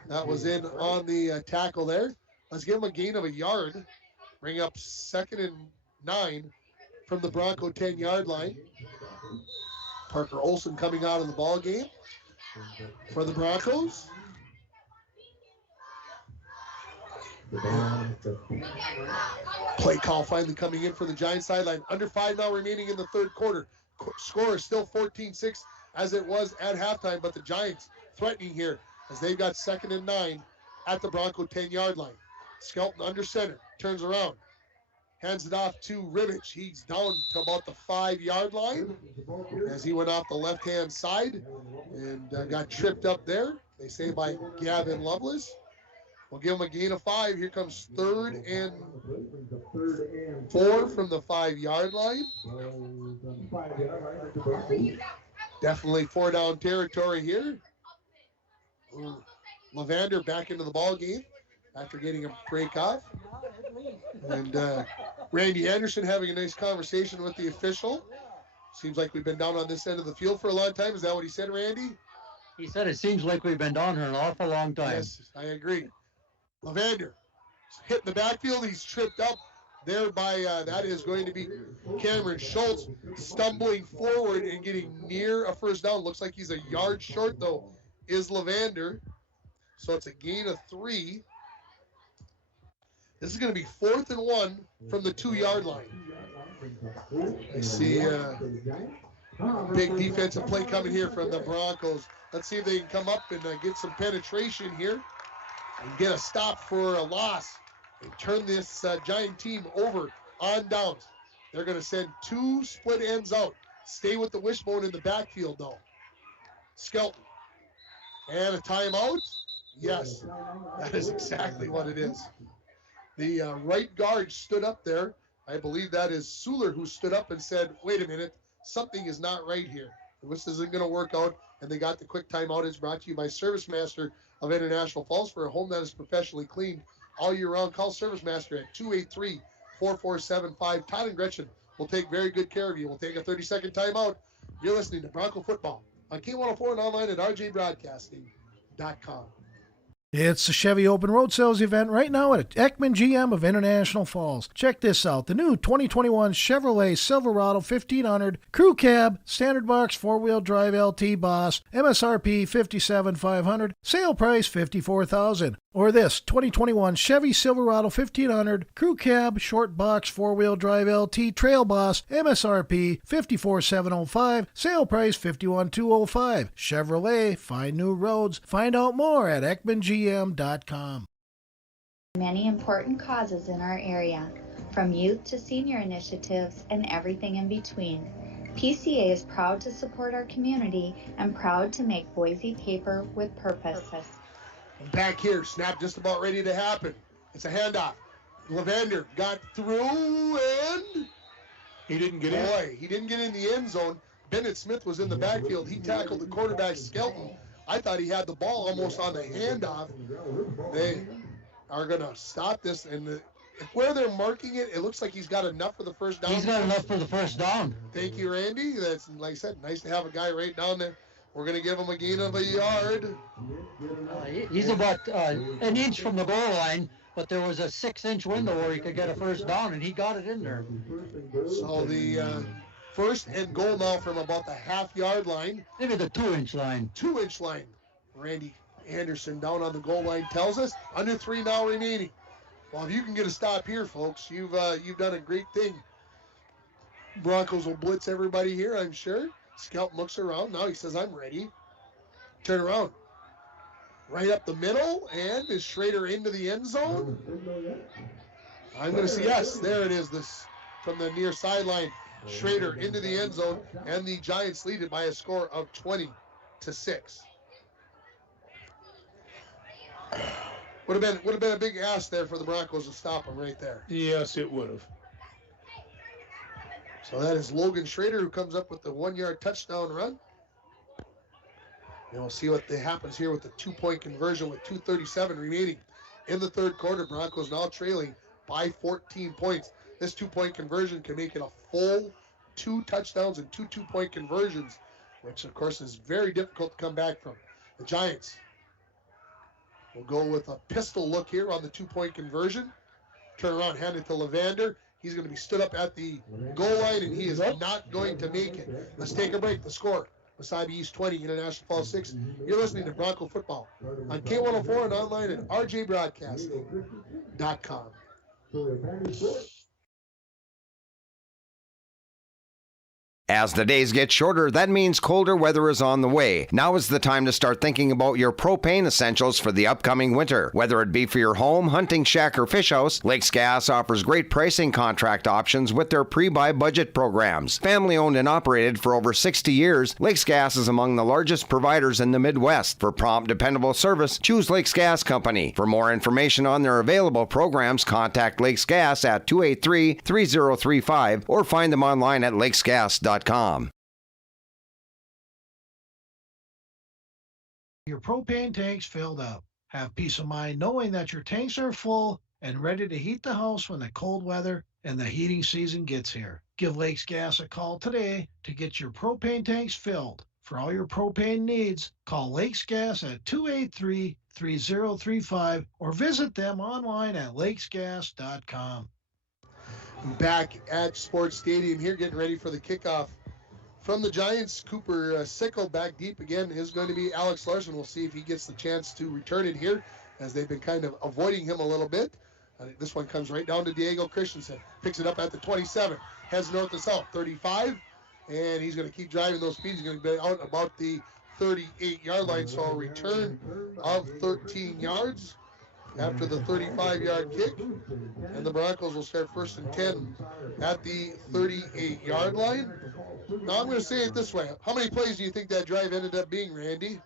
That was in on the tackle there. Let's give him a gain of a yard. Bring up 2nd and 9 from the Bronco 10-yard line. Parker Olson coming out of the ball game for the Broncos. Play call finally coming in for the Giants sideline. Under 5 now remaining in the 3rd quarter. Score is still 14-6 as it was at halftime, but the Giants threatening here as they've got 2nd and 9 at the Bronco 10-yard line. Skelton under center, turns around, hands it off to Rivich. He's down to about the 5-yard line as he went off the left-hand side and got tripped up there, they say, by Gavin Lovelace. We'll give him a gain of 5. Here comes 3rd and 4 from the 5-yard line. Definitely 4-down territory here. Levander back into the ball game after getting a break off. And Randy Anderson having a nice conversation with the official. Seems like we've been down on this end of the field for a long time. Is that what he said, Randy? He said it seems like we've been down here an awful long time. Yes, I agree. Levander hitting the backfield. He's tripped up there by, that is going to be Cameron Schultz, stumbling forward and getting near a first down. Looks like he's a yard short, though, is Levander. So it's a gain of 3. This is going to be 4th and 1 from the 2-yard line. I see big defensive play coming here from the Broncos. Let's see if they can come up and get some penetration here and get a stop for a loss and turn this Giant team over on downs. They're going to send 2 split ends out. Stay with the wishbone in the backfield, though. Skelton. And a timeout? Yes, that is exactly what it is. The right guard stood up there. I believe that is Suler who stood up and said, wait a minute, something is not right here. This isn't going to work out. And they got the quick timeout. It's brought to you by Service Master of International Falls. For a home that is professionally cleaned all year round, call Service Master at 283-4475. Todd and Gretchen will take very good care of you. We'll take a 30-second timeout. You're listening to Bronco Football on K104 and online at rjbroadcasting.com. It's the Chevy Open Road Sales event right now at Ekman GM of International Falls. Check this out. The new 2021 Chevrolet Silverado 1500 Crew Cab, Standard Box 4-Wheel Drive LT Boss, MSRP $57,500, sale price $54,000. Or this 2021 Chevy Silverado 1500 Crew Cab, Short Box 4-Wheel Drive LT Trail Boss, MSRP $54,705, sale price $51,205. Chevrolet, find new roads. Find out more at EkmanGM.com. Many important causes in our area, from youth to senior initiatives and everything in between. PCA is proud to support our community and proud to make Boise paper with purpose. Back here, snap just about ready to happen. It's a handoff. Levander got through and he didn't get in. Boy, he didn't get in the end zone. Bennett Smith was in the backfield. He tackled the quarterback, Skelton. I thought he had the ball almost on the handoff. They are going to stop this. And where they're marking it, it looks like he's got enough for the first down. He's got enough for the first down. Thank you, Randy. That's, like I said, nice to have a guy right down there. We're going to give him a gain of a yard. He's about an inch from the goal line, but there was a 6-inch window where he could get a first down, and he got it in there. So the first and goal now from about the half-yard line. Maybe the 2-inch line. 2-inch line. Randy Anderson down on the goal line tells us under 3 now remaining. Well, if you can get a stop here, folks, you've done a great thing. Broncos will blitz everybody here, I'm sure. Skelton looks around. Now he says, I'm ready. Turn around. Right up the middle, and is Schrader into the end zone? I'm going to say yes. There it is. This from the near sideline. Schrader into the end zone, and the Giants lead it by a score of 20-6. Would have been a big ask there for the Broncos to stop him right there. Yes, it would have. So that is Logan Schrader who comes up with the 1-yard touchdown run. And we'll see what happens here with the 2-point conversion with 2:37 remaining in the third quarter. Broncos now trailing by 14 points. This 2-point conversion can make it a full 2 touchdowns and 2 2-point conversions, which of course is very difficult to come back from. The Giants will go with a pistol look here on the 2-point conversion. Turn around, hand it to Levander. He's going to be stood up at the goal line, and he is not going to make it. Let's take a break. The score, Mesabi East 20, International Falls 6. You're listening to Bronco Football on K104 and online at rjbroadcasting.com. As the days get shorter, that means colder weather is on the way. Now is the time to start thinking about your propane essentials for the upcoming winter. Whether it be for your home, hunting shack, or fish house, Lakes Gas offers great pricing contract options with their pre-buy budget programs. Family owned and operated for over 60 years, Lakes Gas is among the largest providers in the Midwest. For prompt, dependable service, choose Lakes Gas Company. For more information on their available programs, contact Lakes Gas at 283-3035 or find them online at lakesgas.com. Your propane tanks filled up. Have peace of mind knowing that your tanks are full and ready to heat the house when the cold weather and the heating season gets here. Give Lakes Gas a call today to get your propane tanks filled. For all your propane needs, call Lakes Gas at 283-3035 or visit them online at lakesgas.com. Back at Sports Stadium here, getting ready for the kickoff from the Giants. Cooper Sicko back deep again is going to be Alex Larson. We'll see if he gets the chance to return it here, as they've been kind of avoiding him a little bit. This one comes right down to Diego Christensen. Picks it up at the 27, heads north to south, 35, and he's going to keep driving those speeds. He's going to be out about the 38-yard line, so a return of 13 yards after the 35-yard kick, and the Broncos will start 1st and 10 at the 38-yard line. Now I'm going to say it this way. How many plays do you think that drive ended up being, Randy?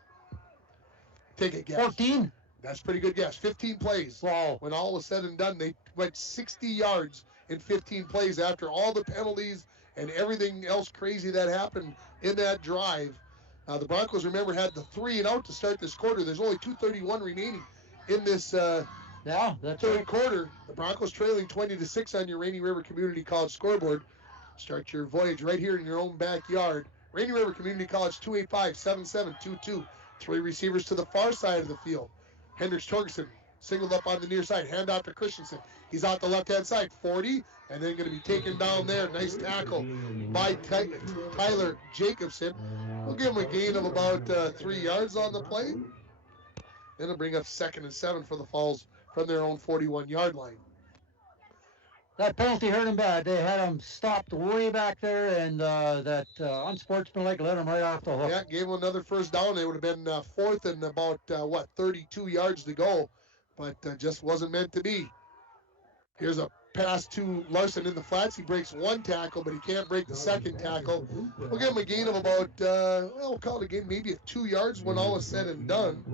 Take a guess. 14. That's a pretty good guess. 15 plays. Wow. When all was said and done, they went 60 yards in 15 plays after all the penalties and everything else crazy that happened in that drive. The Broncos, remember, had the 3 and out to start this quarter. There's only 2:31 remaining in this third quarter. The Broncos trailing 20-6 on your Rainy River Community College scoreboard. Start your voyage right here in your own backyard. Rainy River Community College, 285-7722. 3 receivers to the far side of the field. Hendricks Torgerson singled up on the near side. Hand off to Christensen. He's out the left-hand side, 40, and then going to be taken down there. Nice tackle by Tyler Jacobson. We'll give him a gain of about 3 yards on the play. Then it'll bring up 2nd and 7 for the Falls from their own 41-yard line. That penalty hurt him bad. They had him stopped way back there, and that unsportsmanlike let him right off the hook. Yeah, gave him another first down. It would have been 4th and about, 32 yards to go, but just wasn't meant to be. Here's a pass to Larson in the flats. He breaks one tackle, but he can't break the second tackle. We'll give him a gain of about, we'll call it a gain maybe of 2 yards when all is said and done.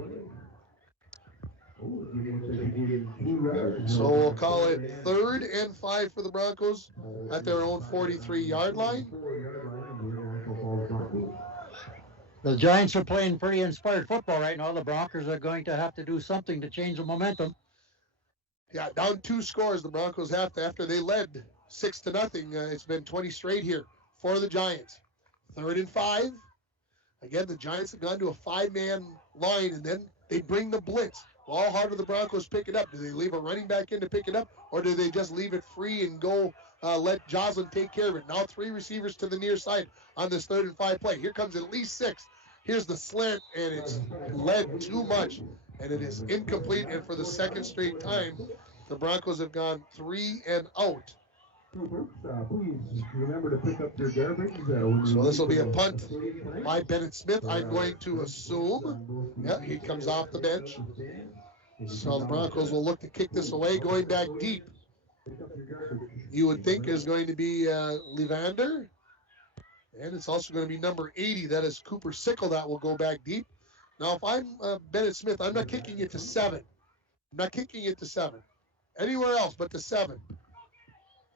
So we'll call it 3rd and 5 for the Broncos at their own 43-yard line. The Giants are playing pretty inspired football right now. The Broncos are going to have to do something to change the momentum. Yeah, down 2 scores. The Broncos have to, after they led 6-0. It's been 20 straight here for the Giants. 3rd and 5. Again, the Giants have gone to a 5-man line, and then they bring the blitz. Well, how do the Broncos pick it up? Do they leave a running back in to pick it up, or do they just leave it free and go let Joslin take care of it? Now 3 receivers to the near side on this 3rd and 5 play. Here comes at least 6. Here's the slant, and it's led too much, and it is incomplete. And for the 2nd straight time, the Broncos have gone 3 and out. Please remember to pick up your garbage. So this will be a punt by Bennett Smith, I'm going to assume. Yeah, he comes off the bench. So the Broncos will look to kick this away, going back deep. You would think is going to be Levander. And it's also going to be number 80. That is Cooper Sickle that will go back deep. Now, if I'm Bennett Smith, I'm not kicking it to 7. I'm not kicking it to 7. Anywhere else but to 7.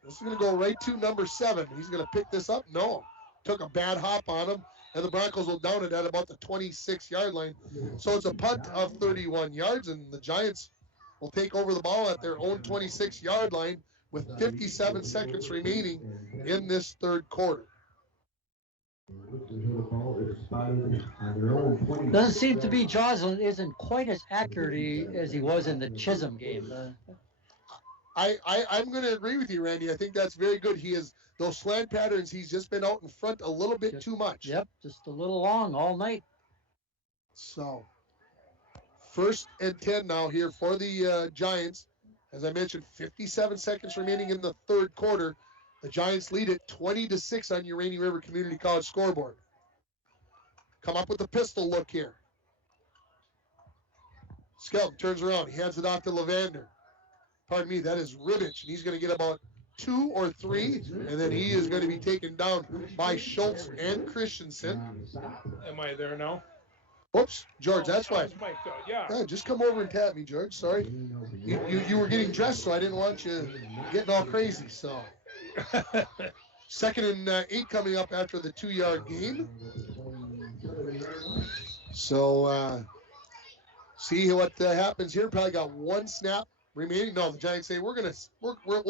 This is going to go right to number 7. He's going to pick this up. No. Took a bad hop on him. And the Broncos will down it at about the 26-yard line. So it's a punt of 31 yards. And the Giants will take over the ball at their own 26-yard line with 57 seconds remaining in this 3rd quarter. Doesn't seem to be Joslin isn't quite as accurate as he was in the Chisholm game. I'm going to agree with you, Randy. I think that's very good. He is, those slant patterns, he's just been out in front a little bit too much. Yep, just a little long all night. So, 1st and 10 now here for the Giants. As I mentioned, 57 seconds remaining in the 3rd quarter. The Giants lead it 20-6 on your Rainy River Community College scoreboard. Come up with the pistol look here. Skelton turns around. He hands it off to Levander. Pardon me, that is Ribbich. And he's going to get about 2 or 3, and then he is going to be taken down by Schultz and Christensen. Am I there now? Whoops, George, that's fine. Yeah. Just come over and tap me, George. Sorry. You were getting dressed, so I didn't want you getting all crazy. So 2nd and 8 coming up after the 2-yard gain. So see what happens here. Probably got 1 snap remaining. No, the Giants say we'll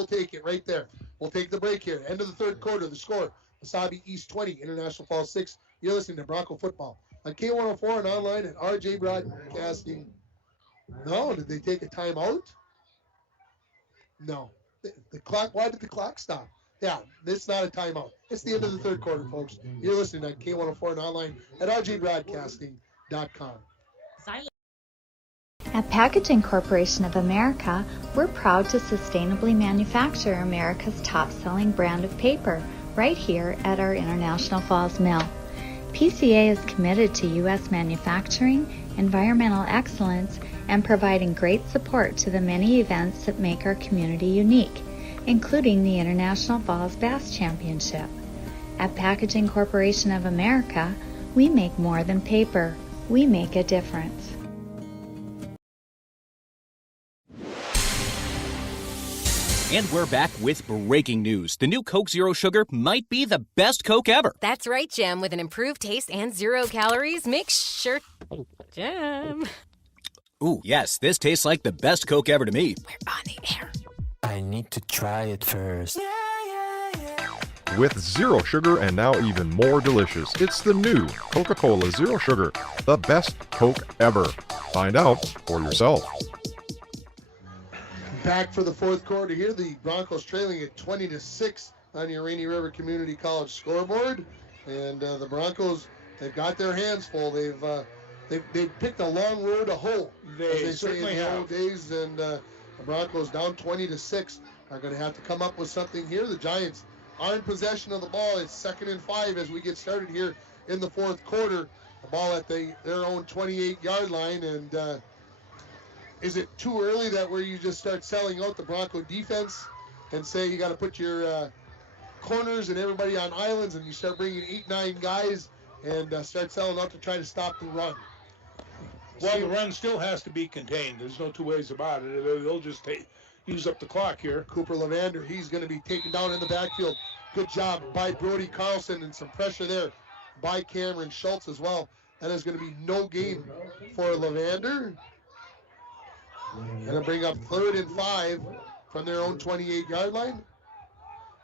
take it right there. We'll take the break here. End of the 3rd quarter. The score: Mesabi East 20, International Falls 6. You're listening to Bronco Football on K104 and online at RJ Broadcasting. No, did they take a timeout? No. The clock. Why did the clock stop? Yeah, it's not a timeout. It's the end of the 3rd quarter, folks. You're listening on K104 and online at rjbroadcasting.com. At Packaging Corporation of America, we're proud to sustainably manufacture America's top-selling brand of paper right here at our International Falls Mill. PCA is committed to U.S. manufacturing, environmental excellence, and providing great support to the many events that make our community unique, including the International Falls Bass Championship. At Packaging Corporation of America, we make more than paper. We make a difference. And we're back with breaking news. The new Coke Zero Sugar might be the best Coke ever. That's right, Jim. With an improved taste and 0 calories, make sure... Jim. Ooh, yes, this tastes like the best Coke ever to me. We're on the air. I need to try it first. With 0 sugar and now even more delicious, it's the new Coca-Cola Zero Sugar, the best Coke ever. Find out for yourself. Back for the 4th quarter here. The Broncos trailing at 20-6 on your Rainy River Community College scoreboard, and the Broncos, they've got their hands full. They've picked a long road to hoe. They certainly say in the have. old days, and the Broncos down 20-6 are going to have to come up with something here. The Giants are in possession of the ball. It's 2nd and 5 as we get started here in the 4th quarter. The ball at their own 28-yard line, and is it too early that where you just start selling out the Bronco defense? and say you got to put your corners and everybody on islands, and you start bringing 8-9 guys and start selling out to try to stop the run. Well, the run still has to be contained. There's no two ways about it. They'll just use up the clock here. Cooper Levander, he's going to be taken down in the backfield. Good job by Brody Carlson, and some pressure there by Cameron Schultz as well. That is going to be no gain for Levander. Going to bring up 3rd and 5 from their own 28-yard line.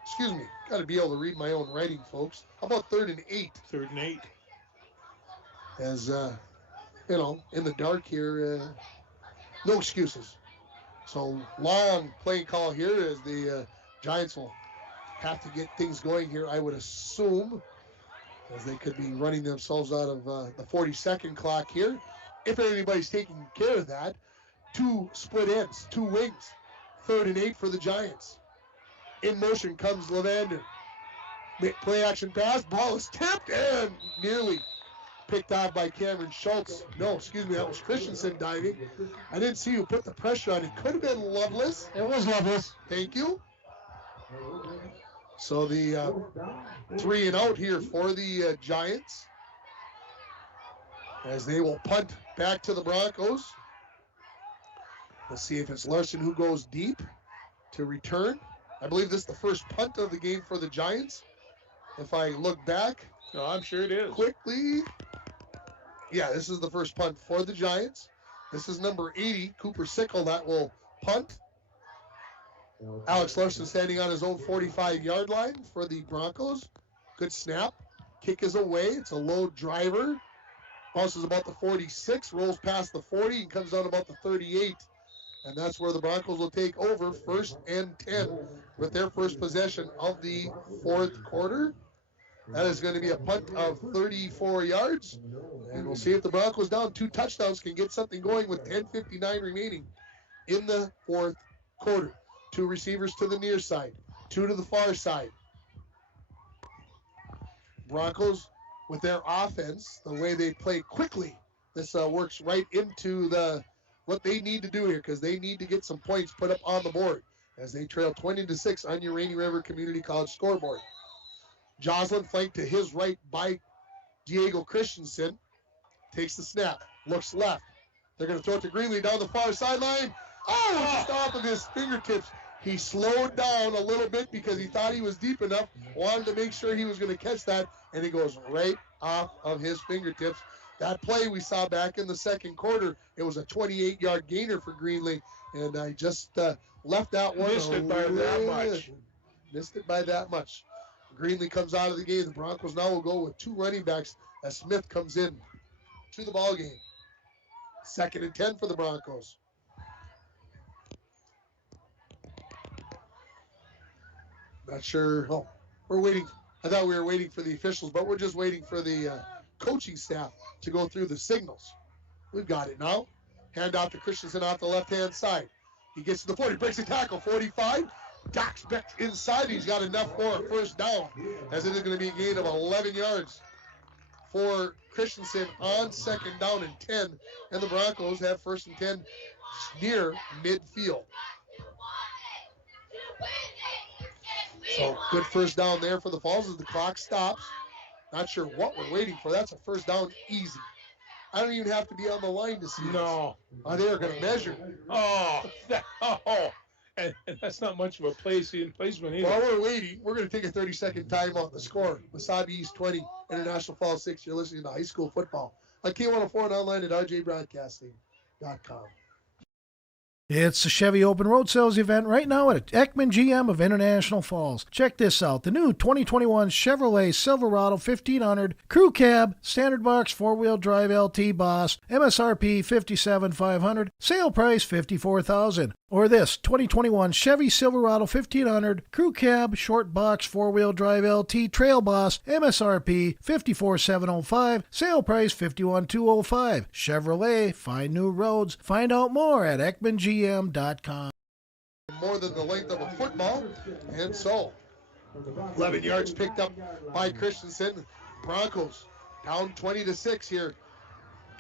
Excuse me, got to be able to read my own writing, folks. How about 3rd and 8? 3rd and 8. As, you know, in the dark here, no excuses. So long play call here as the Giants will have to get things going here, I would assume, as they could be running themselves out of the 40-second clock here. If anybody's taking care of that, 2 split ends, 2 wings. 3rd and 8 for the Giants. In motion comes Levander. Play action pass, ball is tipped and nearly picked off by Cameron Schultz. No, excuse me, that was Christensen diving. I didn't see who put the pressure on. It could have been Lovelace. It was Lovelace. Thank you. So the 3 and out here for the Giants, as they will punt back to the Broncos. Let's see if it's Larson who goes deep to return. I believe this is the first punt of the game for the Giants. If I look back. No, I'm sure it is. Quickly. Yeah, this is the first punt for the Giants. This is number 80, Cooper Sickle, that will punt. Alex Larson standing on his own 45-yard line for the Broncos. Good snap. Kick is away. It's a low driver. Bounces about the 46, rolls past the 40, and comes down about the 38. And that's where the Broncos will take over, 1st and 10, with their first possession of the 4th quarter. That is going to be a punt of 34 yards. And we'll see if the Broncos down 2 touchdowns can get something going with 10:59 remaining in the 4th quarter. 2 receivers to the near side, 2 to the far side. Broncos, with their offense, the way they play quickly, this works right into what they need to do here, because they need to get some points put up on the board as they trail 20-6 on your Rainy River Community College scoreboard. Joslin flanked to his right by Diego Christensen. Takes the snap, looks left. They're going to throw it to Greenlee down the far sideline. Oh, just off of his fingertips. He slowed down a little bit because he thought he was deep enough, wanted to make sure he was going to catch that, and it goes right off of his fingertips. That play we saw back in the 2nd quarter, it was a 28-yard gainer for Greenlee, and I just left that one. Missed it by that much. Missed it by that much. Greenlee comes out of the game. The Broncos now will go with 2 running backs as Smith comes in to the ball game. 2nd and 10 for the Broncos. Not sure. Oh, we're waiting. I thought we were waiting for the officials, but we're just waiting for the coaching staff to go through the signals. We've got it now. Hand off to Christensen off the left-hand side. He gets to the 40, breaks the tackle, 45. Docks back inside. He's got enough for a 1st down, as it is going to be a gain of 11 yards for Christensen on 2nd down and 10. And the Broncos have 1st and 10 near midfield. So good 1st down there for the Falls as the clock stops. Not sure what we're waiting for. That's a 1st down easy. I don't even have to be on the line to see No. this. They are going to measure. And that's not much of a placement either. While we're waiting, we're going to take a 30-second timeout. The score, Mesabi East 20, International Falls 6. You're listening to high school football on K104 and online at rjbroadcasting.com. It's the Chevy Open Road Sales event right now at Ekman GM of International Falls. Check this out. The new 2021 Chevrolet Silverado 1500 Crew Cab Standard Box 4-wheel drive LT Boss, MSRP $57,500, sale price $54,000. Or this 2021 Chevy Silverado 1500 Crew Cab Short Box 4-wheel drive LT Trail Boss, MSRP $54,705, sale price $51,205. Chevrolet, find new roads. Find out more at EkmanGM.com. More than the length of a football, and so 11 yards picked up by Christensen. Broncos down 20-6 here.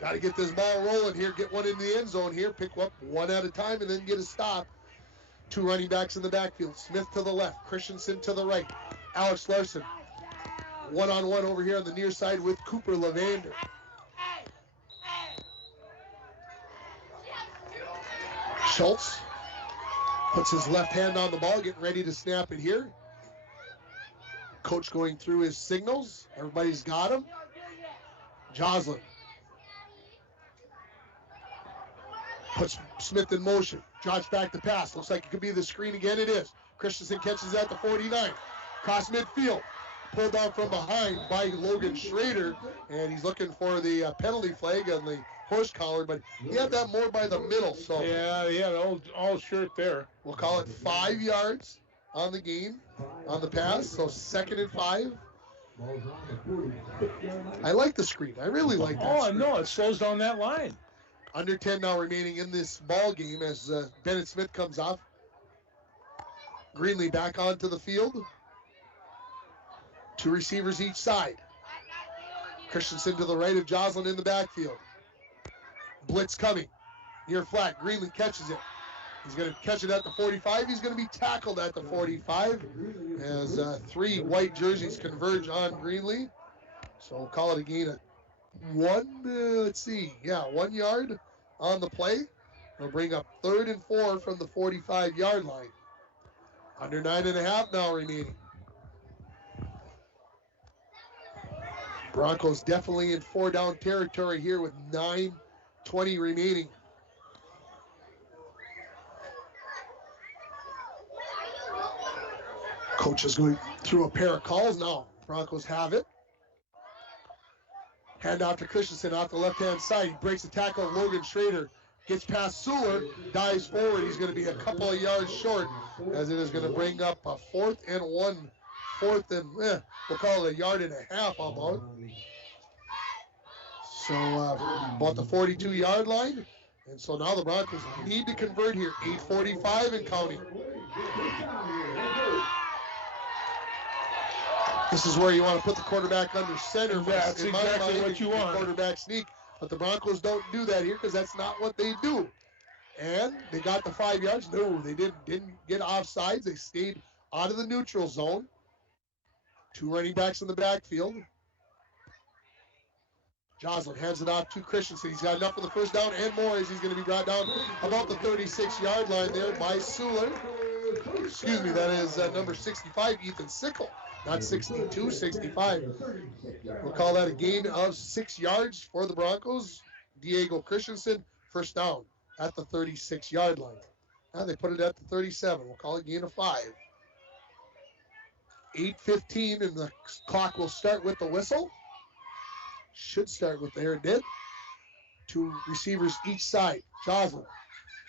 Got to get this ball rolling here, get one in the end zone here, pick up one at a time, and then get a stop. Two running backs in the backfield. Smith to the left, Christensen to the right. Alex Larson one-on-one over here on the near side with Cooper Levander. Schultz puts his left hand on the ball, getting ready to snap it here. Coach going through his signals. Everybody's got him. Joslin puts Smith in motion. Drops back to pass. Looks like it could be the screen again. It is. Christensen catches at the 49. Cross midfield. Pulled down from behind by Logan Schrader. And he's looking for the penalty flag on the horse collar, but he had that more by the middle. So yeah, the all shirt there. We'll call it 5 yards on the game, on the pass. So 2nd and 5. I like the screen. I really like that. Oh, no, it slows down that line. Under 10 now remaining in this ball game as Bennett Smith comes off. Greenlee back onto the field. Two receivers each side. Christensen to the right of Joslin in the backfield. Blitz coming. Near flat. Greenlee catches it. He's going to catch it at the 45. He's going to be tackled at the 45 as 3 white jerseys converge on Greenlee. So we'll call it a gain of 1 yard on the play. It'll bring up 3rd and 4 from the 45-yard line. Under 9.5 now remaining. Broncos definitely in 4-down territory here with 9:20 remaining. Coach is going through a pair of calls now. Broncos have it. Hand off to Christensen off the left-hand side. He breaks the tackle of Logan Schrader. Gets past Suler, dives forward. He's going to be a couple of yards short as it is going to bring up a 4th and 1. 4th and, we'll call it 1.5 yards about. So about the 42-yard line. And so now the Broncos need to convert here. 8:45 and counting. This is where you want to put the quarterback under center. That's exactly what you want. Quarterback sneak. But the Broncos don't do that here because that's not what they do. And they got the 5 yards. No, they didn't get offsides. They stayed out of the neutral zone. 2 running backs in the backfield. Joslin hands it off to Christensen. He's got enough for the first down and more as he's going to be brought down about the 36-yard line there by Suler. Excuse me, that is number 65, Ethan Sickle. Not 62, 65. We'll call that a gain of 6 yards for the Broncos. Diego Christensen, first down at the 36-yard line. Now they put it at the 37. We'll call it a gain of 5. 8:15, and the clock will start with the whistle. Should start with there. It did. 2 receivers each side. Joslin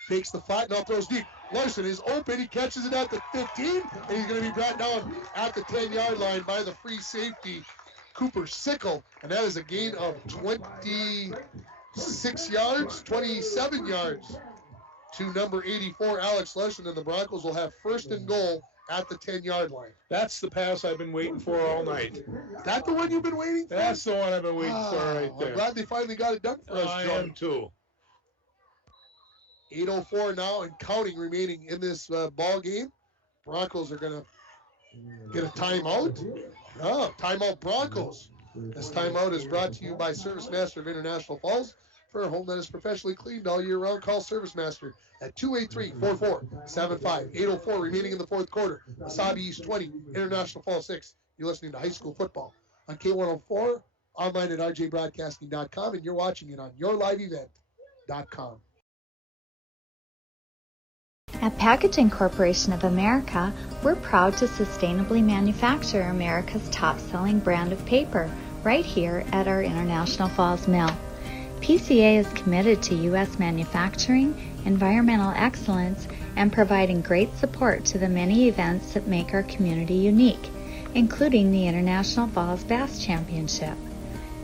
fakes the flat, now throws deep. Larson is open. He catches it at the 15, and he's going to be brought down at the 10-yard line by the free safety, Cooper Sickle, and that is a gain of 26 yards, 27 yards to number 84, Alex Larson, and the Broncos will have 1st and goal at the 10-yard line. That's the pass I've been waiting for all night. Is that the one you've been waiting for? That's the one I've been waiting for right there. I'm glad they finally got it done for us, I Joe. am too. 8:04 now and counting remaining in this ball game. Broncos are going to get a timeout. Oh, timeout Broncos. This timeout is brought to you by Service Master of International Falls. For a home that is professionally cleaned all year round, call Service Master at 283-4475. 8:04 remaining in the 4th quarter. Mesabi East 20, International Falls 6. You're listening to high school football on K104, online at rjbroadcasting.com, and you're watching it on yourliveevent.com. At Packaging Corporation of America, we're proud to sustainably manufacture America's top-selling brand of paper right here at our International Falls mill. PCA is committed to U.S. manufacturing, environmental excellence, and providing great support to the many events that make our community unique, including the International Falls Bass Championship.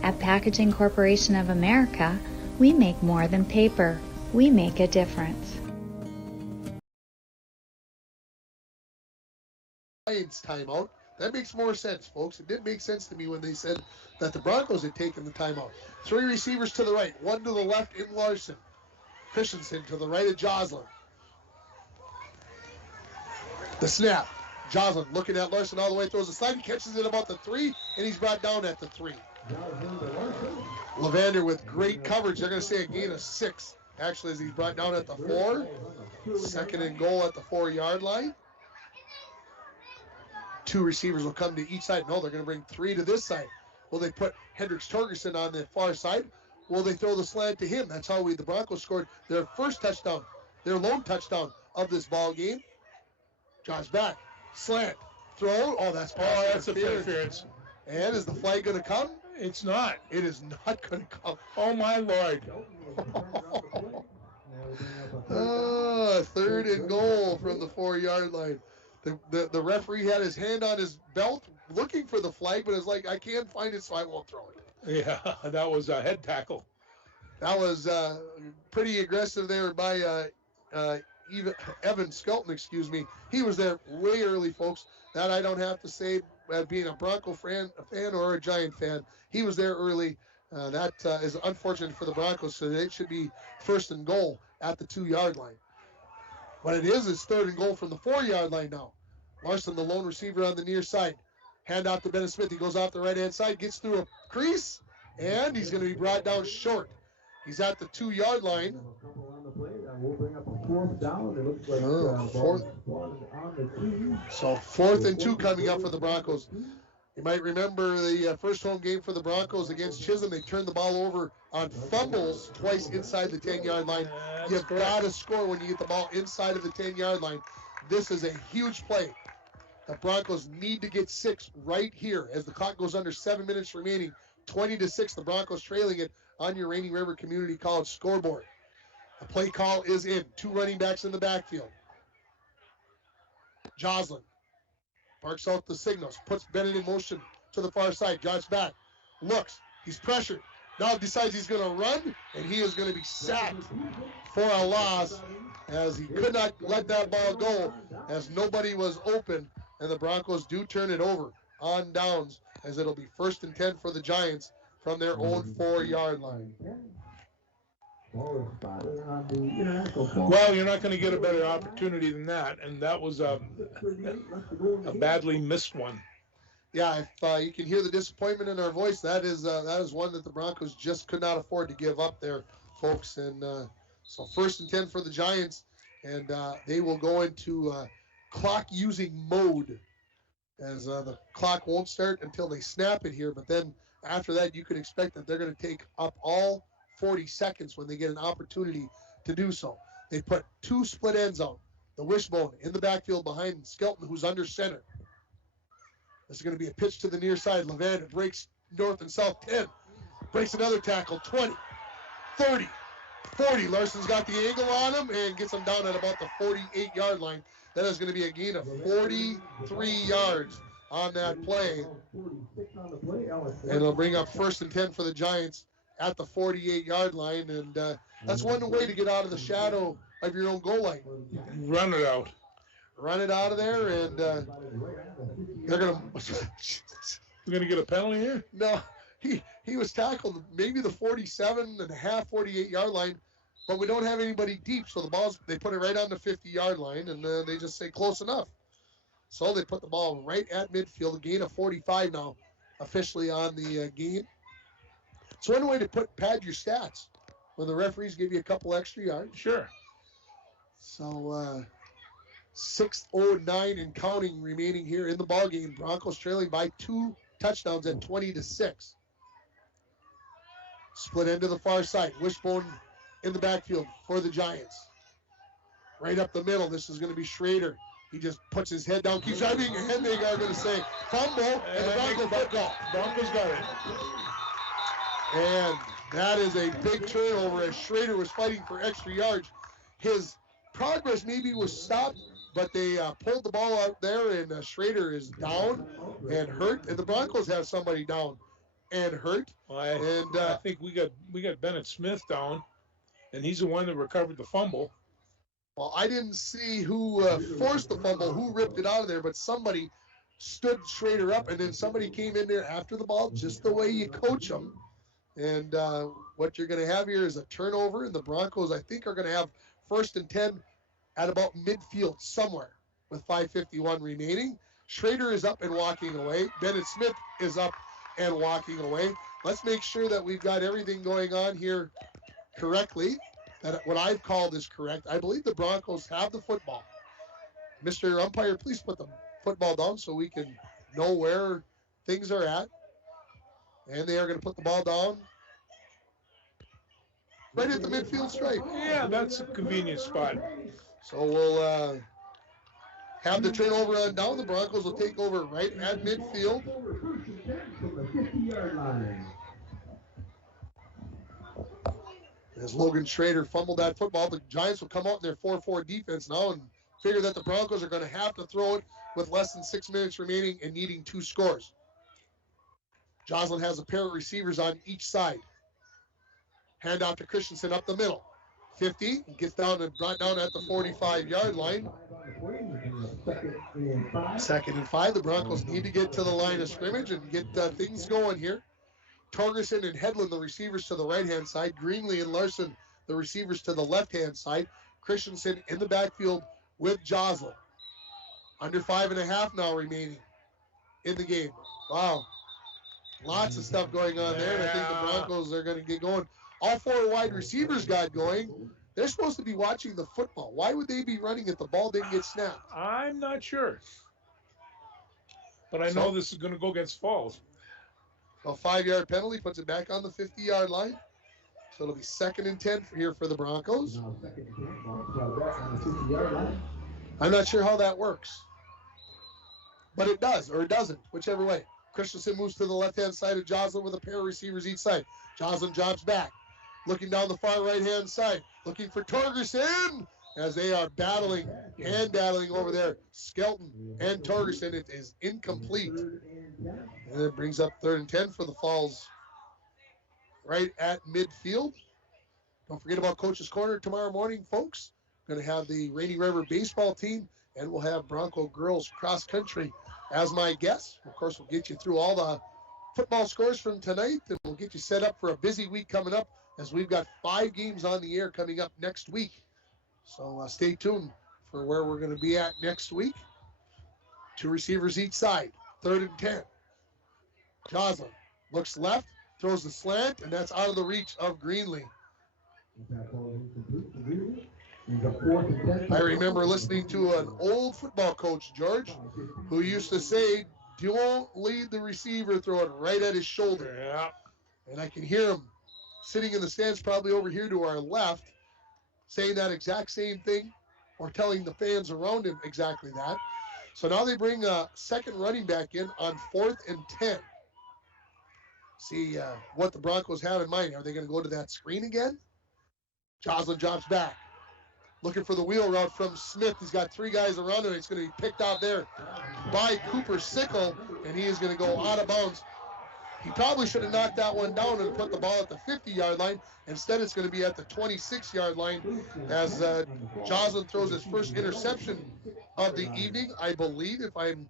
At Packaging Corporation of America, we make more than paper. We make a difference. Lions timeout. That makes more sense, folks. It did make sense to me when they said that the Broncos had taken the timeout. 3 receivers to the right, 1 to the left in Larson. Christensen to the right of Joslin. The snap. Joslin looking at Larson all the way, throws a slide. He catches it about the 3, and he's brought down at the 3. Levander with great coverage. They're going to say a gain of 6. Actually, as he's brought down at the 4. Second and goal at the 4-yard line. 2 receivers will come to each side. No, they're going to bring 3 to this side. Will they put Hendricks Torgerson on the far side? Will they throw the slant to him? That's how the Broncos scored their first touchdown, their lone touchdown of this ball game. Josh back. Slant. Throw. Oh, that's interference. And is the flag going to come? It's not. It is not going to come. Oh, my Lord. Third and goal from the 4-yard line. The referee had his hand on his belt looking for the flag, but it's like, I can't find it, so I won't throw it. Yeah, that was a head tackle. That was pretty aggressive there by Evan Skelton, excuse me. He was there way early, folks. That I don't have to say, being a Bronco fan or a Giant fan. He was there early. That is unfortunate for the Broncos, so they should be first and goal at the 2-yard line. But it is third and goal from the 4-yard line now. Larson, the lone receiver on the near side. Hand out to Bennett Smith. He goes off the right-hand side, gets through a crease, and he's going to be brought down short. He's at the 2-yard line. So 4th and 2 coming up for the Broncos. You might remember the first home game for the Broncos against Chisholm. They turned the ball over on fumbles twice inside the 10-yard line. You've got to score when you get the ball inside of the 10-yard line. This is a huge play. The Broncos need to get 6 right here as the clock goes under 7 minutes remaining. 20-6, the Broncos trailing it on your Rainy River Community College scoreboard. The play call is in. 2 running backs in the backfield. Joslin barks out the signals, puts Bennett in motion to the far side. Josh back, looks, he's pressured. Now decides he's going to run, and he is going to be sacked for a loss as he could not let that ball go as nobody was open, and the Broncos do turn it over on downs as it'll be 1st and 10 for the Giants from their own 4-yard line. Well, you're not going to get a better opportunity than that, and that was a badly missed one. Yeah, if you can hear the disappointment in our voice, that is one that the Broncos just could not afford to give up there, folks. And so 1st and 10 for the Giants, and they will go into clock-using mode as the clock won't start until they snap it here. But then after that, you can expect that they're going to take up all 40 seconds when they get an opportunity to do so. They put 2 split ends out. The wishbone in the backfield behind Skelton, who's under center. This is going to be a pitch to the near side. Levander breaks north and south 10. Breaks another tackle, 20, 30, 40. Larson's got the angle on him and gets him down at about the 48-yard line. That is going to be a gain of 43 yards on that play. And it'll bring up 1st and 10 for the Giants at the 48-yard line. And that's one way to get out of the shadow of your own goal line. Run it out. Run it out of there, and they're going to... We're going to get a penalty here? No, he was tackled maybe the 47.5, 48-yard line, but we don't have anybody deep, so the balls, they put it right on the 50-yard line, and they just say close enough. So they put the ball right at midfield, a gain of 45 now, officially on the game. It's one way to pad your stats when the referees give you a couple extra yards. Sure. So 6:09 and counting remaining here in the ball game. Broncos trailing by 2 touchdowns at 20-6. Split end to the far side. Wishbone in the backfield for the Giants. Right up the middle. This is going to be Schrader. He just puts his head down, keeps driving, and they are going to say fumble, and the Broncos football. Broncos got it. And that is a big turnover as Schrader was fighting for extra yards. His progress maybe was stopped, but they pulled the ball out there, and Schrader is down and hurt, and the Broncos have somebody down and hurt. Well, I think we got Bennett Smith down, and he's the one that recovered the fumble. Well, I didn't see who forced the fumble, who ripped it out of there, but somebody stood Schrader up, and then somebody came in there after the ball, just the way you coach them. And what you're going to have here is a turnover, and the Broncos, I think, are going to have 1st and 10 at about midfield somewhere. with 5:51 remaining. Schrader is up and walking away. Bennett Smith is up and walking away. Let's make sure that we've got everything going on here correctly, that what I've called is correct. I believe the Broncos have the football. Mr. Umpire, please put the football down so we can know where things are at. And they are going to put the ball down right at the midfield stripe. Yeah, that's a convenient spot. So we'll have the turnover on down. The Broncos will take over right at midfield. As Logan Schrader fumbled that football, the Giants will come out in their 4-4 defense now and figure that the Broncos are going to have to throw it with less than 6 minutes remaining and needing 2 scores. Joslin has a pair of receivers on each side. Hand out to Christensen up the middle. 50, gets down and brought down at the 45-yard line. 2nd and 5. The Broncos need to get to the line of scrimmage and get things going here. Torgerson and Hedlund, the receivers to the right-hand side. Greenlee and Larson, the receivers to the left-hand side. Christensen in the backfield with Joslin. Under 5.5 now remaining in the game. Wow. Lots of stuff going on there, and I think the Broncos are going to get going. All 4 wide receivers got going. They're supposed to be watching the football. Why would they be running if the ball didn't get snapped? I'm not sure. But I know this is going to go against Falls. A 5-yard penalty puts it back on the 50-yard line. So it'll be 2nd and 10 here for the Broncos. I'm not sure how that works. But it does, or it doesn't, whichever way. Christensen moves to the left-hand side of Joslin with a pair of receivers each side. Joslin drops back. Looking down the far right-hand side. Looking for Torgerson as they are battling, hand-battling over there. Skelton and Torgerson. It is incomplete. And it brings up 3rd and 10 for the Falls right at midfield. Don't forget about Coach's Corner tomorrow morning, folks. Going to have the Rainy River baseball team, and we'll have Bronco girls cross country as my guests. Of course, we'll get you through all the football scores from tonight, and we'll get you set up for a busy week coming up as we've got 5 games on the air coming up next week. So stay tuned for where we're going to be at next week. 2 receivers each side. 3rd and 10. Joslin looks left, throws the slant, and that's out of the reach of Greenlee. I remember listening to an old football coach, George, who used to say, don't lead the receiver, throw it right at his shoulder. Yeah. And I can hear him sitting in the stands probably over here to our left saying that exact same thing, or telling the fans around him exactly that. So now they bring a second running back in on 4th and 10. See what the Broncos have in mind. Are they going to go to that screen again? Joslin drops back. Looking for the wheel route from Smith. He's got 3 guys around him. It's going to be picked out there by Cooper Sickle, and he is going to go out of bounds. He probably should have knocked that one down and put the ball at the 50-yard line. Instead, it's going to be at the 26-yard line as Joslin throws his first interception of the evening, I believe, if I'm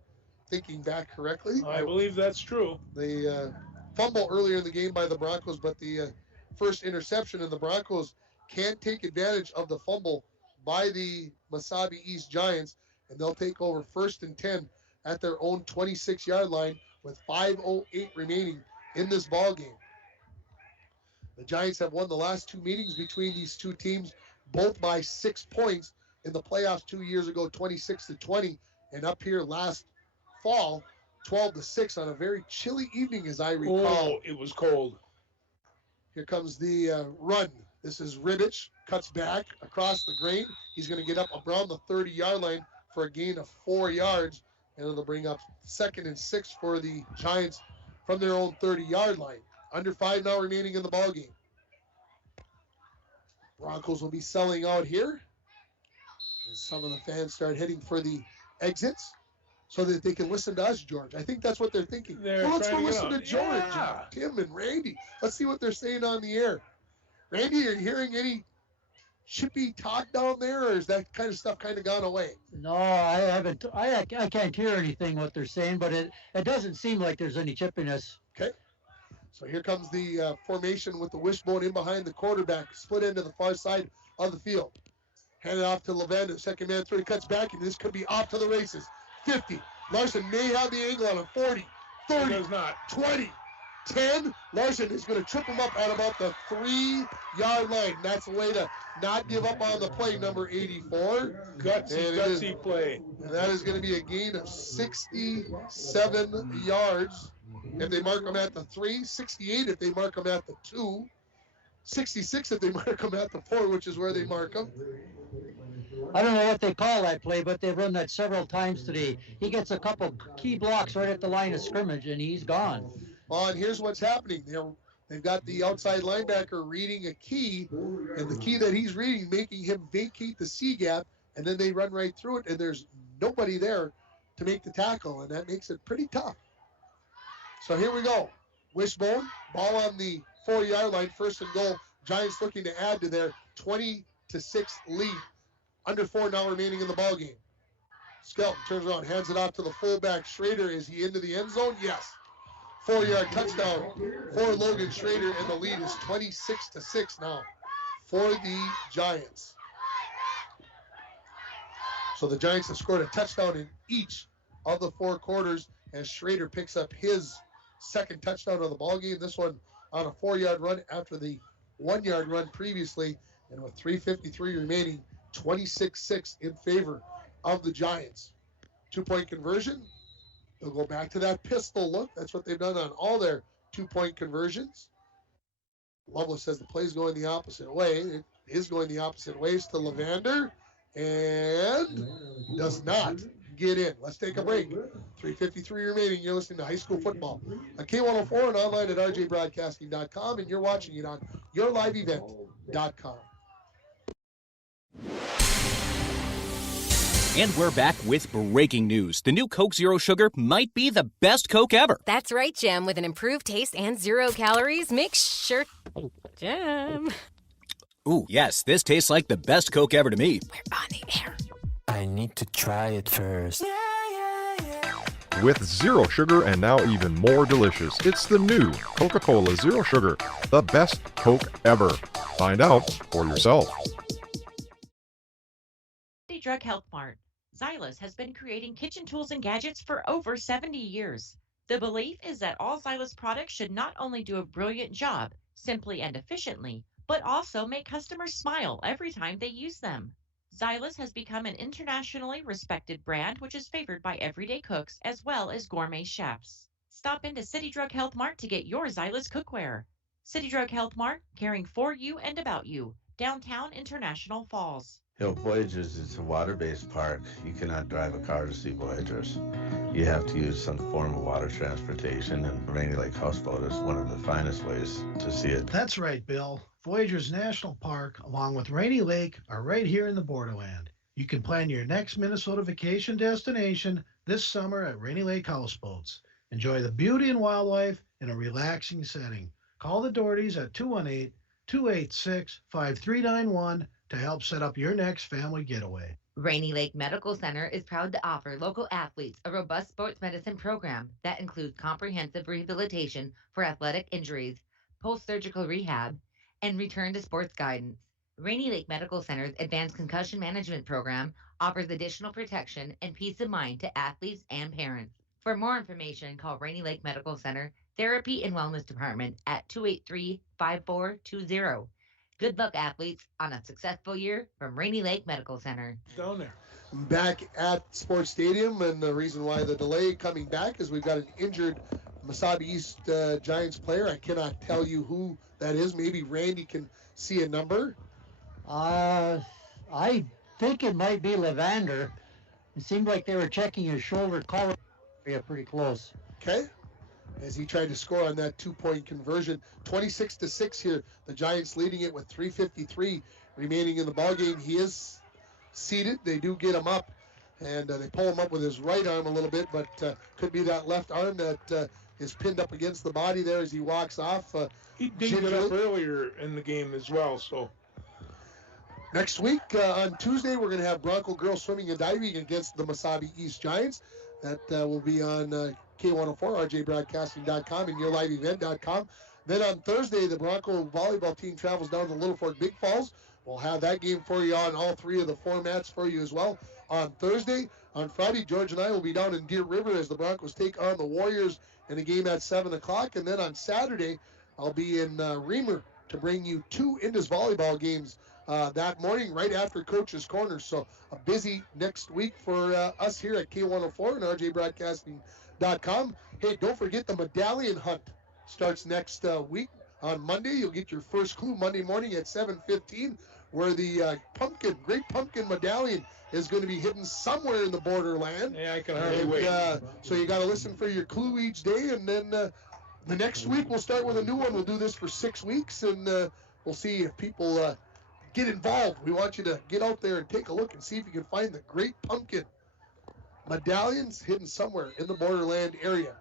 thinking back correctly. I believe that's true. The fumble earlier in the game by the Broncos, but the first interception, and the Broncos can't take advantage of the fumble by the Mesabi East Giants, and they'll take over 1st and 10 at their own 26-yard line with 5:08 remaining in this ball game. The Giants have won the last 2 meetings between these 2 teams, both by 6 points in the playoffs 2 years ago, 26-20, and up here last fall, 12-6 on a very chilly evening, as I recall. Oh, it was cold. Here comes the run. This is Ribbich, cuts back across the grain. He's going to get up around the 30-yard line for a gain of 4 yards, and it'll bring up 2nd and 6 for the Giants from their own 30-yard line. Under 5 now remaining in the ballgame. Broncos will be selling out here as some of the fans start heading for the exits so that they can listen to us, George. I think that's what they're thinking. Well, let's go listen to George, Tim, and Randy. Let's see what they're saying on the air. Randy, are you hearing any chippy talk down there, or is that kind of stuff kind of gone away? No, I haven't. I can't hear anything what they're saying, but it doesn't seem like there's any chippiness. Okay. So here comes the formation with the wishbone in behind the quarterback, split into the far side of the field. Hand it off to Levander. Second man through. He cuts back, and this could be off to the races. 50. Larson may have the angle on him. 40. 30. He does not. 20. 10. Larson is going to trip him up at about the 3-yard line. That's the way to not give up on the play, number 84. Gutsy play. And that is going to be a gain of 67 yards if they mark him at the 3, 68 if they mark him at the 2, 66 if they mark him at the 4, which is where they mark him. I don't know what they call that play, but they've run that several times today. He gets a couple key blocks right at the line of scrimmage, and he's gone. Well, and here's what's happening. They've got the outside linebacker reading a key, and the key that he's reading making him vacate the C gap, and then they run right through it, and there's nobody there to make the tackle, and that makes it pretty tough. So here we go. Wishbone, ball on the 4-yard line, first and goal. Giants looking to add to their 20-6 lead. Under 4 now remaining in the ball game. Skelton turns around, hands it off to the fullback. Schrader, is he into the end zone? Yes. 4-yard touchdown for Logan Schrader, and the lead is 26-6 now for the Giants. So the Giants have scored a touchdown in each of the 4 quarters, as Schrader picks up his second touchdown of the ball game. This one on a 4-yard run after the 1-yard run previously, and with 3:53 remaining, 26-6 in favor of the Giants. 2-point conversion. They'll go back to that pistol look. That's what they've done on all their 2-point conversions. Loveless says the play's going the opposite way. It is going the opposite ways to Levander, and does not get in. Let's take a break. 3:53 remaining. You're listening to High School Football on K104 and online at rjbroadcasting.com, and you're watching it on yourliveevent.com. And we're back with breaking news. The new Coke Zero Sugar might be the best Coke ever. That's right, Jim. With an improved taste and 0 calories, make sure... Jim. Ooh, yes, this tastes like the best Coke ever to me. We're on the air. I need to try it first. With zero sugar and now even more delicious, it's the new Coca-Cola Zero Sugar, the best Coke ever. Find out for yourself. City Drug Health Mart. Xylus has been creating kitchen tools and gadgets for over 70 years. The belief is that all Xylus products should not only do a brilliant job, simply and efficiently, but also make customers smile every time they use them. Xylus has become an internationally respected brand which is favored by everyday cooks as well as gourmet chefs. Stop into City Drug Health Mart to get your Xylus cookware. City Drug Health Mart, caring for you and about you. Downtown International Falls. You know, Voyagers is a water-based park. You cannot drive a car to see Voyagers. You have to use some form of water transportation, and Rainy Lake Houseboat is one of the finest ways to see it. That's right, Bill. Voyagers National Park, along with Rainy Lake, are right here in the borderland. You can plan your next Minnesota vacation destination this summer at Rainy Lake Houseboats. Enjoy the beauty and wildlife in a relaxing setting. Call the Dohertys at 218-286-5391 to help set up your next family getaway. Rainy Lake Medical Center is proud to offer local athletes a robust sports medicine program that includes comprehensive rehabilitation for athletic injuries, post-surgical rehab, and return to sports guidance. Rainy Lake Medical Center's advanced concussion management program offers additional protection and peace of mind to athletes and parents. For more information, call Rainy Lake Medical Center Therapy and Wellness Department at 283-5420. Good luck, athletes, on a successful year from Rainy Lake Medical Center. Down there. Back at Sports Stadium, and the reason why the delay coming back is we've got an injured Mesabi East Giants player. I cannot tell you who that is. Maybe Randy can see a number. I think it might be Levander. It seemed like they were checking his shoulder collar area pretty close. Okay. As he tried to score on that 2-point conversion. 26-6 here. The Giants leading it with 3:53 remaining in the ballgame. He is seated. They do get him up, and they pull him up with his right arm a little bit, but could be that left arm that is pinned up against the body there as he walks off. He dinged it up earlier in the game as well, so. Next week, on Tuesday, we're going to have Bronco girls swimming and diving against the Mesabi East Giants. That will be on K104, rjbroadcasting.com, and yourliveevent.com. Then on Thursday, the Bronco volleyball team travels down to Little Fork Big Falls. We'll have that game for you on all three of the formats for you as well on Thursday. On Friday, George and I will be down in Deer River as the Broncos take on the Warriors in a game at 7 o'clock. And then on Saturday, I'll be in Reamer to bring you 2 Indus volleyball games that morning right after Coach's Corner. So a busy next week for us here at K104 and RJBroadcasting.com. Hey, don't forget the medallion hunt starts next week. On Monday, you'll get your first clue Monday morning at 7:15, where the Great Pumpkin medallion is going to be hidden somewhere in the borderland. Yeah, I can hardly wait. So you got to listen for your clue each day, and then the next week we'll start with a new one. We'll do this for 6 weeks, and we'll see if people get involved. We want you to get out there and take a look and see if you can find the Great Pumpkin medallions hidden somewhere in the borderland area.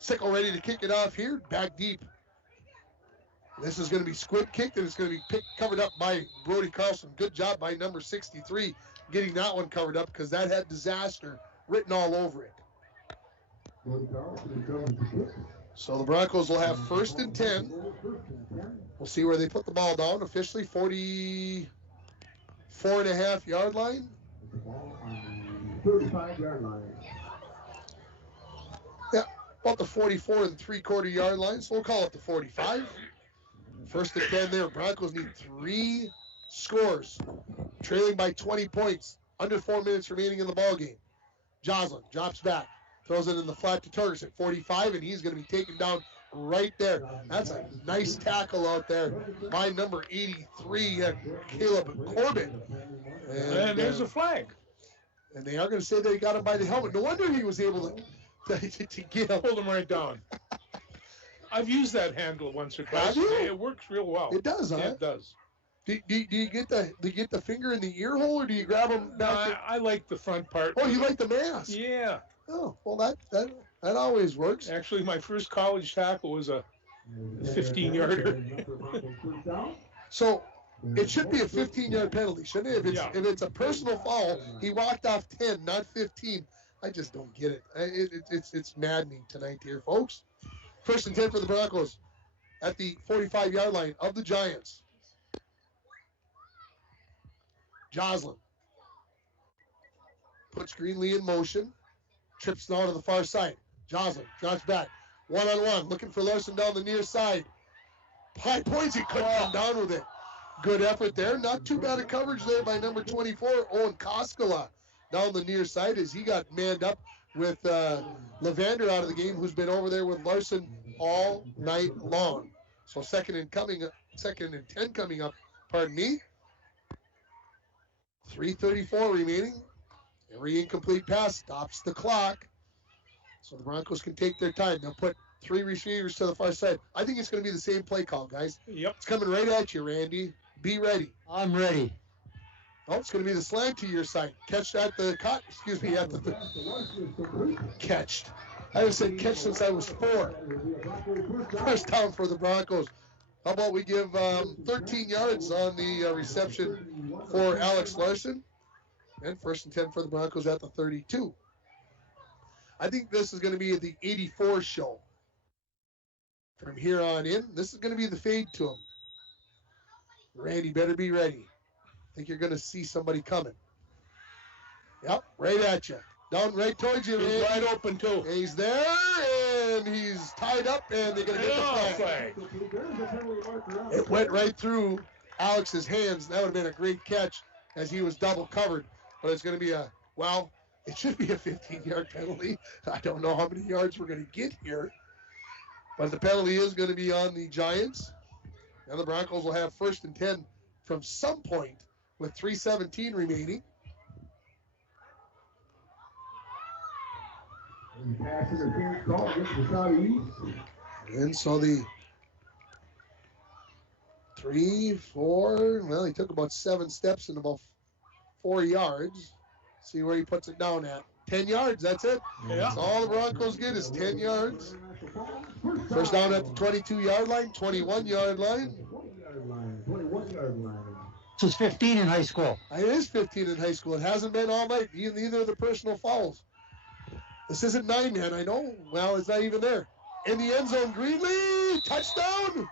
Sickle ready to kick it off here, back deep. This is going to be squib kicked, and it's going to be covered up by Brody Carlson. Good job by number 63 getting that one covered up, because that had disaster written all over it. So the Broncos will have first and 10. We'll see where they put the ball down. Officially 44.5-yard line. 35-yard line. Yeah, about the 44 and 3/4 yard line, so we'll call it the 45. First and 10 there. Broncos need 3 scores, trailing by 20 points. Under 4 minutes remaining in the ball game. Joslin drops back, throws it in the flat to Turgis at 45, and he's going to be taken down right there. That's a nice tackle out there by number 83, Caleb Corbett. And there's a flag. And they are going to say they got him by the helmet. No wonder he was able to get up. Hold him right down. I've used that handle once or twice. Have you? It works real well. It does, huh? Yeah, it does. Do you get the finger in the ear hole, or do you grab him back? I like the front part. Oh, you like the mask? Yeah. Oh, well, that always works. Actually, my first college tackle was a 15-yarder. So it should be a 15-yard penalty, shouldn't it? If it's a personal foul, he walked off 10, not 15. I just don't get it. It's maddening tonight here, folks. First and 10 for the Broncos at the 45-yard line of the Giants. Joslin puts Greenlee in motion. Trips now to the far side. Joslin drops back. One-on-one. Looking for Larson down the near side. High points. He couldn't come down with it. Good effort there. Not too bad a coverage there by number 24, Owen Koskela, down the near side as he got manned up with Levander out of the game, who's been over there with Larson all night long. So second and 10 coming up. Pardon me. 3:34 remaining. Every incomplete pass stops the clock. So the Broncos can take their time. They'll put 3 receivers to the far side. I think it's going to be the same play call, guys. Yep. It's coming right at you, Randy. Be ready. I'm ready. Oh, it's going to be the slant to your side. Catch at the catched. I haven't said catch since I was 4. First down for the Broncos. How about we give 13 yards on the reception for Alex Larson? And first and 10 for the Broncos at the 32. I think this is going to be the 84 show. From here on in, this is going to be the fade to him. Randy, better be ready. I think you're going to see somebody coming. Yep, right at you. Down right towards you, Randy. He's wide open, too. He's there, and he's tied up, and they're going to get the flag. It went right through Alex's hands. That would have been a great catch as he was double covered. But it's going to be it should be a 15-yard penalty. I don't know how many yards we're going to get here. But the penalty is going to be on the Giants. And the Broncos will have first and 10 from some point with 3:17 remaining. And so the 3, 4, well, he took about 7 steps and about 4 yards. See where he puts it down at. 10 yards, that's it. Yeah. That's all the Broncos get is 10 yards. First down at the 22-yard line, 21-yard line. 21-yard line. This is 15 in high school. It is 15 in high school. It hasn't been all night, either of the personal fouls. This isn't 9-man, I know. Well, it's not even there. In the end zone, Greenlee, touchdown!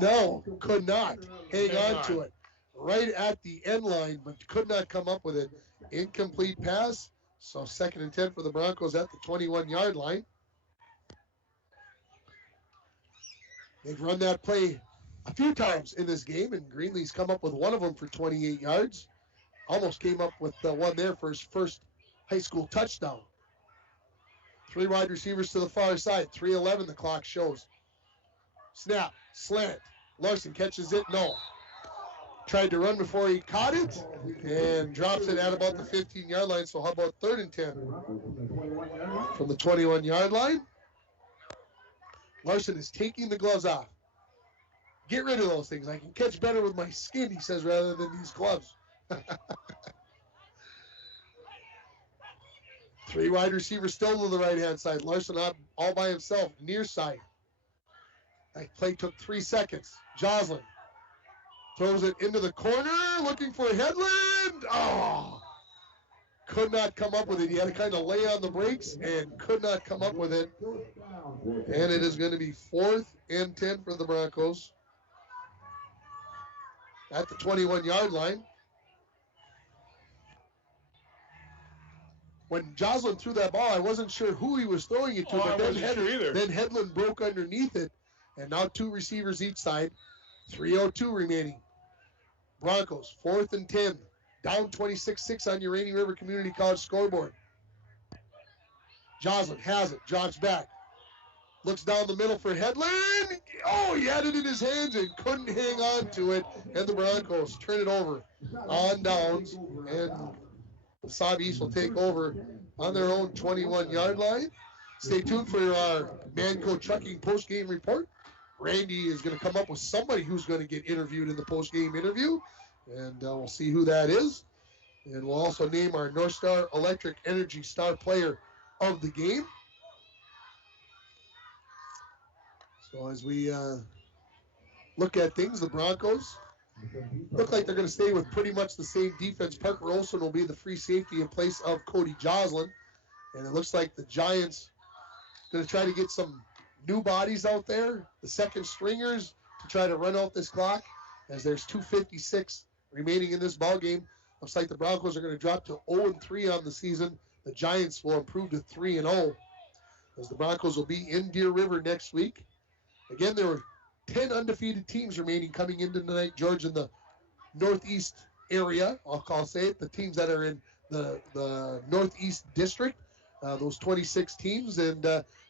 No, could not hang on to it. Right at the end line, but could not come up with it. Incomplete pass. So 2nd and 10 for the Broncos at the 21-yard line. They've run that play a few times in this game, and Greenlee's come up with one of them for 28 yards. Almost came up with the one there for his first high school touchdown. 3 wide receivers to the far side. 3:11 the clock shows. Snap, slant. Larson catches it. No. Tried to run before he caught it and drops it at about the 15-yard line. So how about 3rd and 10 from the 21-yard line? Larson is taking the gloves off. Get rid of those things. I can catch better with my skin, he says, rather than these gloves. 3 wide receivers still to the right-hand side. Larson up all by himself, near side. That play took 3 seconds. Joslin throws it into the corner, looking for Headland. Oh, could not come up with it. He had to kind of lay on the brakes and could not come up with it. And it is going to be 4th and 10 for the Broncos at the 21-yard line. When Joslin threw that ball, I wasn't sure who he was throwing it to, but then Headland broke underneath it. And now 2 receivers each side. 3:02 remaining. Broncos, 4th and 10. Down 26-6 on your Rainy River Community College scoreboard. Joslin has it, drops back. Looks down the middle for Headland. Oh, he had it in his hands and couldn't hang on to it. And the Broncos turn it over on downs. And Mesabi will take over on their own 21-yard line. Stay tuned for our Manco Trucking post-game report. Randy is going to come up with somebody who's going to get interviewed in the post-game interview, and we'll see who that is. And we'll also name our North Star Electric Energy Star Player of the game. So as we look at things, the Broncos look like they're going to stay with pretty much the same defense. Parker Olson will be the free safety in place of Cody Joslin. And it looks like the Giants going to try to get some new bodies out there, the second stringers, to try to run out this clock, as there's 2:56 remaining in this ball game. Looks like the Broncos are going to drop to 0-3 on the season. The Giants will improve to 3-0, as the Broncos will be in Deer River next week. Again, there were 10 undefeated teams remaining coming into tonight, George, in the northeast area. I'll say it, the teams that are in the northeast district, those 26 teams, and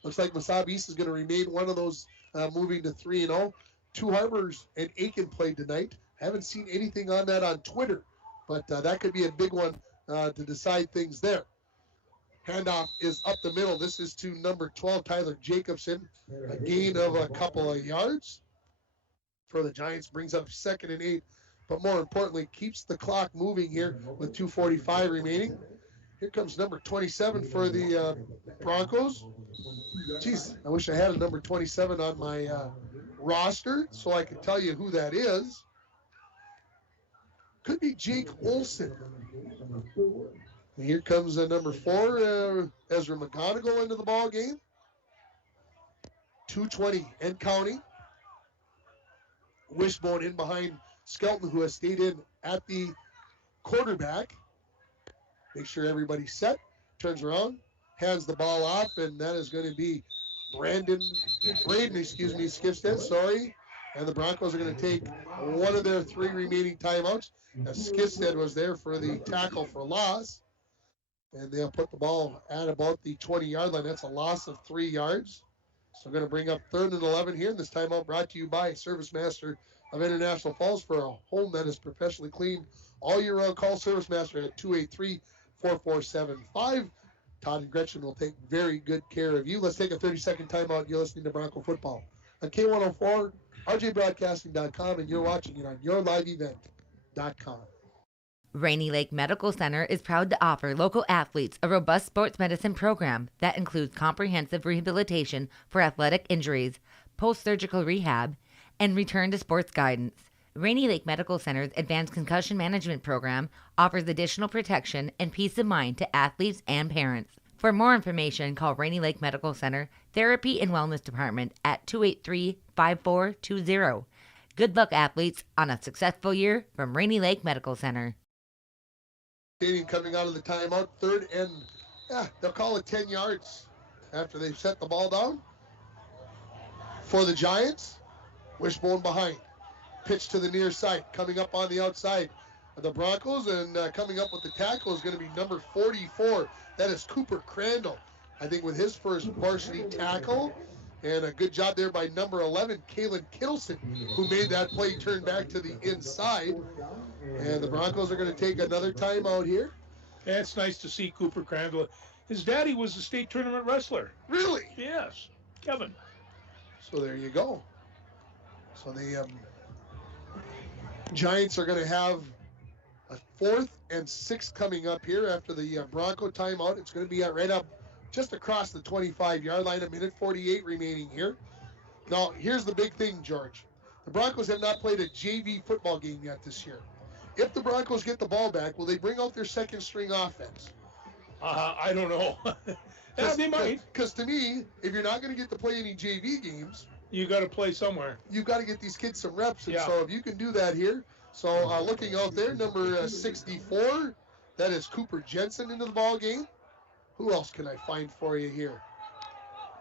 looks like Mesabi East is going to remain one of those, moving to 3-0. Two Harbors and Aiken played tonight. Haven't seen anything on that on Twitter, but that could be a big one to decide things there. Handoff is up the middle. This is to number 12, Tyler Jacobson. A gain of a couple of yards for the Giants, brings up 2nd and 8, but more importantly, keeps the clock moving here with 2:45 remaining. Here comes number 27 for the Broncos. Jeez, I wish I had a number 27 on my roster so I could tell you who that is. Could be Jake Olson. And here comes number 4, Ezra McGonigal into the ball game. 2:20 and counting. Wishbone in behind Skelton, who has stayed in at the quarterback. Make sure everybody's set. Turns around, hands the ball off, and that is going to be Braden, Skipstead, sorry. And the Broncos are going to take one of their 3 remaining timeouts, as Skipstead was there for the tackle for loss. And they'll put the ball at about the 20-yard line. That's a loss of 3 yards. So we're going to bring up 3rd and 11 here. And this timeout brought to you by Service Master of International Falls. For a home that is professionally cleaned all year round, call Service Master at 283-4475. Todd and Gretchen will take very good care of you. Let's take a 30-second timeout. You're listening to Bronco Football on K104, RJBroadcasting.com, and you're watching it on YourLiveEvent.com. Rainy Lake Medical Center is proud to offer local athletes a robust sports medicine program that includes comprehensive rehabilitation for athletic injuries, post-surgical rehab, and return to sports guidance. Rainy Lake Medical Center's Advanced Concussion Management Program offers additional protection and peace of mind to athletes and parents. For more information, call Rainy Lake Medical Center Therapy and Wellness Department at 283-5420. Good luck, athletes, on a successful year from Rainy Lake Medical Center. Coming out of the timeout, third and, they'll call it 10 yards after they've set the ball down. For the Giants, wishbone behind. Pitch to the near side, coming up on the outside of the Broncos, and coming up with the tackle is going to be number 44. That is Cooper Crandall. I think with his first varsity tackle, and a good job there by number 11, Kalen Kittleson, who made that play turn back to the inside. And the Broncos are going to take another timeout here. Yeah, it's nice to see Cooper Crandall. His daddy was a state tournament wrestler. Really? Yes, Kevin. So there you go. So the Giants are going to have a 4th and 6 coming up here after the Bronco timeout. It's going to be right up just across the 25-yard line, 1:48 remaining here. Now, here's the big thing, George. The Broncos have not played a JV football game yet this year. If the Broncos get the ball back, will they bring out their second-string offense? I don't know. Yeah, they might. Because to me, if you're not going to get to play any JV games, you got to play somewhere. You've got to get these kids some reps. And yeah. So if you can do that here. So looking out there, number 64, that is Cooper Jensen into the ball game. Who else can I find for you here?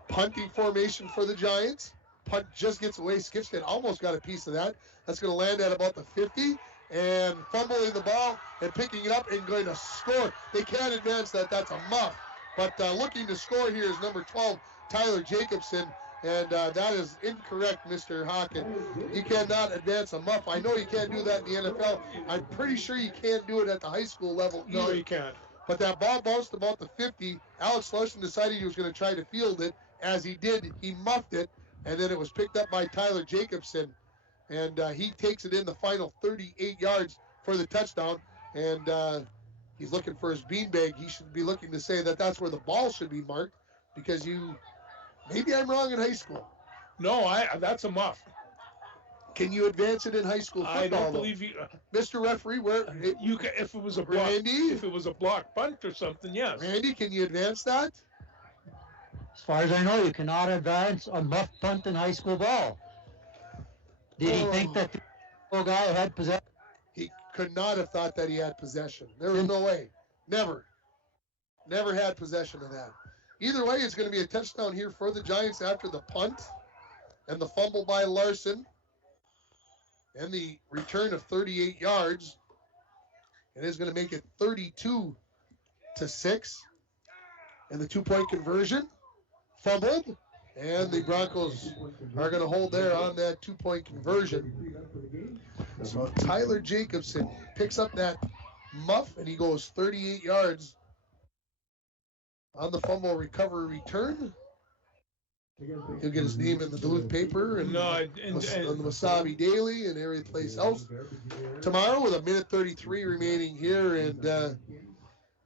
Punting formation for the Giants. Punt just gets away. Skipstead almost got a piece of that. That's going to land at about the 50. And fumbling the ball and picking it up and going to score. They can't advance that. That's a muff. But looking to score here is number 12, Tyler Jacobson. And that is incorrect, Mr. Hawken. You cannot advance a muff. I know you can't do that in the NFL. I'm pretty sure you can't do it at the high school level either. No, you can't. But that ball bounced about the 50. Alex Larson decided he was going to try to field it. As he did, he muffed it. And then it was picked up by Tyler Jacobson. And he takes it in the final 38 yards for the touchdown. And he's looking for his beanbag. He should be looking to say that that's where the ball should be marked, because maybe I'm wrong in high school. No, that's a muff. Can you advance it in high school football? I don't believe you, Mr. Referee. You can, if it was a Randy, if it was a block punt or something, yes. Randy, can you advance that? As far as I know, you cannot advance a muff punt in high school ball. Did he think that the guy had possession? He could not have thought that he had possession. There was no way. Never had possession of that. Either way, it's going to be a touchdown here for the Giants after the punt and the fumble by Larson and the return of 38 yards. It is going to make it 32-6. And the 2-point conversion fumbled. And the Broncos are going to hold there on that 2-point conversion. So Tyler Jacobson picks up that muff, and he goes 38 yards on the fumble recovery return. He'll get his name in the Duluth paper and on the Mesabi Daily and every place else tomorrow, with 1:33 remaining here. And the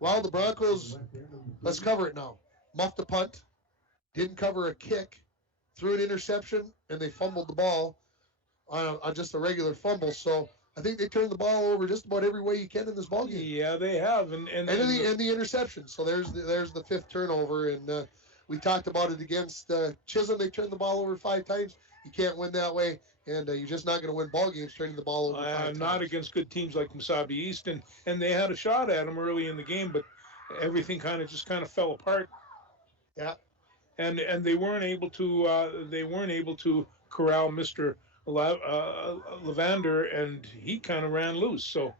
Broncos, let's cover it now. Muffed a punt. Didn't cover a kick, threw an interception, and they fumbled the ball on just a regular fumble. So I think they turned the ball over just about every way you can in this ball game. Yeah, they have, and the interception. So there's the 5th turnover, and we talked about it against Chisholm. They turned the ball over 5 times. You can't win that way, and you're just not going to win ball games turning the ball over 5 times. Not against good teams like Mesabi East, and they had a shot at them early in the game, but everything kind of fell apart. Yeah. And they weren't able to corral Mr. Levander, and he kind of ran loose. So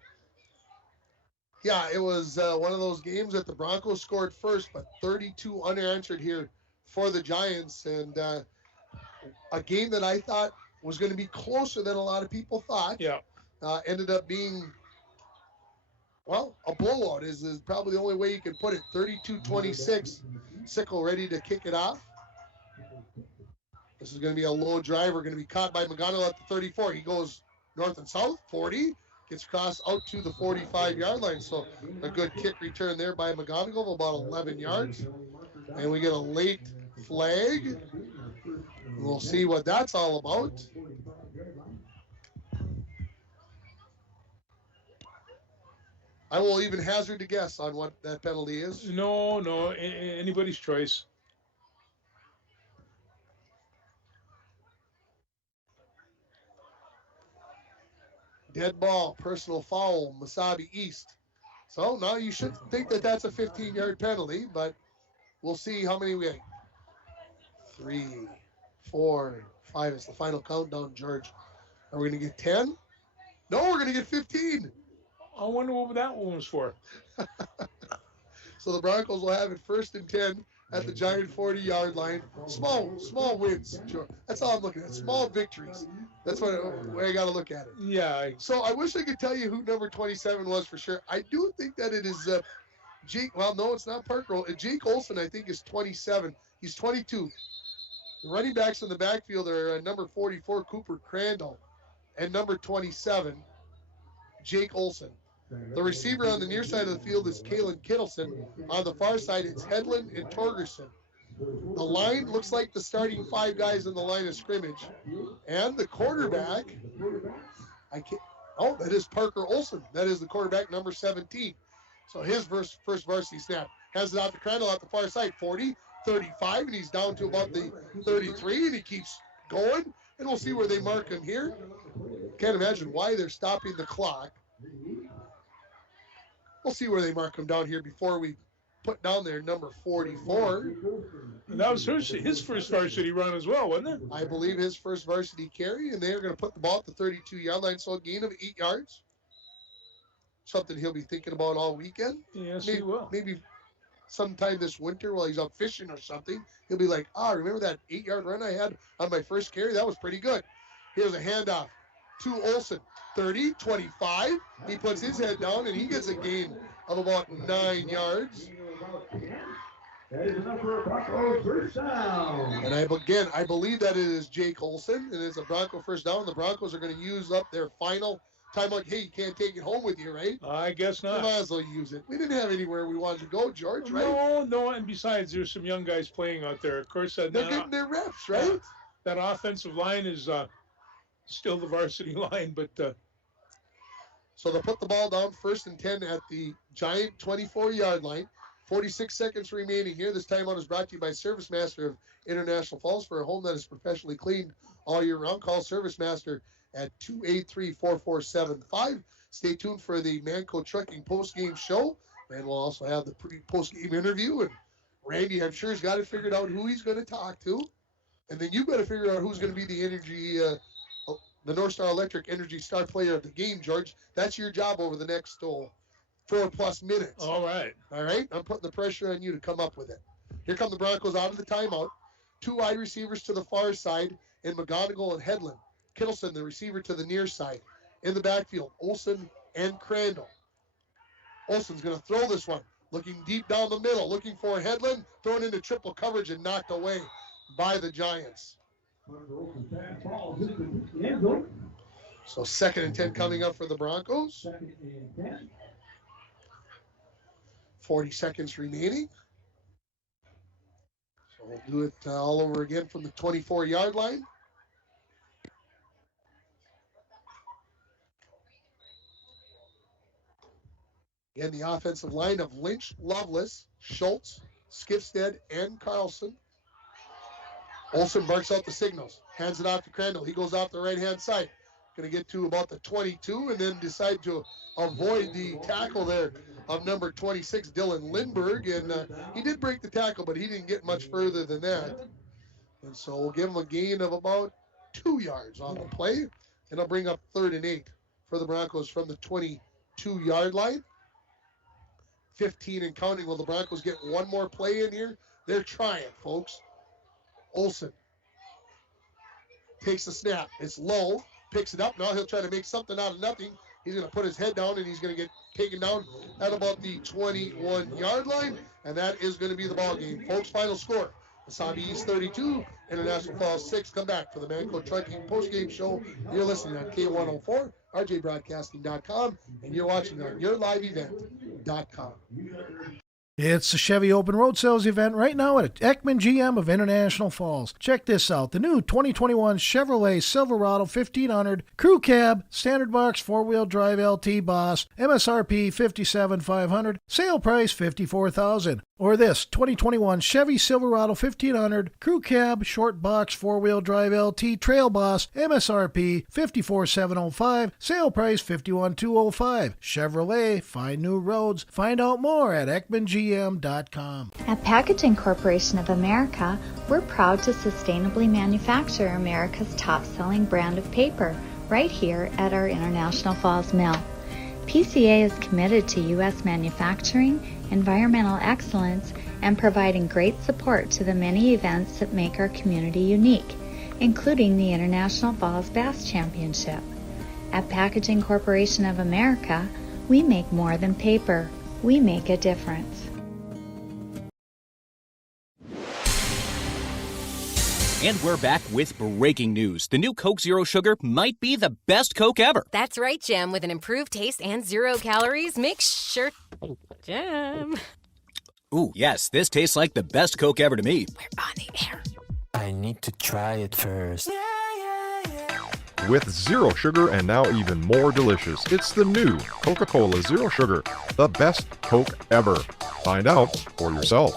yeah, it was one of those games that the Broncos scored first, but 32 unanswered here for the Giants, and a game that I thought was going to be closer than a lot of people thought. Yeah, ended up being, well, a blowout is probably the only way you can put it. 32-26. Sickle ready to kick it off. This is going to be a low driver, going to be caught by McGonigal at the 34. He goes north and south, 40, gets across out to the 45-yard line. So a good kick return there by McGonigal of about 11 yards. And we get a late flag. We'll see what that's all about. I will even hazard a guess on what that penalty is. No, anybody's choice. Dead ball, personal foul, Mesabi East. So now you should think that that's a 15-yard penalty, but we'll see how many we get. 3, 4, 5 is the final countdown, George. Are we going to get 10? No, we're going to get 15. I wonder what that one was for. So the Broncos will have it 1st and 10 at the Giant 40-yard line. Small wins, George. That's all I'm looking at. Small victories. That's what I got to look at it. Yeah. So I wish I could tell you who number 27 was for sure. I do think that it is Jake. Well, no, it's not Parker. Jake Olson, I think, is 27. He's 22. The running backs in the backfield are number 44, Cooper Crandall, and number 27, Jake Olson. The receiver on the near side of the field is Kalen Kittleson. On the far side, it's Hedlund and Torgerson. The line looks like the starting 5 guys in the line of scrimmage. And the quarterback, that is Parker Olson. That is the quarterback, number 17. So his first varsity snap. Has it out to Crandall at the far side, 40, 35, and he's down to about the 33, and he keeps going. And we'll see where they mark him here. Can't imagine why they're stopping the clock. We'll see where they mark him down here before we put down there number 44. And that was his first varsity run as well, wasn't it? I believe his first varsity carry, and they're going to put the ball at the 32-yard line, so a gain of 8 yards. Something he'll be thinking about all weekend. Yes, he will. Maybe sometime this winter while he's out fishing or something, he'll be like, remember that 8-yard run I had on my first carry? That was pretty good. Here's a handoff to Olson. 30, 25. He puts his head down, and he gets a gain of about 9 yards. That is enough for a Bronco first down. And I believe that it is Jake Olson, and it's a Bronco first down. The Broncos are going to use up their final timeout. Hey, you can't take it home with you, right? I guess not. You might as well use it. We didn't have anywhere we wanted to go, George, right? No, and besides, there's some young guys playing out there. Of course, they're getting their reps, right? That offensive line is still the varsity line, but... So they'll put the ball down 1st and 10 at the Giant 24-yard line. 46 seconds remaining here. This timeout is brought to you by Service Master of International Falls. For a home that is professionally cleaned all year round, call Service Master at 283-4475. Stay tuned for the Manco Trucking post-game show, and we'll also have the post-game interview. And Randy, I'm sure, has got it figured out who he's going to talk to. And then you've got to figure out who's going to be the the North Star Electric Energy Star Player of the game, George. That's your job over the next 4+ minutes. All right. I'm putting the pressure on you to come up with it. Here come the Broncos out of the timeout. 2 wide receivers to the far side in McGonigal and Hedlund. Kittleson, the receiver, to the near side. In the backfield, Olson and Crandall. Olson's going to throw this one. Looking deep down the middle. Looking for Hedlund. Thrown into triple coverage and knocked away by the Giants. So 2nd and 10 coming up for the Broncos. 40 seconds remaining. So we'll do it all over again from the 24-yard line. Again, the offensive line of Lynch, Lovelace, Schultz, Skipstead, and Carlson. Olson barks out the signals, hands it off to Crandall. He goes off the right-hand side. Going to get to about the 22 and then decide to avoid the tackle there of number 26, Dylan Lindbergh. And he did break the tackle, but he didn't get much further than that. And so we'll give him a gain of about 2 yards on the play. And I'll bring up 3rd and 8 for the Broncos from the 22-yard line. 15 and counting. Will the Broncos get one more play in here? They're trying, folks. Olson takes the snap. It's low. Picks it up. Now he'll try to make something out of nothing. He's going to put his head down, and he's going to get taken down at about the 21-yard line. And that is going to be the ball game. Folks, final score. Mesabi East 32, International Falls 6. Come back for the Manco Trucking postgame show. You're listening on K104, RJBroadcasting.com, and you're watching on YourLiveEvent.com. It's the Chevy Open Road Sales event right now at Ekman GM of International Falls. Check this out. The new 2021 Chevrolet Silverado 1500 Crew Cab, Standard Box 4-wheel drive LT Boss, MSRP $57,500, sale price $54,000. Or this 2021 Chevy Silverado 1500 Crew Cab Short Box 4-Wheel Drive LT Trail Boss MSRP $54,705, sale price $51,205. Chevrolet, find new roads. Find out more at EckmanGM.com. At Packaging Corporation of America, we're proud to sustainably manufacture America's top-selling brand of paper right here at our International Falls Mill. PCA is committed to U.S. manufacturing, environmental excellence, and providing great support to the many events that make our community unique, including the International Falls Bass Championship. At Packaging Corporation of America, we make more than paper. We make a difference. And we're back with breaking news. The new Coke Zero Sugar might be the best Coke ever. That's right, Jim. With an improved taste and 0 calories, make sure... Jim. Ooh, yes, this tastes like the best Coke ever to me. We're on the air. I need to try it first. With zero sugar and now even more delicious, it's the new Coca-Cola Zero Sugar, the best Coke ever. Find out for yourself.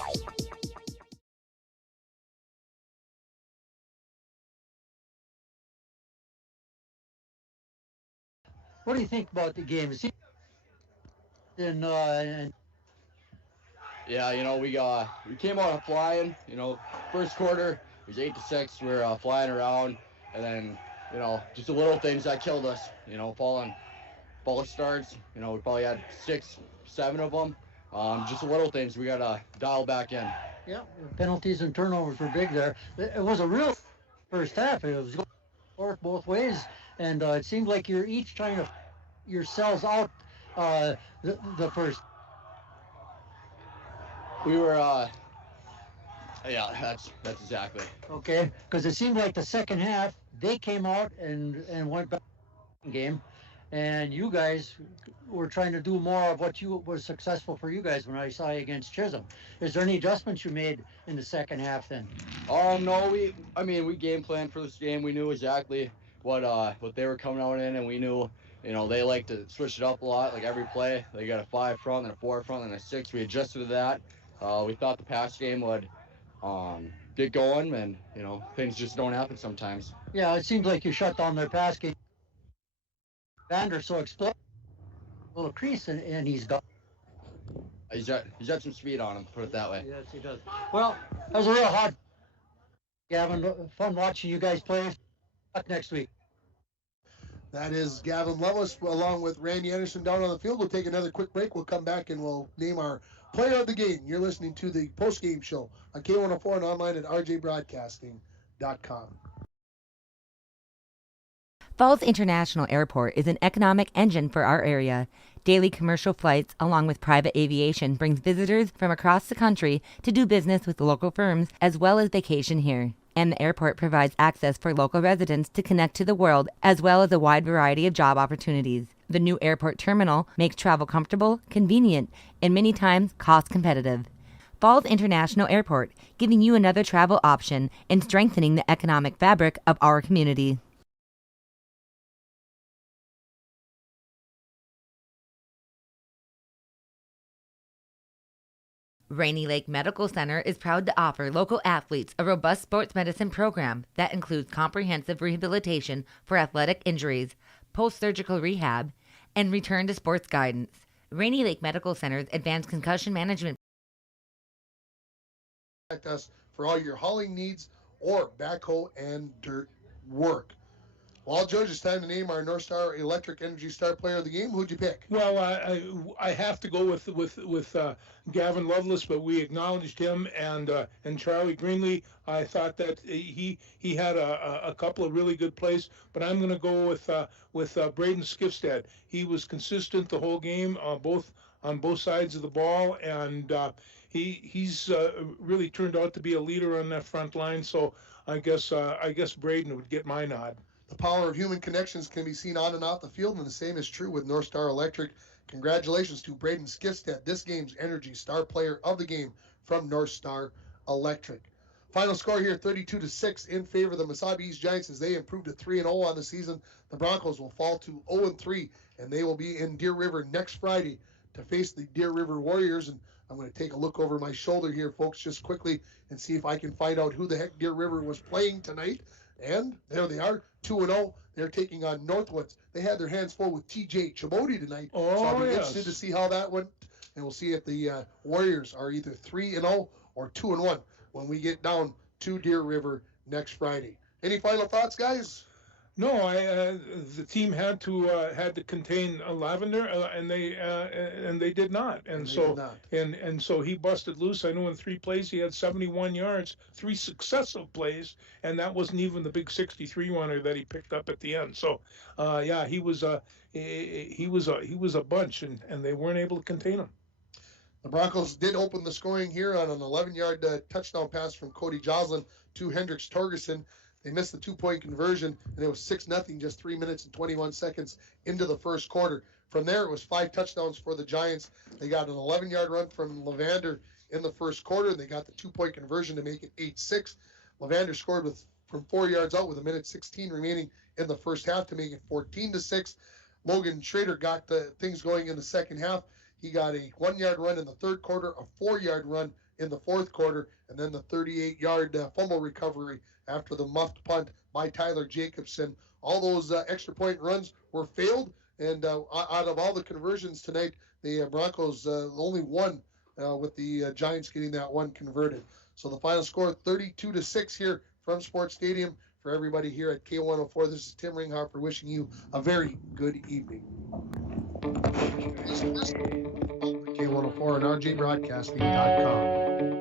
What do you think about the game? Yeah, you know, we came out flying. You know, first quarter it was 8-6. We were flying around, and then just the little things that killed us. You know, falling starts. You know, we probably had 6, 7 of them. Just the little things we gotta dial back in. Yeah, penalties and turnovers were big there. It was a real first half. It was going both ways, and it seemed like you're each trying to yourselves out the first. We were, yeah, that's exactly. Okay, because it seemed like the second half they came out and went back to the game, and you guys were trying to do more of what was successful for you guys when I saw you against Chisholm. Is there any adjustments you made in the second half then? No, we game planned for this game. We knew exactly what they were coming out in, and we knew, they like to switch it up a lot. Like every play, they got a 5 front, then a 4 front, then a 6. We adjusted to that. We thought the pass game would get going, and things just don't happen sometimes. Yeah, it seems like you shut down their pass game. Vander so explosive, little crease, and he's gone. He's got some speed on him, put it that way. Yes, he does. Well, that was a real hard. Gavin, fun watching you guys play. Up next week. That is Gavin Loveless along with Randy Anderson down on the field. We'll take another quick break. We'll come back and we'll name our player of the game. You're listening to the post-game show on K104 and online at rjbroadcasting.com. Falls International Airport is an economic engine for our area. Daily commercial flights, along with private aviation, brings visitors from across the country to do business with local firms as well as vacation here. And the airport provides access for local residents to connect to the world as well as a wide variety of job opportunities. The new airport terminal makes travel comfortable, convenient, and many times cost competitive. Falls International Airport, giving you another travel option and strengthening the economic fabric of our community. Rainy Lake Medical Center is proud to offer local athletes a robust sports medicine program that includes comprehensive rehabilitation for athletic injuries, post-surgical rehab, and return to sports guidance. Rainy Lake Medical Center's advanced concussion management. Contact us for all your hauling needs or backhoe and dirt work. Well, George, it's time to name our North Star Electric Energy Star Player of the Game. Who'd you pick? Well, I have to go with Gavin Loveless, but we acknowledged him and Charlie Greenlee. I thought that he had a couple of really good plays, but I'm going to go with Braden Skifstad. He was consistent the whole game, on both sides of the ball, and he's really turned out to be a leader on that front line. So I guess Braden would get my nod. The power of human connections can be seen on and off the field, and the same is true with North Star Electric. Congratulations to Braden Skifstad, this game's Energy Star Player of the Game from North Star Electric. Final score here, 32-6 in favor of the Mesabi East Giants as they improved to 3-0 on the season. The Broncos will fall to 0-3, and they will be in Deer River next Friday to face the Deer River Warriors. And I'm going to take a look over my shoulder here, folks, just quickly and see if I can find out who the heck Deer River was playing tonight. And there they are, 2-0. They're taking on Northwoods. They had their hands full with TJ Chimodi tonight. So I'll be interested to see how that went. And we'll see if the Warriors are either 3-0 or 2-1 when we get down to Deer River next Friday. Any final thoughts, guys? No, the team had to contain Lavender, and they did not. And so he busted loose. I know in 3 plays he had 71 yards, 3 successive plays, and that wasn't even the big 63 runner that he picked up at the end. So yeah, he was a bunch, and they weren't able to contain him. The Broncos did open the scoring here on an 11-yard touchdown pass from Cody Joslin to Hendricks Torgerson. They missed the 2-point conversion, and it was 6-0 just 3 minutes and 21 seconds into the first quarter. From there, it was 5 touchdowns for the Giants. They got an 11-yard run from Lavander in the first quarter, and they got the 2-point conversion to make it 8-6. Lavander scored from 4 yards out with 1:16 remaining in the first half to make it 14-6. Logan Schrader got things going in the second half. He got a 1-yard run in the third quarter, a 4-yard run in the fourth quarter, and then the 38-yard fumble recovery after the muffed punt by Tyler Jacobson. All those extra point runs were failed, and out of all the conversions tonight, the Broncos only won with the Giants getting that one converted. So the final score, 32-6 here from Sports Stadium. For everybody here at K104, this is Tim Ringhoffer wishing you a very good evening. K104 and RJBroadcasting.com.